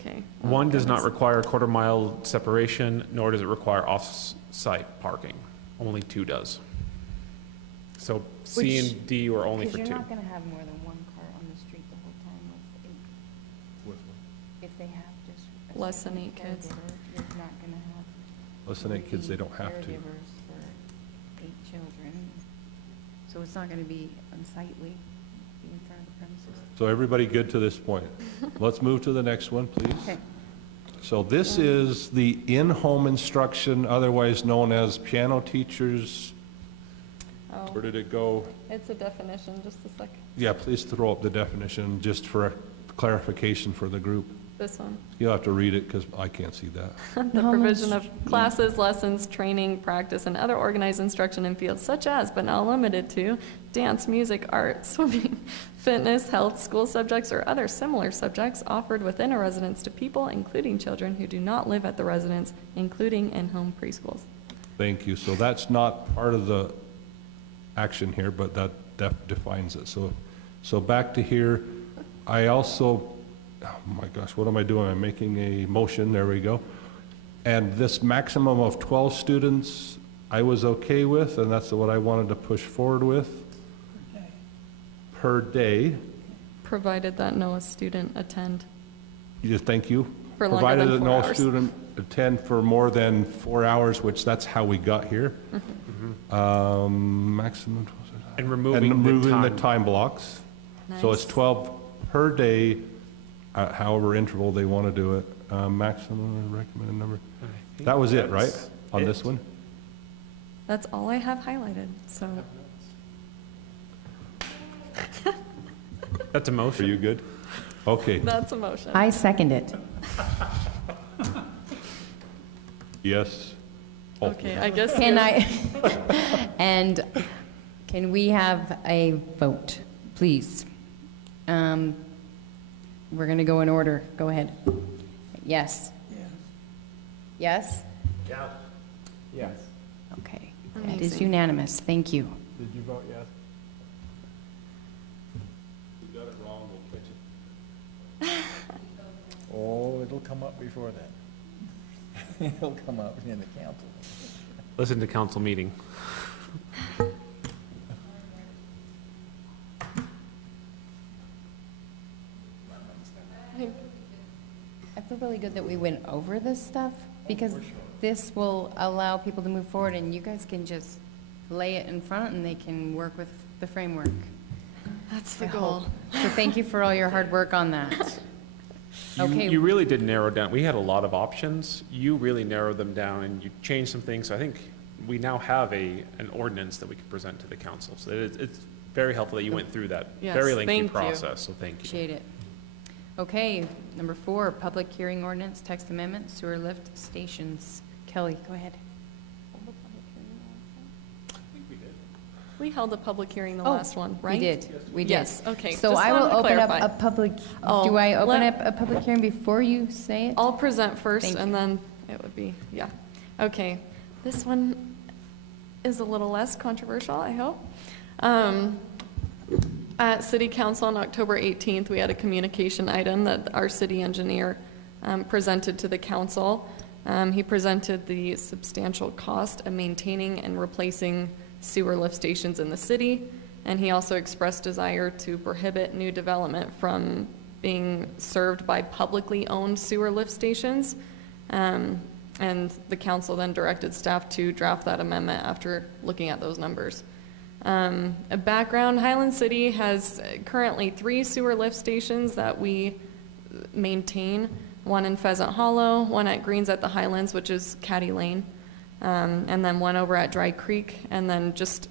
okay. Oh, 1 does not goodness. require quarter-mile separation, nor does it require off-site parking. Only 2 does. So C Which- and D were only for Because 2. you're not going to have more than one car on the street the whole time with 8. If they have just. a Less than single 8 kids. caregiver, You're not going to have. Less than 8 kids, they don't have to. Caregivers for 8 children. So it's not going to be unsightly, be in front of the premises. So everybody good to this point? Let's move to the next one, please. Okay. So this is the in-home instruction, otherwise known as piano teachers. Oh, Where did it go? it's a definition, just a second. Yeah, please throw up the definition just for clarification for the group. This one. You'll have to read it because I can't see that. The No, provision that's- of classes, lessons, training, practice, and other organized instruction in fields such as, but not limited to, dance, music, art, swimming, fitness, health, school subjects, or other similar subjects offered within a residence to people, including children who do not live at the residence, including in-home preschools. Thank you. So that's not part of the action here, but that defines it. So back to here, I also, oh my gosh, what am I doing? I'm making a motion, there we go. And this maximum of 12 students, I was okay with, and that's what I wanted to push forward with okay. per day. Provided that no student attend. Thank you. For longer than Provided that 4 no hours. student attend for more than 4 hours, which that's how we got here. Maximum. And And removing removing the the time. time blocks. So it's Nice. 12 per day, however interval they want to do it. Maximum recommended number. I think That was it, right? that's On it. this one? That's all I have highlighted, so. That's a Are motion. you good? Okay, That's a motion. I second it. yes. Oh, Okay, I guess. Can I, and can we have a vote, please? We're going to go in order. Go ahead. Yes. Yes. Yes? Yes. Okay. That is Amazing. unanimous. Thank you. Did you vote yes? We got it wrong, we'll catch it. Oh, it'll come up before that. It'll come up in the council. Listen to council meeting. I feel really good that we went over this stuff because this will allow people to move forward and you guys can just lay it in front and they can work with the framework. That's the I goal. hope. So thank you for all your hard work on that. Okay. You really did narrow down, we had a lot of options. You really narrowed them down and you changed some things. So I think we now have an ordinance that we can present to the council. So it's very helpful that you went through that Yes, very lengthy thank you. process, so thank you. Appreciate it. Okay, number 4, public hearing ordinance, text amendment, sewer lift stations. Kelly, go ahead. We held a public hearing the Oh, last one, right? We did, we did. Yes, okay. So just I will wanted to open up clarify. a public, Oh, do I open let- up a public hearing before you say it? I'll present first Thank and you. then it would be, yeah. Okay, this one is a little less controversial, I hope. At City Council on October 18th, we had a communication item that our city engineer presented to the council. He presented the substantial cost of maintaining and replacing sewer lift stations in the city, and he also expressed desire to prohibit new development from being served by publicly owned sewer lift stations. And the council then directed staff to draft that amendment after looking at those numbers. A background, Highland City has currently 3 sewer lift stations that we maintain, one in Pheasant Hollow, one at Greens at the Highlands, which is Caddy Lane, and then one over at Dry Creek. And then just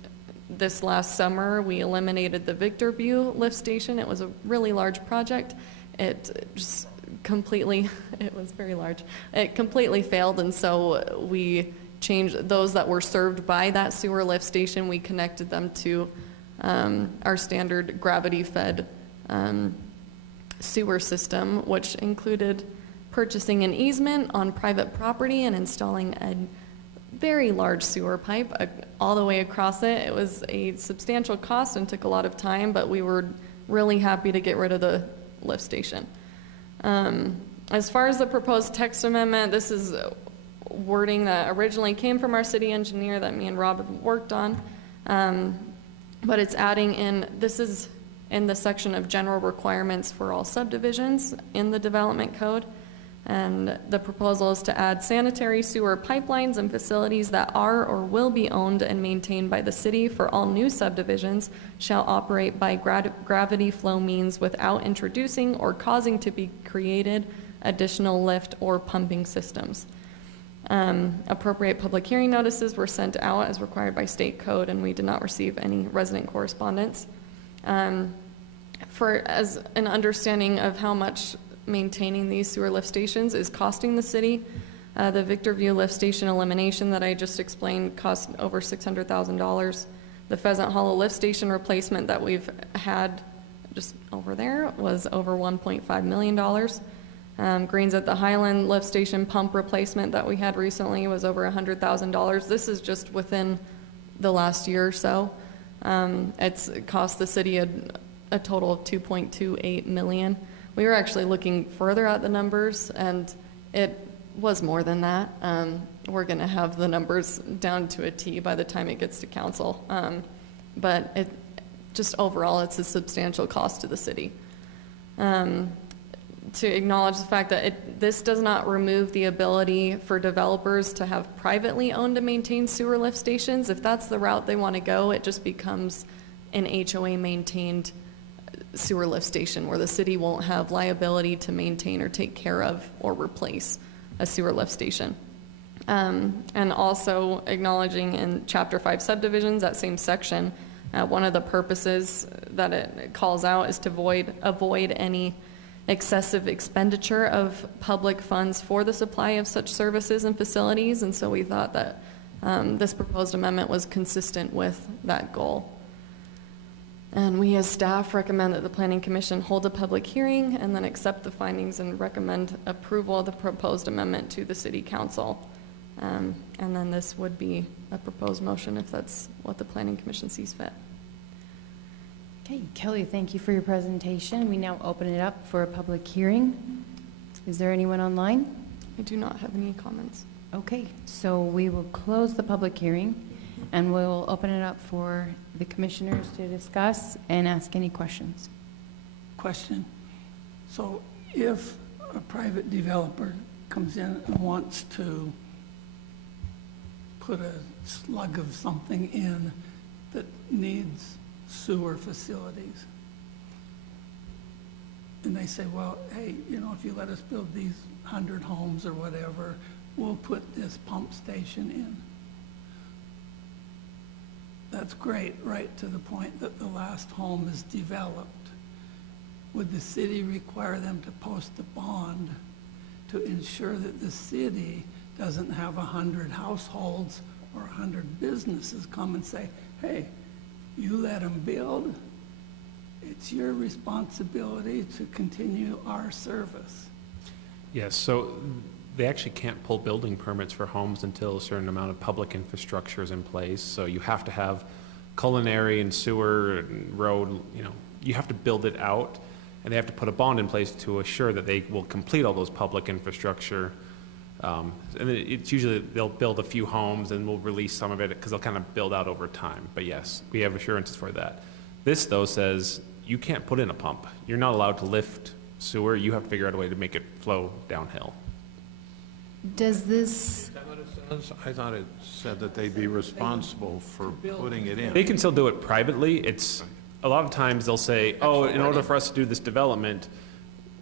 this last summer, we eliminated the Victor View lift station. It was a really large project. It just completely, it was very large. It completely failed, and so we changed those that were served by that sewer lift station. We connected them to our standard gravity-fed sewer system, which included purchasing an easement on private property and installing a very large sewer pipe all the way across it. It was a substantial cost and took a lot of time, but we were really happy to get rid of the lift station. As far as the proposed text amendment, this is wording that originally came from our city engineer that me and Rob have worked on, but it's adding in, this is in the section of general requirements for all subdivisions in the development code. And the proposal is to add sanitary sewer pipelines and facilities that are or will be owned and maintained by the city for all new subdivisions shall operate by gravity flow means without introducing or causing to be created additional lift or pumping systems. Appropriate public hearing notices were sent out as required by state code, and we did not receive any resident correspondence. As an understanding of how much maintaining these sewer lift stations is costing the city, the Victor View lift station elimination that I just explained cost over $600,000. The Pheasant Hollow lift station replacement that we've had just over there was over $1.5 million. Greens at the Highland lift station pump replacement that we had recently was over $100,000. This is just within the last year or so. It's cost the city a total of $2.28 million. We were actually looking further at the numbers, and it was more than that. We're going to have the numbers down to a T by the time it gets to council. But it just overall, it's a substantial cost to the city. To acknowledge the fact that this does not remove the ability for developers to have privately owned and maintained sewer lift stations. If that's the route they want to go, it just becomes an HOA-maintained sewer lift station where the city won't have liability to maintain or take care of or replace a sewer lift station. And also acknowledging in Chapter 5 subdivisions, that same section, one of the purposes that it calls out is to avoid any excessive expenditure of public funds for the supply of such services and facilities. And so we thought that this proposed amendment was consistent with that goal. And we as staff recommend that the Planning Commission hold a public hearing and then accept the findings and recommend approval of the proposed amendment to the City Council. And then this would be a proposed motion if that's what the Planning Commission sees fit. Okay, Kelly, thank you for your presentation. We now open it up for a public hearing. Is there anyone online? I do not have any comments. Okay, so we will close the public hearing and we'll open it up for the commissioners to discuss and ask any questions. Question. So if a private developer comes in and wants to put a slug of something in that needs sewer facilities, and they say, well, hey, you know, if you let us build these 100 homes or whatever, we'll put this pump station in. That's great, right to the point that the last home is developed. Would the city require them to post a bond to ensure that the city doesn't have 100 households or 100 businesses come and say, hey, you let them build, it's your responsibility to continue our service? Yes, so they actually can't pull building permits for homes until a certain amount of public infrastructure is in place. So you have to have culinary and sewer and road, you know, you have to build it out, and they have to put a bond in place to assure that they will complete all those public infrastructure. And it's usually, they'll build a few homes and we'll release some of it because they'll kind of build out over time. But yes, we have assurances for that. This, though, says you can't put in a pump. You're not allowed to lift sewer. You have to figure out a way to make it flow downhill. Does this, Is that what it says? I thought it said that they'd be responsible for putting it in. They can still do it privately. It's, a lot of times they'll say, oh, in order for us to do this development,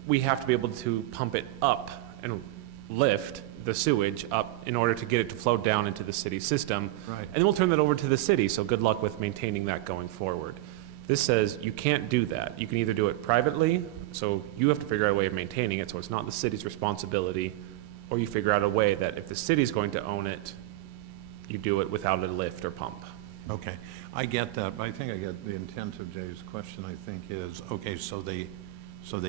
we have to be able to pump it up and lift the sewage up in order to get it to flow down into the city system. Right. And then we'll turn that over to the city, so good luck with maintaining that going forward. This says you can't do that. You can either do it privately, so you have to figure out a way of maintaining it, so it's not the city's responsibility, or you figure out a way that if the city's going to own it, you do it without a lift or pump. Okay, I get that, but I think I get the intent of Jay's question, I think, is, okay, so they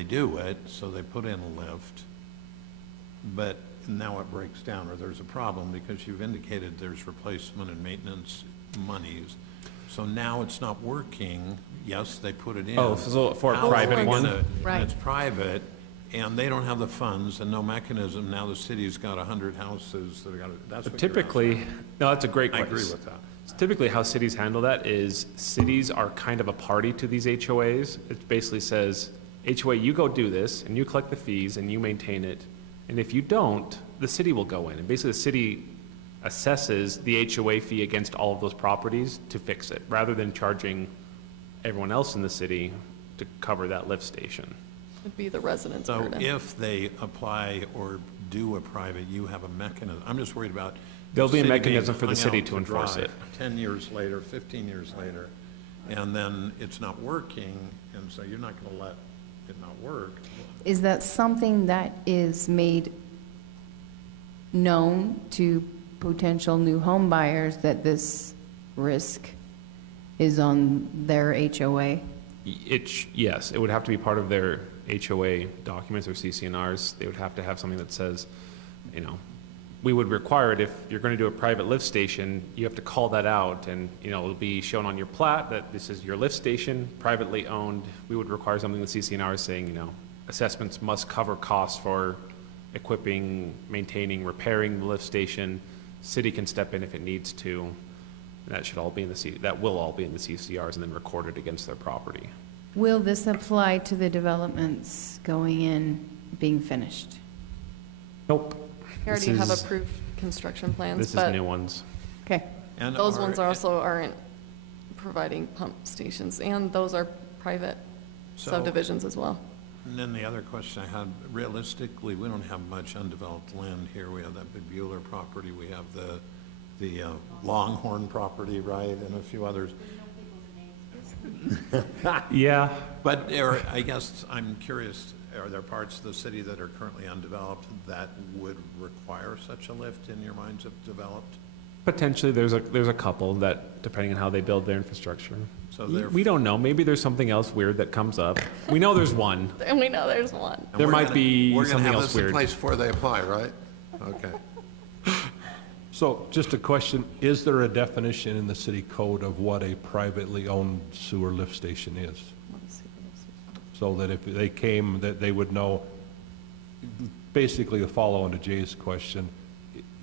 do it, so they put in a lift, but now it breaks down, or there's a problem, because you've indicated there's replacement and maintenance monies. So now it's not working. Yes, they put it in. Oh, so for a How are private we one? gonna- Right. And it's private, and they don't have the funds and no mechanism. Now the city's got 100 houses that are got, that's what you're Typically, no, that's a great I question. agree with that. Typically, how cities handle that is cities are kind of a party to these HOAs. It basically says, HOA, you go do this, and you collect the fees, and you maintain it. And if you don't, the city will go in. And basically, the city assesses the HOA fee against all of those properties to fix it, rather than charging everyone else in the city to cover that lift station. Would be the residents' So burden. if they apply or do a private, you have a mechanism. I'm just worried about. There'll be a the city mechanism being for the hung city out to enforce dry it. 10 years later, 15 years later, and then it's not working, and so you're not going to let it not work. is that something that is made known to potential new home buyers that this risk is on their HOA? Yes, it would have to be part of their HOA documents or CCNRs. They would have to have something that says, you know, we would require it if you're going to do a private lift station, you have to call that out, and, you know, it'll be shown on your plat that this is your lift station, privately owned. We would require something in the CCNR saying, you know, assessments must cover costs for equipping, maintaining, repairing the lift station. City can step in if it needs to. And that should all be in the that will all be in the CCRs and then recorded against their property. Will this apply to the developments going in, being finished? Nope. We already This have is- approved construction plans, This is but new ones. Okay. And those ones also aren't providing pump stations, and those are private So- subdivisions as well. And then the other question I had, realistically, we don't have much undeveloped land here. We have that big Bueller property, we have the Longhorn property, right, and a few others. Yeah. But I guess I'm curious, are there parts of the city that are currently undeveloped that would require such a lift in your minds if developed? Potentially, there's a couple that, depending on how they build their infrastructure. So We don't know. Maybe there's something else weird that comes up. We know there's one. And we know there's one. And There we're might gonna- be We're going something to have else this in weird. place before they apply, right? Okay. So just a question, is there a definition in the city code of what a privately owned sewer lift station is? So that if they came, that they would know, basically the follow-on to Jay's question,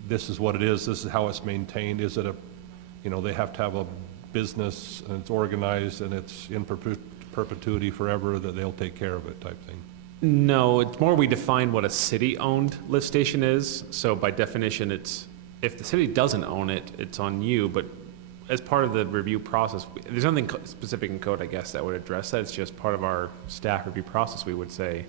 this is what it is, this is how it's maintained, is it a, you know, they have to have a business and it's organized and it's in perpetuity forever, that they'll take care of it type thing? No, it's more we define what a city-owned lift station is. So by definition, it's, if the city doesn't own it, it's on you, but as part of the review process, there's nothing specific in code, I guess, that would address that. It's just part of our staff review process. We would say,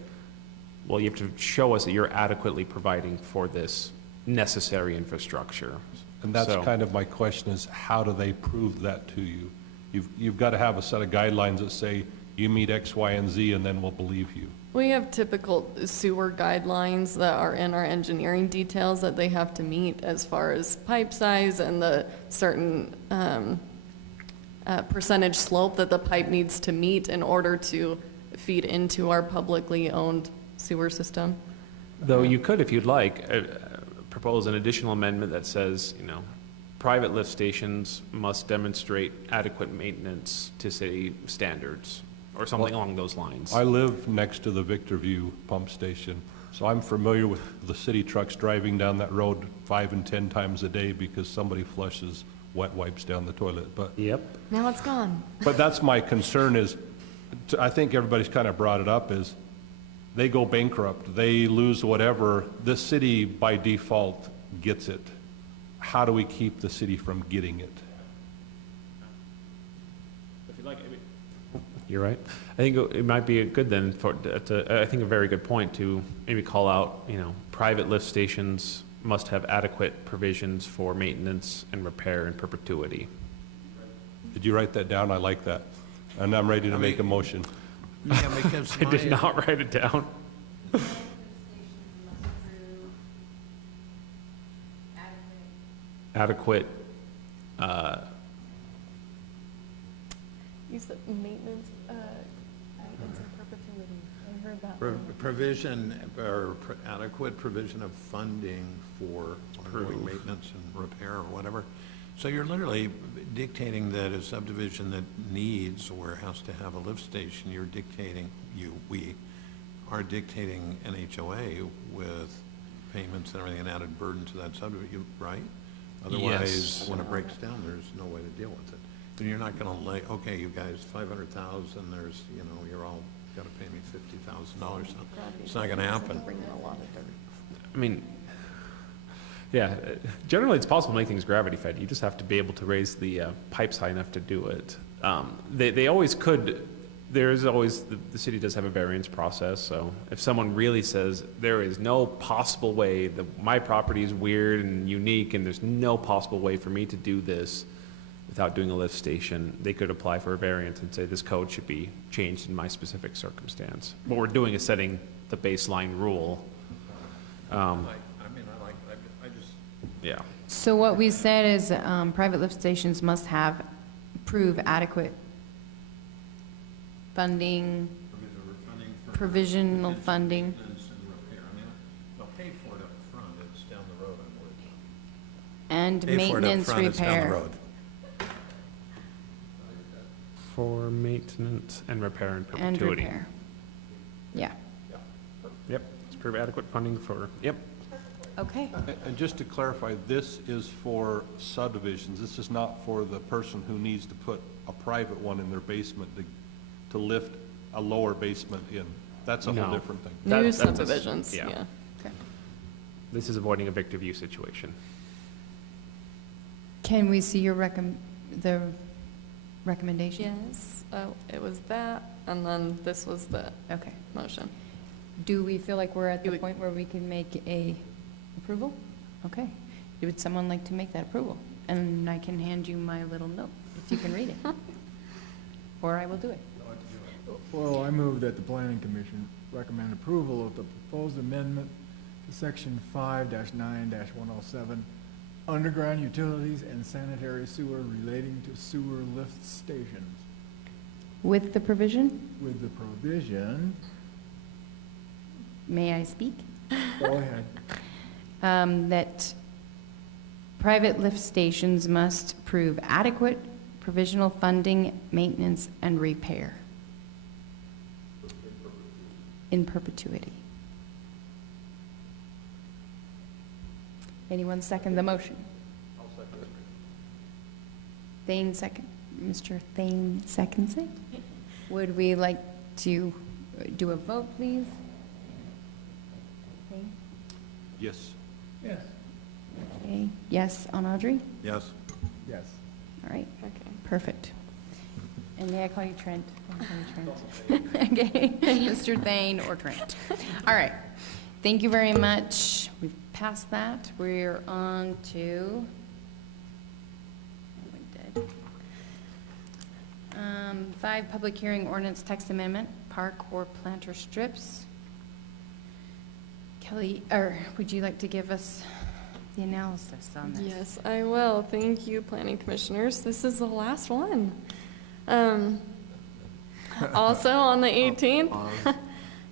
well, you have to show us that you're adequately providing for this necessary infrastructure. And that's So- kind of my question is, how do they prove that to you? You've got to have a set of guidelines that say, you meet X, Y, and Z, and then we'll believe you. We have typical sewer guidelines that are in our engineering details that they have to meet as far as pipe size and the certain percentage slope that the pipe needs to meet in order to feed into our publicly owned sewer system. Though you could, if you'd like, propose an additional amendment that says, you know, private lift stations must demonstrate adequate maintenance to city standards, or something along those lines. I live next to the Victor View pump station, so I'm familiar with the city trucks driving down that road 5 and 10 times a day because somebody flushes wet wipes down the toilet. But Now it's gone. that's my concern is, I think everybody's kind of brought it up, is they go bankrupt, they lose whatever, this city by default gets it. How do we keep the city from getting it? If you like, you're right. I think it might be good then for, I think a very good point to maybe call out, you know, private lift stations must have adequate provisions for maintenance and repair in perpetuity. Did you write that down? I like that. And I'm ready to make a motion. Yeah, because I did not write it down. Adequate, You said maintenance, items in perpetuity. I heard that. Provision, or adequate provision of funding for ongoing maintenance and repair or whatever. So you're literally dictating that a subdivision that needs or has to have a lift station, you're dictating, we are dictating an HOA with payments and everything, an added burden to that subdivision, right? Otherwise, Yes. when it breaks down, there's no way to deal with it. And you're not gonna lay, okay, you guys, 500,000, there's, you know, you're all gotta pay me $50,000. It's not gonna happen. Bringing a lot of dirt. I mean, yeah, generally it's possible to make things gravity fed. You just have to be able to raise the pipes high enough to do it. They always could, there is always, the city does have a variance process, so if someone really says, there is no possible way, my property is weird and unique and there's no possible way for me to do this without doing a lift station, they could apply for a variance and say, this code should be changed in my specific circumstance. What we're doing is setting the baseline rule. Yeah. So what we said is, private lift stations must prove adequate funding, provisional funding. Maintenance and repair. I mean, they'll pay for it up front, it's down the road, I'm worried about. And Pay for it up maintenance front, it's down the repair. road. For maintenance and repair in And perpetuity. repair. Yeah, Yep, let's prove adequate funding for, yep. okay. And just to clarify, this is for subdivisions. This is not for the person who needs to put a private one in their basement to lift a lower basement in. That's a whole No. different thing. That- New that's a s- subdivisions, yeah. yeah. This is avoiding a Victor View situation. Can we see your the recommendation? Yes, oh, it was that, and then this was the Okay. motion. Do we feel like we're at You the would- point where we can make a approval? Okay. Would someone like to make that approval? And I can hand you my little note, if you can read it. Or I will do it. Well, I move that the planning commission recommend approval of the proposed amendment to section 5-9-107, underground utilities and sanitary sewer relating to sewer lift stations, With the provision, with the provision, may I speak? go ahead, That private lift stations must prove adequate provisional funding, maintenance, and repair in perpetuity. Anyone second the motion? I'll second it. Thane second, Mr. Thane seconds it. Would we like to do a vote, please? Thane? Yes. yes, Okay, yes on Audrey? Yes? yes. All right, Okay. perfect. And may I call you Trent? I'll call you Trent. Okay, Mr. Thane or Trent. All right, thank you very much. We've passed that. We're on to, we did. 5, public hearing ordinance text amendment, park or planter strips. Kelly, or would you like to give us the analysis on this? Yes, I will. Thank you, planning commissioners. This is the last one. Also, on the 18th,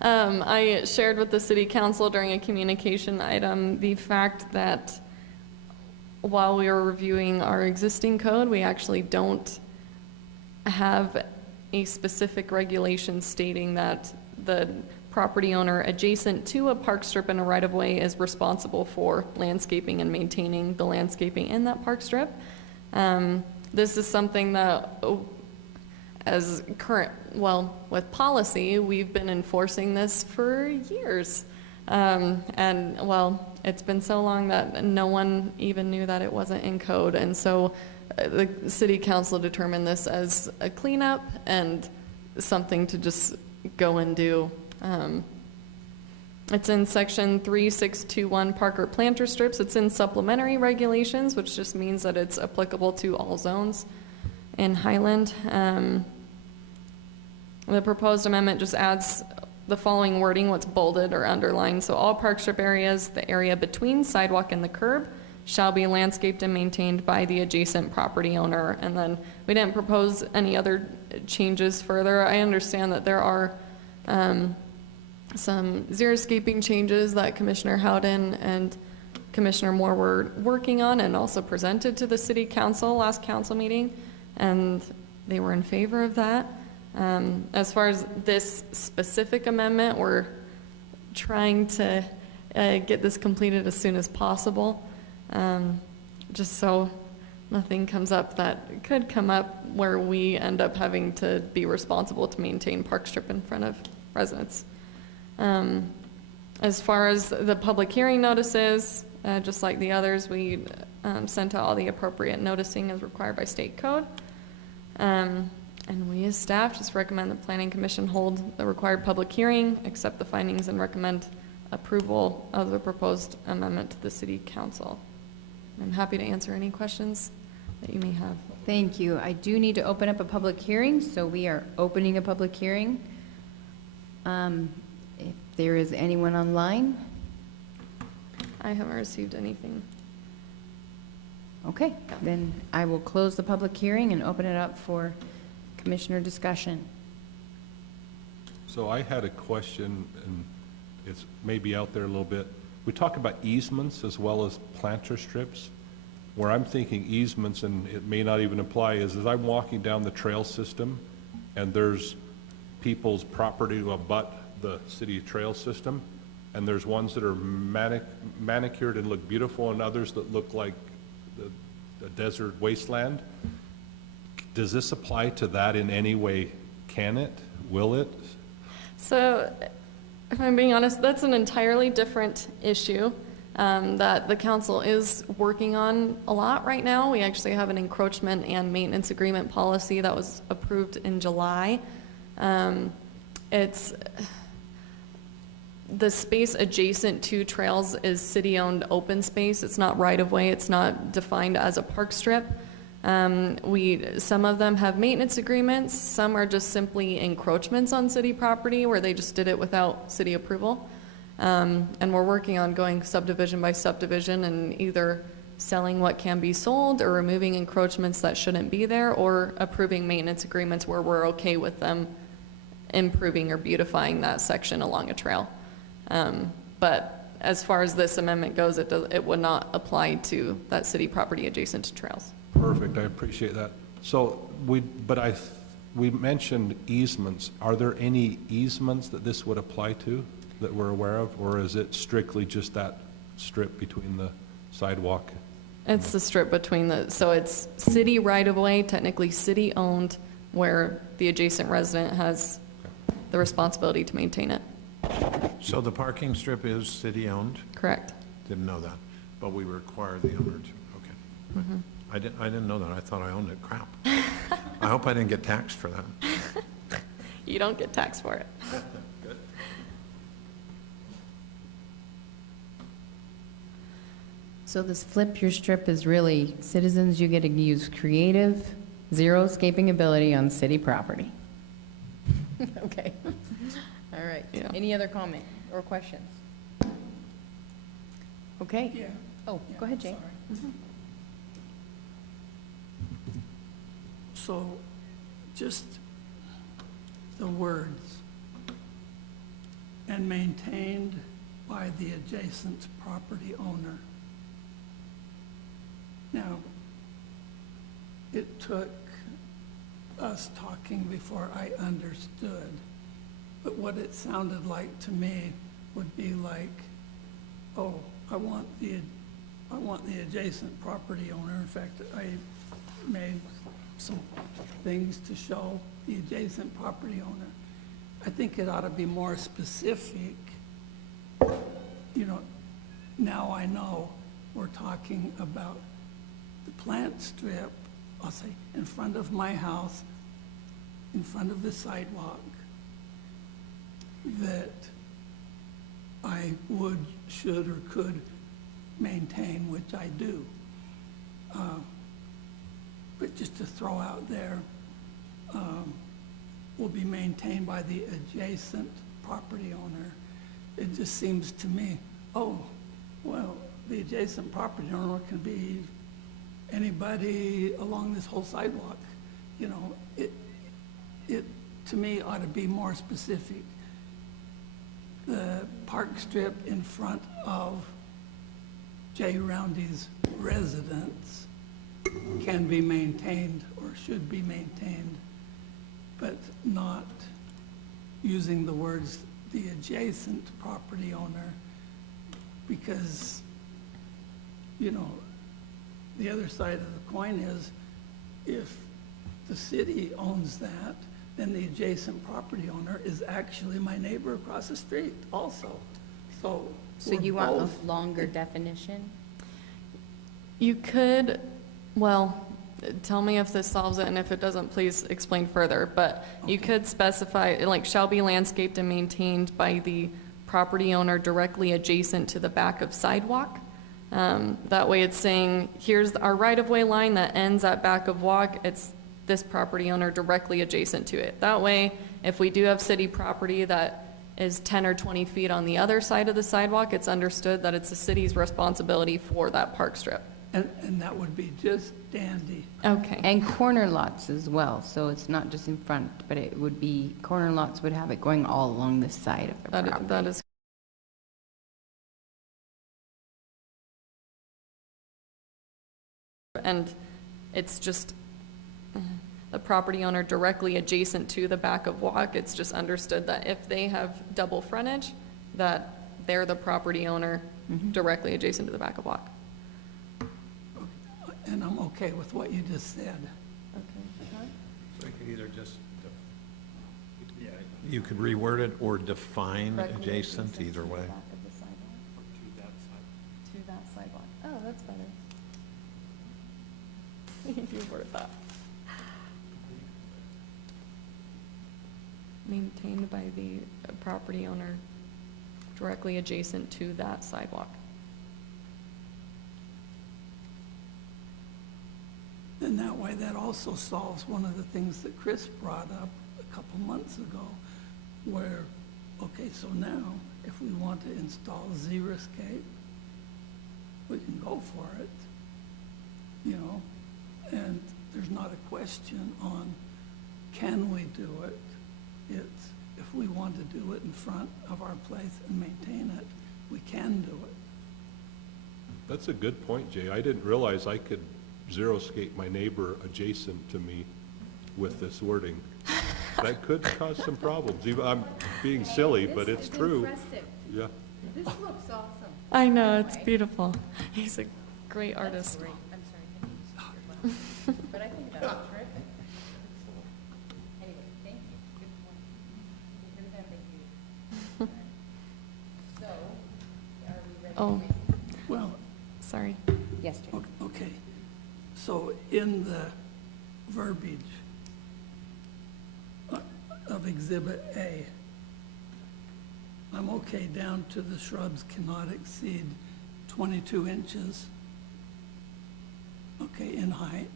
I shared with the city council during a communication item the fact that while we were reviewing our existing code, we actually don't have a specific regulation stating that the property owner adjacent to a park strip and a right-of-way is responsible for landscaping and maintaining the landscaping in that park strip. This is something that, as current, well, with policy, we've been enforcing this for years. And, well, it's been so long that no one even knew that it wasn't in code. And so the city council determined this as a cleanup and something to just go and do. It's in section 3621 park or planter strips. It's in supplementary regulations, which just means that it's applicable to all zones in Highland. The proposed amendment just adds the following wording, what's bolded or underlined. So all park strip areas, the area between sidewalk and the curb, shall be landscaped and maintained by the adjacent property owner. And then we didn't propose any other changes further. I understand that there are some xeriscaping changes that Commissioner Howden and Commissioner Moore were working on and also presented to the city council last council meeting, and they were in favor of that. As far as this specific amendment, we're trying to get this completed as soon as possible, just so nothing comes up that could come up where we end up having to be responsible to maintain park strip in front of residents. As far as the public hearing notices, just like the others, we sent out all the appropriate noticing as required by state code. And we as staff just recommend the Planning Commission hold the required public hearing, accept the findings, and recommend approval of the proposed amendment to the City Council. I'm happy to answer any questions that you may have. Thank you. I do need to open up a public hearing, so we are opening a public hearing. If there is anyone online, I haven't received anything. okay, then I will close the public hearing and open it up for commissioner discussion. So I had a question, and it's maybe out there a little bit. We talk about easements as well as planter strips. Where I'm thinking easements, and it may not even apply, is as I'm walking down the trail system, and there's people's property to abut the city trail system, and there's ones that are manicured and look beautiful, and others that look like the desert wasteland. Does this apply to that in any way? Can it? Will it? So, if I'm being honest, that's an entirely different issue that the council is working on a lot right now. We actually have an encroachment and maintenance agreement policy that was approved in July. It's the space adjacent to trails is city-owned open space. It's not right-of-way. It's not defined as a park strip. Some of them have maintenance agreements. Some are just simply encroachments on city property where they just did it without city approval. And we're working on going subdivision by subdivision and either selling what can be sold or removing encroachments that shouldn't be there, or approving maintenance agreements where we're okay with them improving or beautifying that section along a trail. But as far as this amendment goes, it would not apply to that city property adjacent to trails. Perfect, I appreciate that. So we mentioned easements. Are there any easements that this would apply to that we're aware of, or is it strictly just that strip between the sidewalk? It's the strip between so it's city right-of-way, technically city-owned, where the adjacent resident has the responsibility to maintain it. So the parking strip is city-owned? Correct. Didn't know that, but we require the owner to, okay. I didn't know that. I thought I owned it. Crap. I hope I didn't get taxed for that. You don't get taxed for it. So this flip your strip is really, citizens, you get to use creative, zero escaping ability on city property. Okay, all right. Yeah. Any other comment or questions? Okay. Yeah. Oh, go ahead, Jay. Sorry. So, just the words, and maintained by the adjacent property owner. Now, it took us talking before I understood, but what it sounded like to me would be like, oh, I want the adjacent property owner. In fact, I made some things to show the adjacent property owner. I think it ought to be more specific. You know, now I know we're talking about the plant strip, I'll say, in front of my house, in front of the sidewalk, that I would, should, or could maintain, which I do. But just to throw out there, will be maintained by the adjacent property owner. It just seems to me, oh, well, the adjacent property owner can be anybody along this whole sidewalk. You know, it to me ought to be more specific. The park strip in front of Jay Roundy's residence can be maintained or should be maintained, but not using the words the adjacent property owner, because, you know, the other side of the coin is if the city owns that, then the adjacent property owner is actually my neighbor across the street also. So So we're you want both- a longer definition? You could, well, tell me if this solves it, and if it doesn't, please explain further. But you could specify, like, shall be landscaped and maintained by the property owner directly adjacent to the back of sidewalk. That way it's saying, here's our right-of-way line that ends at back of walk, it's this property owner directly adjacent to it. That way, if we do have city property that is 10 or 20 feet on the other side of the sidewalk, it's understood that it's the city's responsibility for that park strip. And that would be just dandy. Okay. And corner lots as well, so it's not just in front, but it would be, corner lots would have it going all along the side of the property. That is and it's just the property owner directly adjacent to the back of walk. It's just understood that if they have double frontage, that they're the property owner directly adjacent to the back of walk. And I'm okay with what you just said. So you could either just, you could reword it or define adjacent, either way. To that sidewalk. Oh, that's better. You worded that. Maintained by the property owner directly adjacent to that sidewalk. And that way, that also solves one of the things that Chris brought up a couple months ago, where, okay, so now, if we want to install Xeriscape, we can go for it, you know? And there's not a question on, can we do it? It's, if we want to do it in front of our place and maintain it, we can do it. That's a good point, Jay. I didn't realize I could xeriscape my neighbor adjacent to me with this wording. That could cause some problems. I'm being silly, but it's true. Yeah. This looks awesome. I know, it's beautiful. He's a great artist. I'm sorry, but I think that's terrific. Anyway, thank you. Good point. Good thank you. So, are we ready? Oh, Well, sorry. Yes, Jay. okay, So in the verbiage of Exhibit A, I'm okay down to the shrubs cannot exceed 22 inches, okay, in height.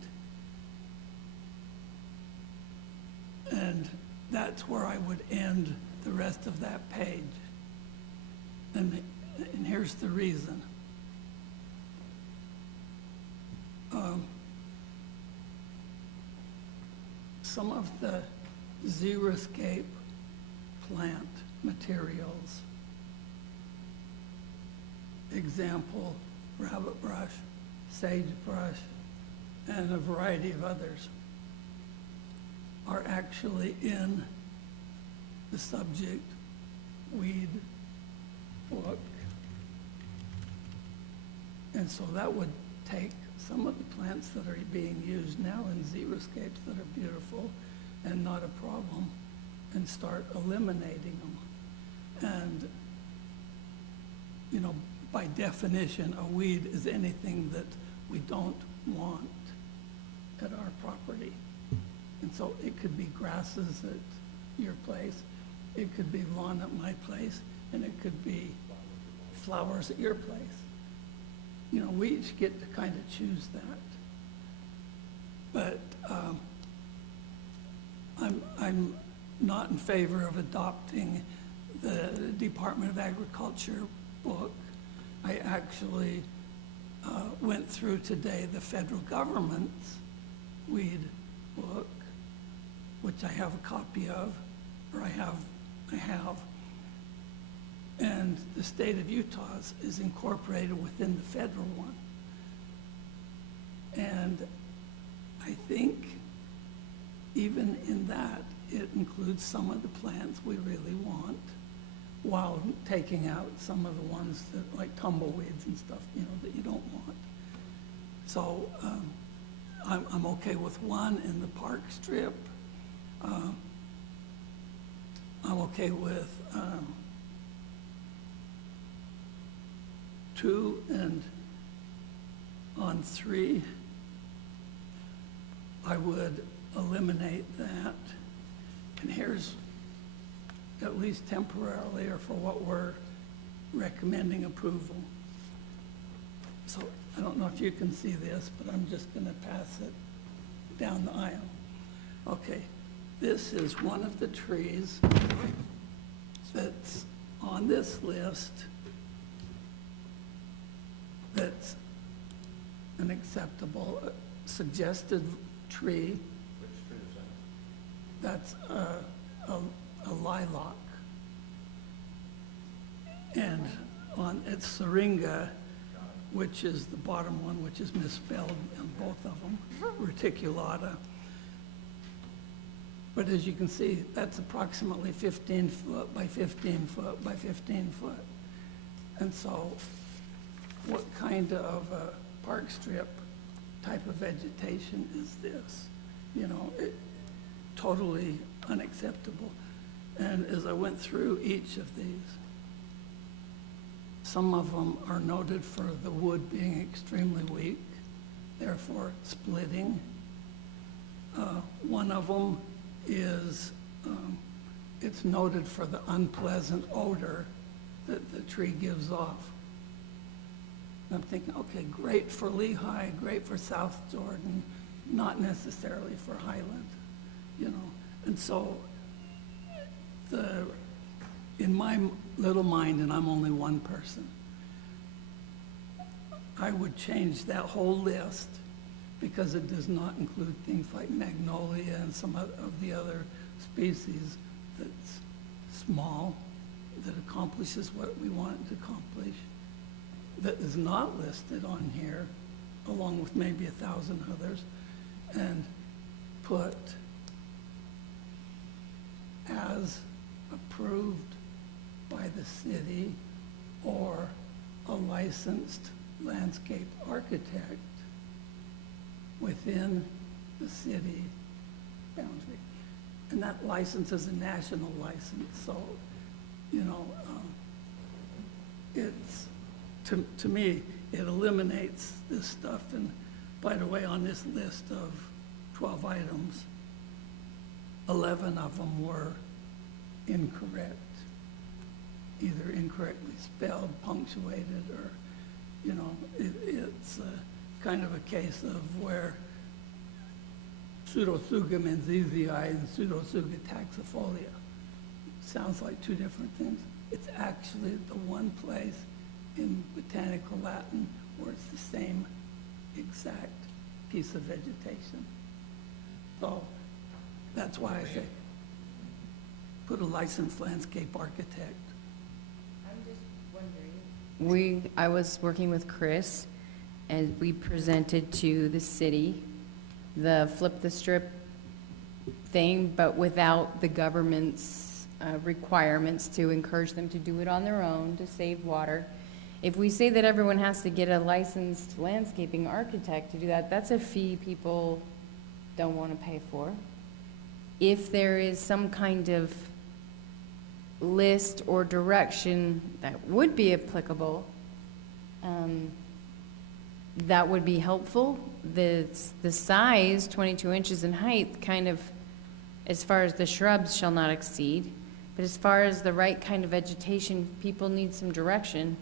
And that's where I would end the rest of that page. And here's the reason. Some of the xeriscape plant materials, example, rabbit brush, sagebrush, and a variety of others, are actually in the subject weed book. And so that would take some of the plants that are being used now in xeriscapes that are beautiful and not a problem, and start eliminating them. And, you know, by definition, a weed is anything that we don't want at our property. And so it could be grasses at your place, it could be lawn at my place, and it could be flowers at your place. You know, we each get to kind of choose that. But I'm not in favor of adopting the Department of Agriculture book. I actually went through today the federal government's weed book, which I have a copy of, or I have, and the state of Utah's is incorporated within the federal one. And I think even in that, it includes some of the plants we really want, while taking out some of the ones that, like tumbleweeds and stuff, you know, that you don't want. So I'm okay with one in the park strip. I'm okay with 2, and on 3, I would eliminate that. And here's, at least temporarily, or for what we're recommending approval. So I don't know if you can see this, but I'm just going to pass it down the aisle. Okay, this is one of the trees that's on this list that's an acceptable suggested tree. Which tree is That's a lilac. And it's syringa, which is the bottom one, which is misspelled in both of them, reticulata. But as you can see, that's approximately 15 foot by 15 foot by 15 foot. And so what kind of a park strip type of vegetation is this? You know, totally unacceptable. And as I went through each of these, some of them are noted for the wood being extremely weak, therefore splitting. One of them is, it's noted for the unpleasant odor that the tree gives off. And I'm thinking, okay, great for Lehigh, great for South Jordan, not necessarily for Highland, you know. And so in my little mind, and I'm only one person, I would change that whole list, because it does not include things like magnolia and some of the other species that's small, that accomplishes what we want it to accomplish, that is not listed on here, along with maybe 1,000 others, and put as approved by the city or a licensed landscape architect within the city boundary. And that license is a national license, so, you know, it's, to me, it eliminates this stuff. And By the way, on this list of 12 items, 11 of them were incorrect, either incorrectly spelled, punctuated, or, you know, it's kind of a case of where Pseudotsuga menziesii and Pseudotsuga taxifolia sounds like two different things. It's actually the one place in botanical Latin where it's the same exact piece of vegetation. So that's why I say, put a licensed landscape architect. I was working with Chris, and we presented to the city the flip the strip thing, but without the government's requirements to encourage them to do it on their own to save water. If we say that everyone has to get a licensed landscaping architect to do that, that's a fee people don't want to pay for. If there is some kind of list or direction that would be applicable, that would be helpful. The size, 22 inches in height, kind of, as far as the shrubs shall not exceed, but as far as the right kind of vegetation, people need some direction,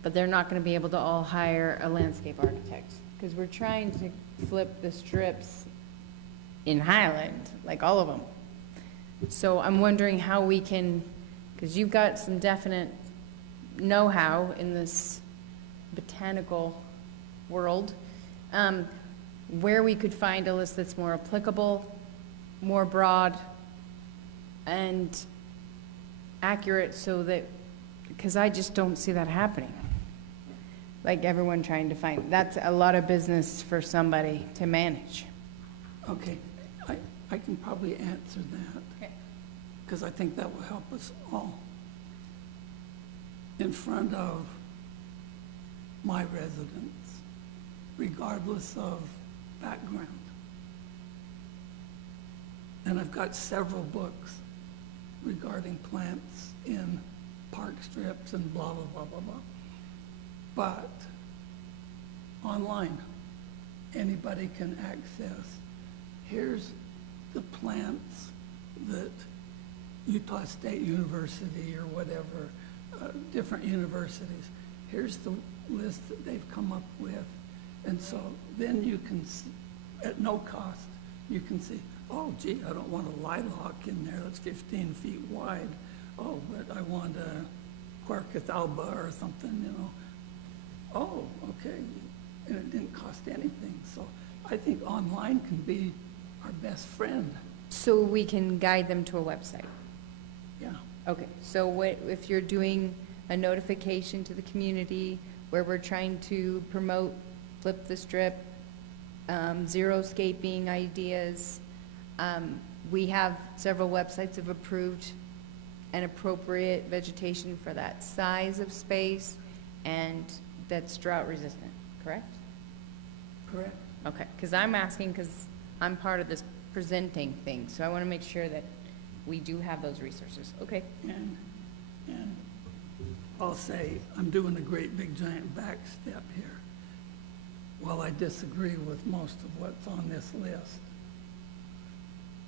but they're not going to be able to all hire a landscape architect, because we're trying to flip the strips in Highland, like all of them. So I'm wondering how we can, because you've got some definite know-how in this botanical world, where we could find a list that's more applicable, more broad, and accurate, so that, because I just don't see that happening. Like everyone trying to find, that's a lot of business for somebody to manage. Okay, I can probably answer that. Okay. Because I think that will help us all. In front of my residents, regardless of background. And I've got several books regarding plants in park strips and blah, blah, blah, blah, blah. But online, anybody can access, here's the plants that Utah State University or whatever, different universities, here's the list that they've come up with. And so then you can, at no cost, you can see, oh, gee, I don't want a lilac in there that's 15 feet wide. Oh, but I want a Quercus alba or something, you know. Oh, okay, and it didn't cost anything. So I think online can be our best friend. So we can guide them to a website. Yeah. Okay, so what, if you're doing a notification to the community where we're trying to promote flip the strip, xeriscaping ideas, we have several websites have approved an appropriate vegetation for that size of space and that's drought resistant, correct? Correct. Okay, because I'm asking because I'm part of this presenting thing, so I want to make sure that we do have those resources. Okay. And I'll say, I'm doing a great big giant back step here. While I disagree with most of what's on this list,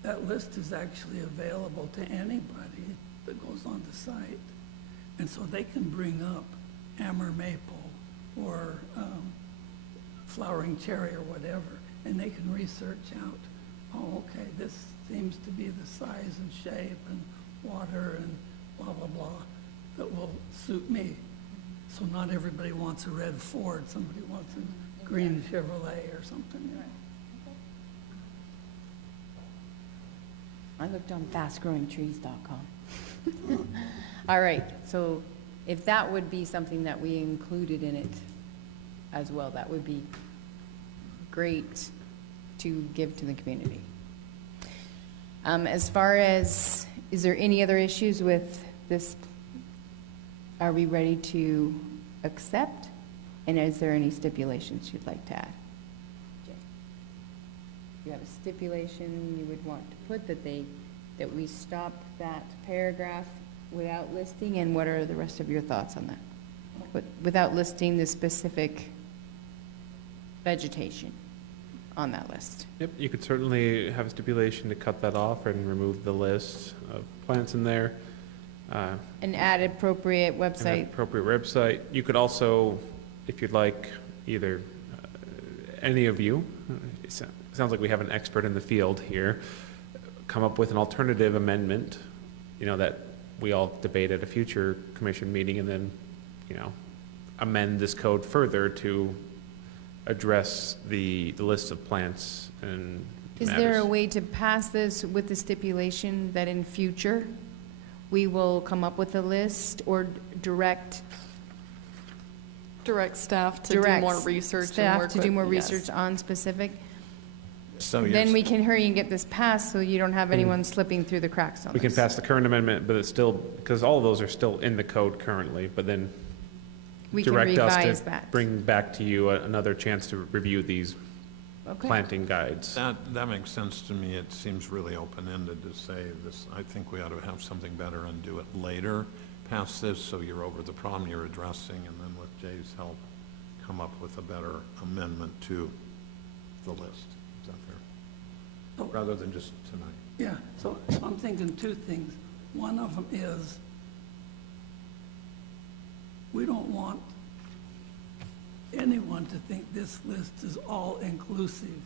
that list is actually available to anybody that goes on the site. And so they can bring up Amur maple or flowering cherry or whatever, and they can research out, oh, okay, this seems to be the size and shape and water and blah, blah, blah, that will suit me. So not everybody wants a red Ford, somebody wants a green Chevrolet or something, you know. I looked on fastgrowingtrees.com. All right, so if that would be something that we included in it as well, that would be great to give to the community. As far as, is there any other issues with this? Are we ready to accept? And is there any stipulations you'd like to add? Jay? You have a stipulation you would want to put that we stop that paragraph without listing, and what are the rest of your thoughts on that? Without listing the specific vegetation. on that list. Yep, you could certainly have a stipulation to cut that off and remove the list of plants in there. And add appropriate And an website. appropriate website. You could also, if you'd like, either, any of you, it sounds like we have an expert in the field here, come up with an alternative amendment, that we all debate at a future commission meeting, and then, amend this code further to address the list of plants and Is there a matters. way to pass this with the stipulation that in future, we will come up with a list or direct Direct staff to do direct more research and staff work to do with- more yes. research on specific? So Then we can hurry and get this passed, so you don't have anyone slipping through the cracks on We can this. pass the current amendment, but it's still, because all of those are still in the code currently, but then We can direct us revise to that. bring back to you another chance to review these Okay. planting guides. that makes sense to me. It seems really open-ended to say this. I think we ought to have something better and do it later. Pass this so you're over the problem you're addressing, and then with Jay's help, come up with a better amendment to the list. Is that fair? So- Rather than just tonight. Yeah, so I'm thinking two things. One of them is, we don't want anyone to think this list is all-inclusive,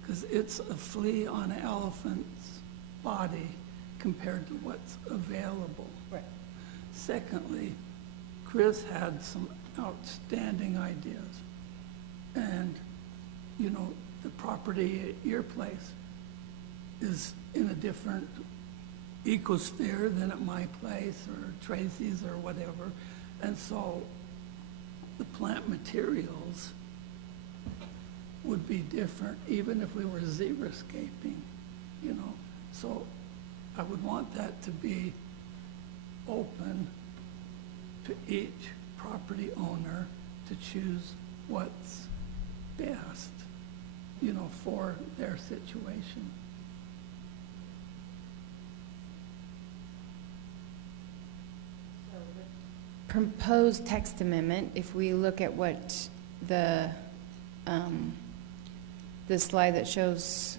because it's a flea on an elephant's body compared to what's available. Right. Secondly, Chris had some outstanding ideas. And, the property at your place is in a different ecosphere than at my place or Tracy's or whatever. And so the plant materials would be different even if we were xeriscaping, So I would want that to be open to each property owner to choose what's best, for their situation. Proposed text amendment, if we look at what the slide that shows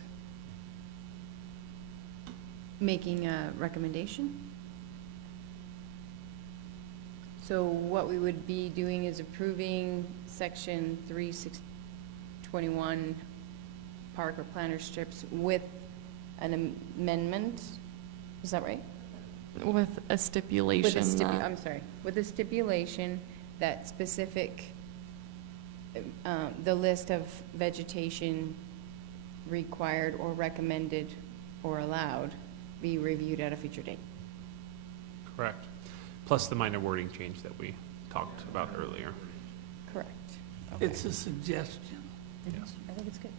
making a recommendation. So what we would be doing is approving section 3621 park or planter strips with an amendment, is that right? With a stipulation that. I'm sorry, with a stipulation that specific, the list of vegetation required or recommended or allowed be reviewed at a future date. Correct. Plus the minor wording change that we talked about earlier. Correct. It's a suggestion. Yes. I think it's good.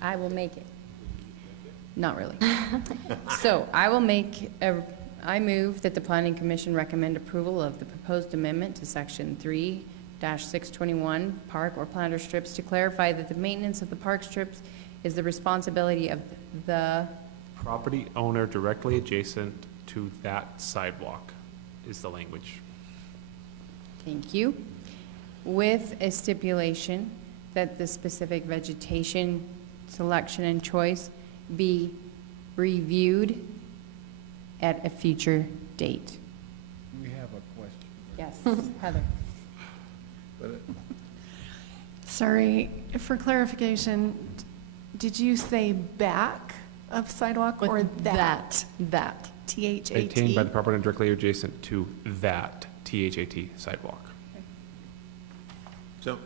I will make it. Not really. So I move that the Planning Commission recommend approval of the proposed amendment to Section 3-621 park or planter strips to clarify that the maintenance of the park strips is the responsibility of the, Property owner directly adjacent to that sidewalk is the language. thank you, with a stipulation that the specific vegetation selection and choice be reviewed at a future date. We have a question. Yes, Heather. Sorry, for clarification, did you say back of sidewalk or that? That. T-H-A-T? Maintained by the property owner directly adjacent to that THAT sidewalk. So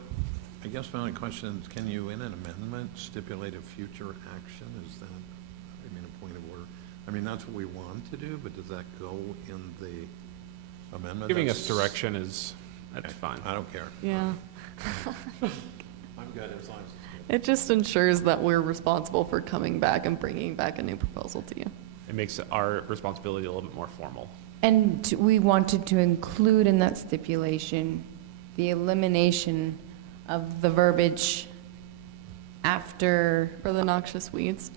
I guess my only question is, can you, in an amendment, stipulate a future action? Is that, a point of order? That's what we want to do, but does that go in the amendment? Giving us That's- direction that's fine. I don't care. Yeah. I'm good as long as. It just ensures that we're responsible for coming back and bringing back a new proposal to you. It makes our responsibility a little bit more formal. And we wanted to include in that stipulation the elimination of the verbiage after, For the noxious weeds.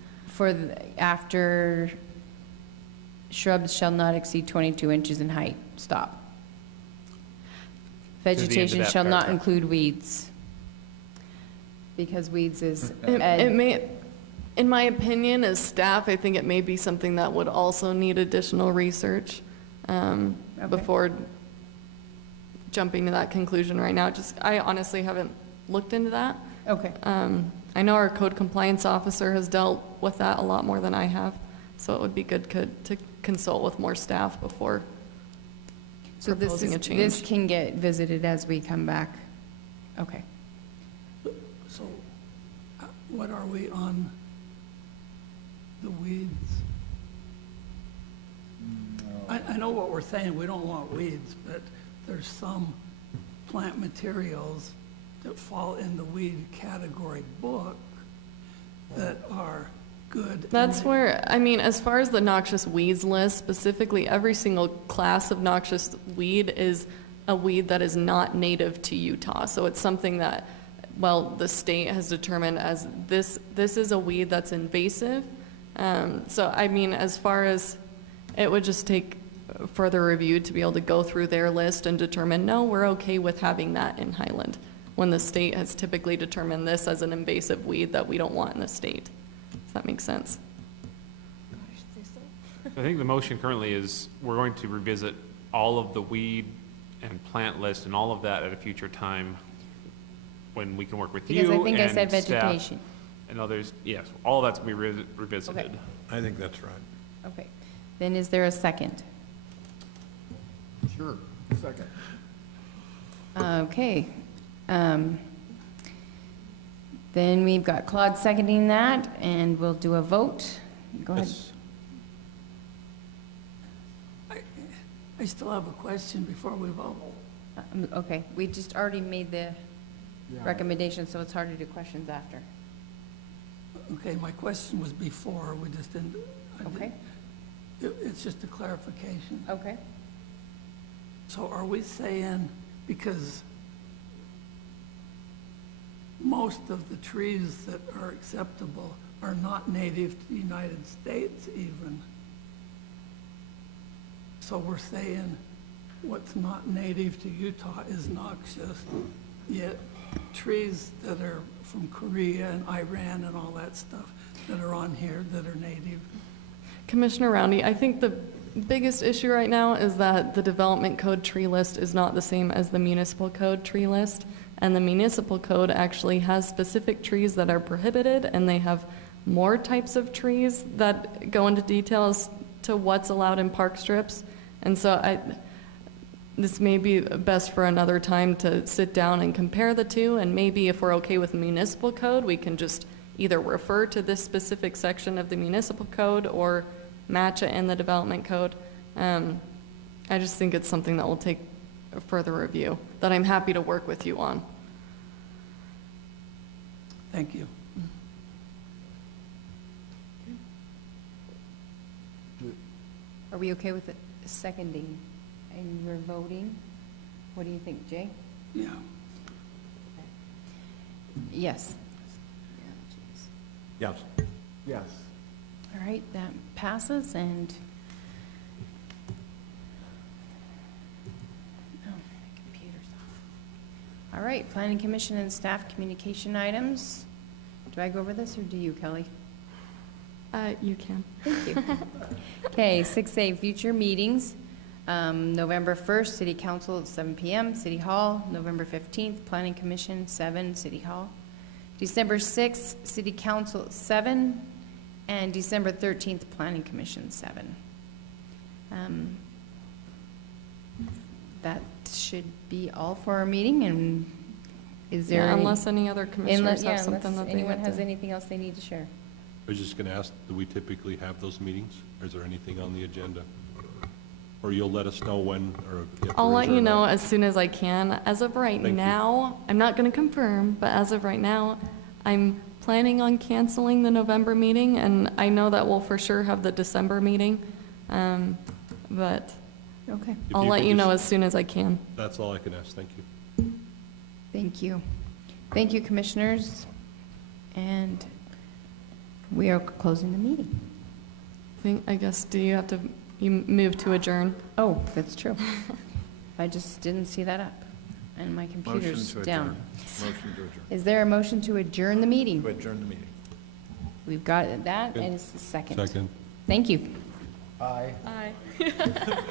after shrubs shall not exceed 22 inches in height. Stop. the end of Vegetation that shall not paragraph. include weeds. Because weeds is, It may, in my opinion, as staff, I think it may be something that would also need additional research before jumping to that conclusion right now. Just, I honestly haven't looked into that. okay. I know our code compliance officer has dealt with that a lot more than I have, so it would be good to consult with more staff before So this proposing a is, this change. can get visited as we come back. Okay. So what are we on the weeds? I know what we're saying, we don't want weeds, but there's some plant materials that fall in the weed category book that are good. That's where, I mean, as far as the noxious weeds list, specifically, every single class of noxious weed is a weed that is not native to Utah. So it's something that, well, the state has determined as this is a weed that's invasive. So, I mean, as far as, it would just take further review to be able to go through their list and determine, no, we're okay with having that in Highland, when the state has typically determined this as an invasive weed that we don't want in the state. Does that make sense? I think the motion currently is we're going to revisit all of the weed and plant list and all of that at a future time when we can work with you Because I think I said and staff vegetation. and others. Yes, all that's going to be revisited. Okay. I think that's right. Okay. Then is there a second? Sure. Second. Okay. Then we've got Claude seconding that, and we'll do a vote. Go ahead. Yes. I still have a question before we vote. Okay, we just already made the recommendation, so it's hard to do questions after. Okay, my question was before, we just didn't. I didn't- Okay, It's just a clarification. okay. So are we saying, because most of the trees that are acceptable are not native to the United States even? So we're saying what's not native to Utah is noxious, yet trees that are from Korea and Iran and all that stuff that are on here that are native. Commissioner Roundy, I think the biggest issue right now is that the development code tree list is not the same as the municipal code tree list. And the municipal code actually has specific trees that are prohibited, and they have more types of trees that go into details to what's allowed in park strips. And so this may be best for another time to sit down and compare the two, and maybe if we're okay with the municipal code, we can just either refer to this specific section of the municipal code or match it in the development code. I just think it's something that will take a further review, that I'm happy to work with you on. Thank you. Are we okay with it seconding and we're voting? What do you think, Jay? Yeah. Yes. Yes. Yes. All right, that passes, and oh, my computer's off. All right, Planning Commission and staff communication items. Do I go over this, or do you, Kelly? You can. Thank you. Okay, 6A, future meetings. November 1st, City Council at 7 PM, City Hall. November 15th, Planning Commission, 7, City Hall. December 6th, City Council at 7, and December 13th, Planning Commission, 7. That should be all for our meeting, and is there Yeah, any? unless any other commissioners have something that Unless they anyone have has to. anything else they need to share. I was just going to ask, do we typically have those meetings? Or is there anything on the agenda? Or you'll let us know when, or if there I'll is let or you know not? as soon as I can. As of right Thank you. now, I'm not going to confirm, but as of right now, I'm planning on canceling the November meeting, and I know that we'll for sure have the December meeting. But Okay. If I'll let could you know just- as soon as I can. That's all I can ask, thank you. Thank you. Thank you, commissioners. And we are closing the meeting. I guess, do you have to, you move to adjourn? Oh, that's true. I just didn't see that up. and my Motion computer's to down. adjourn. Motion to adjourn. Is there a motion to adjourn the meeting? To adjourn the meeting. We've got that, and it's the second. Second. Thank you. Aye. Aye.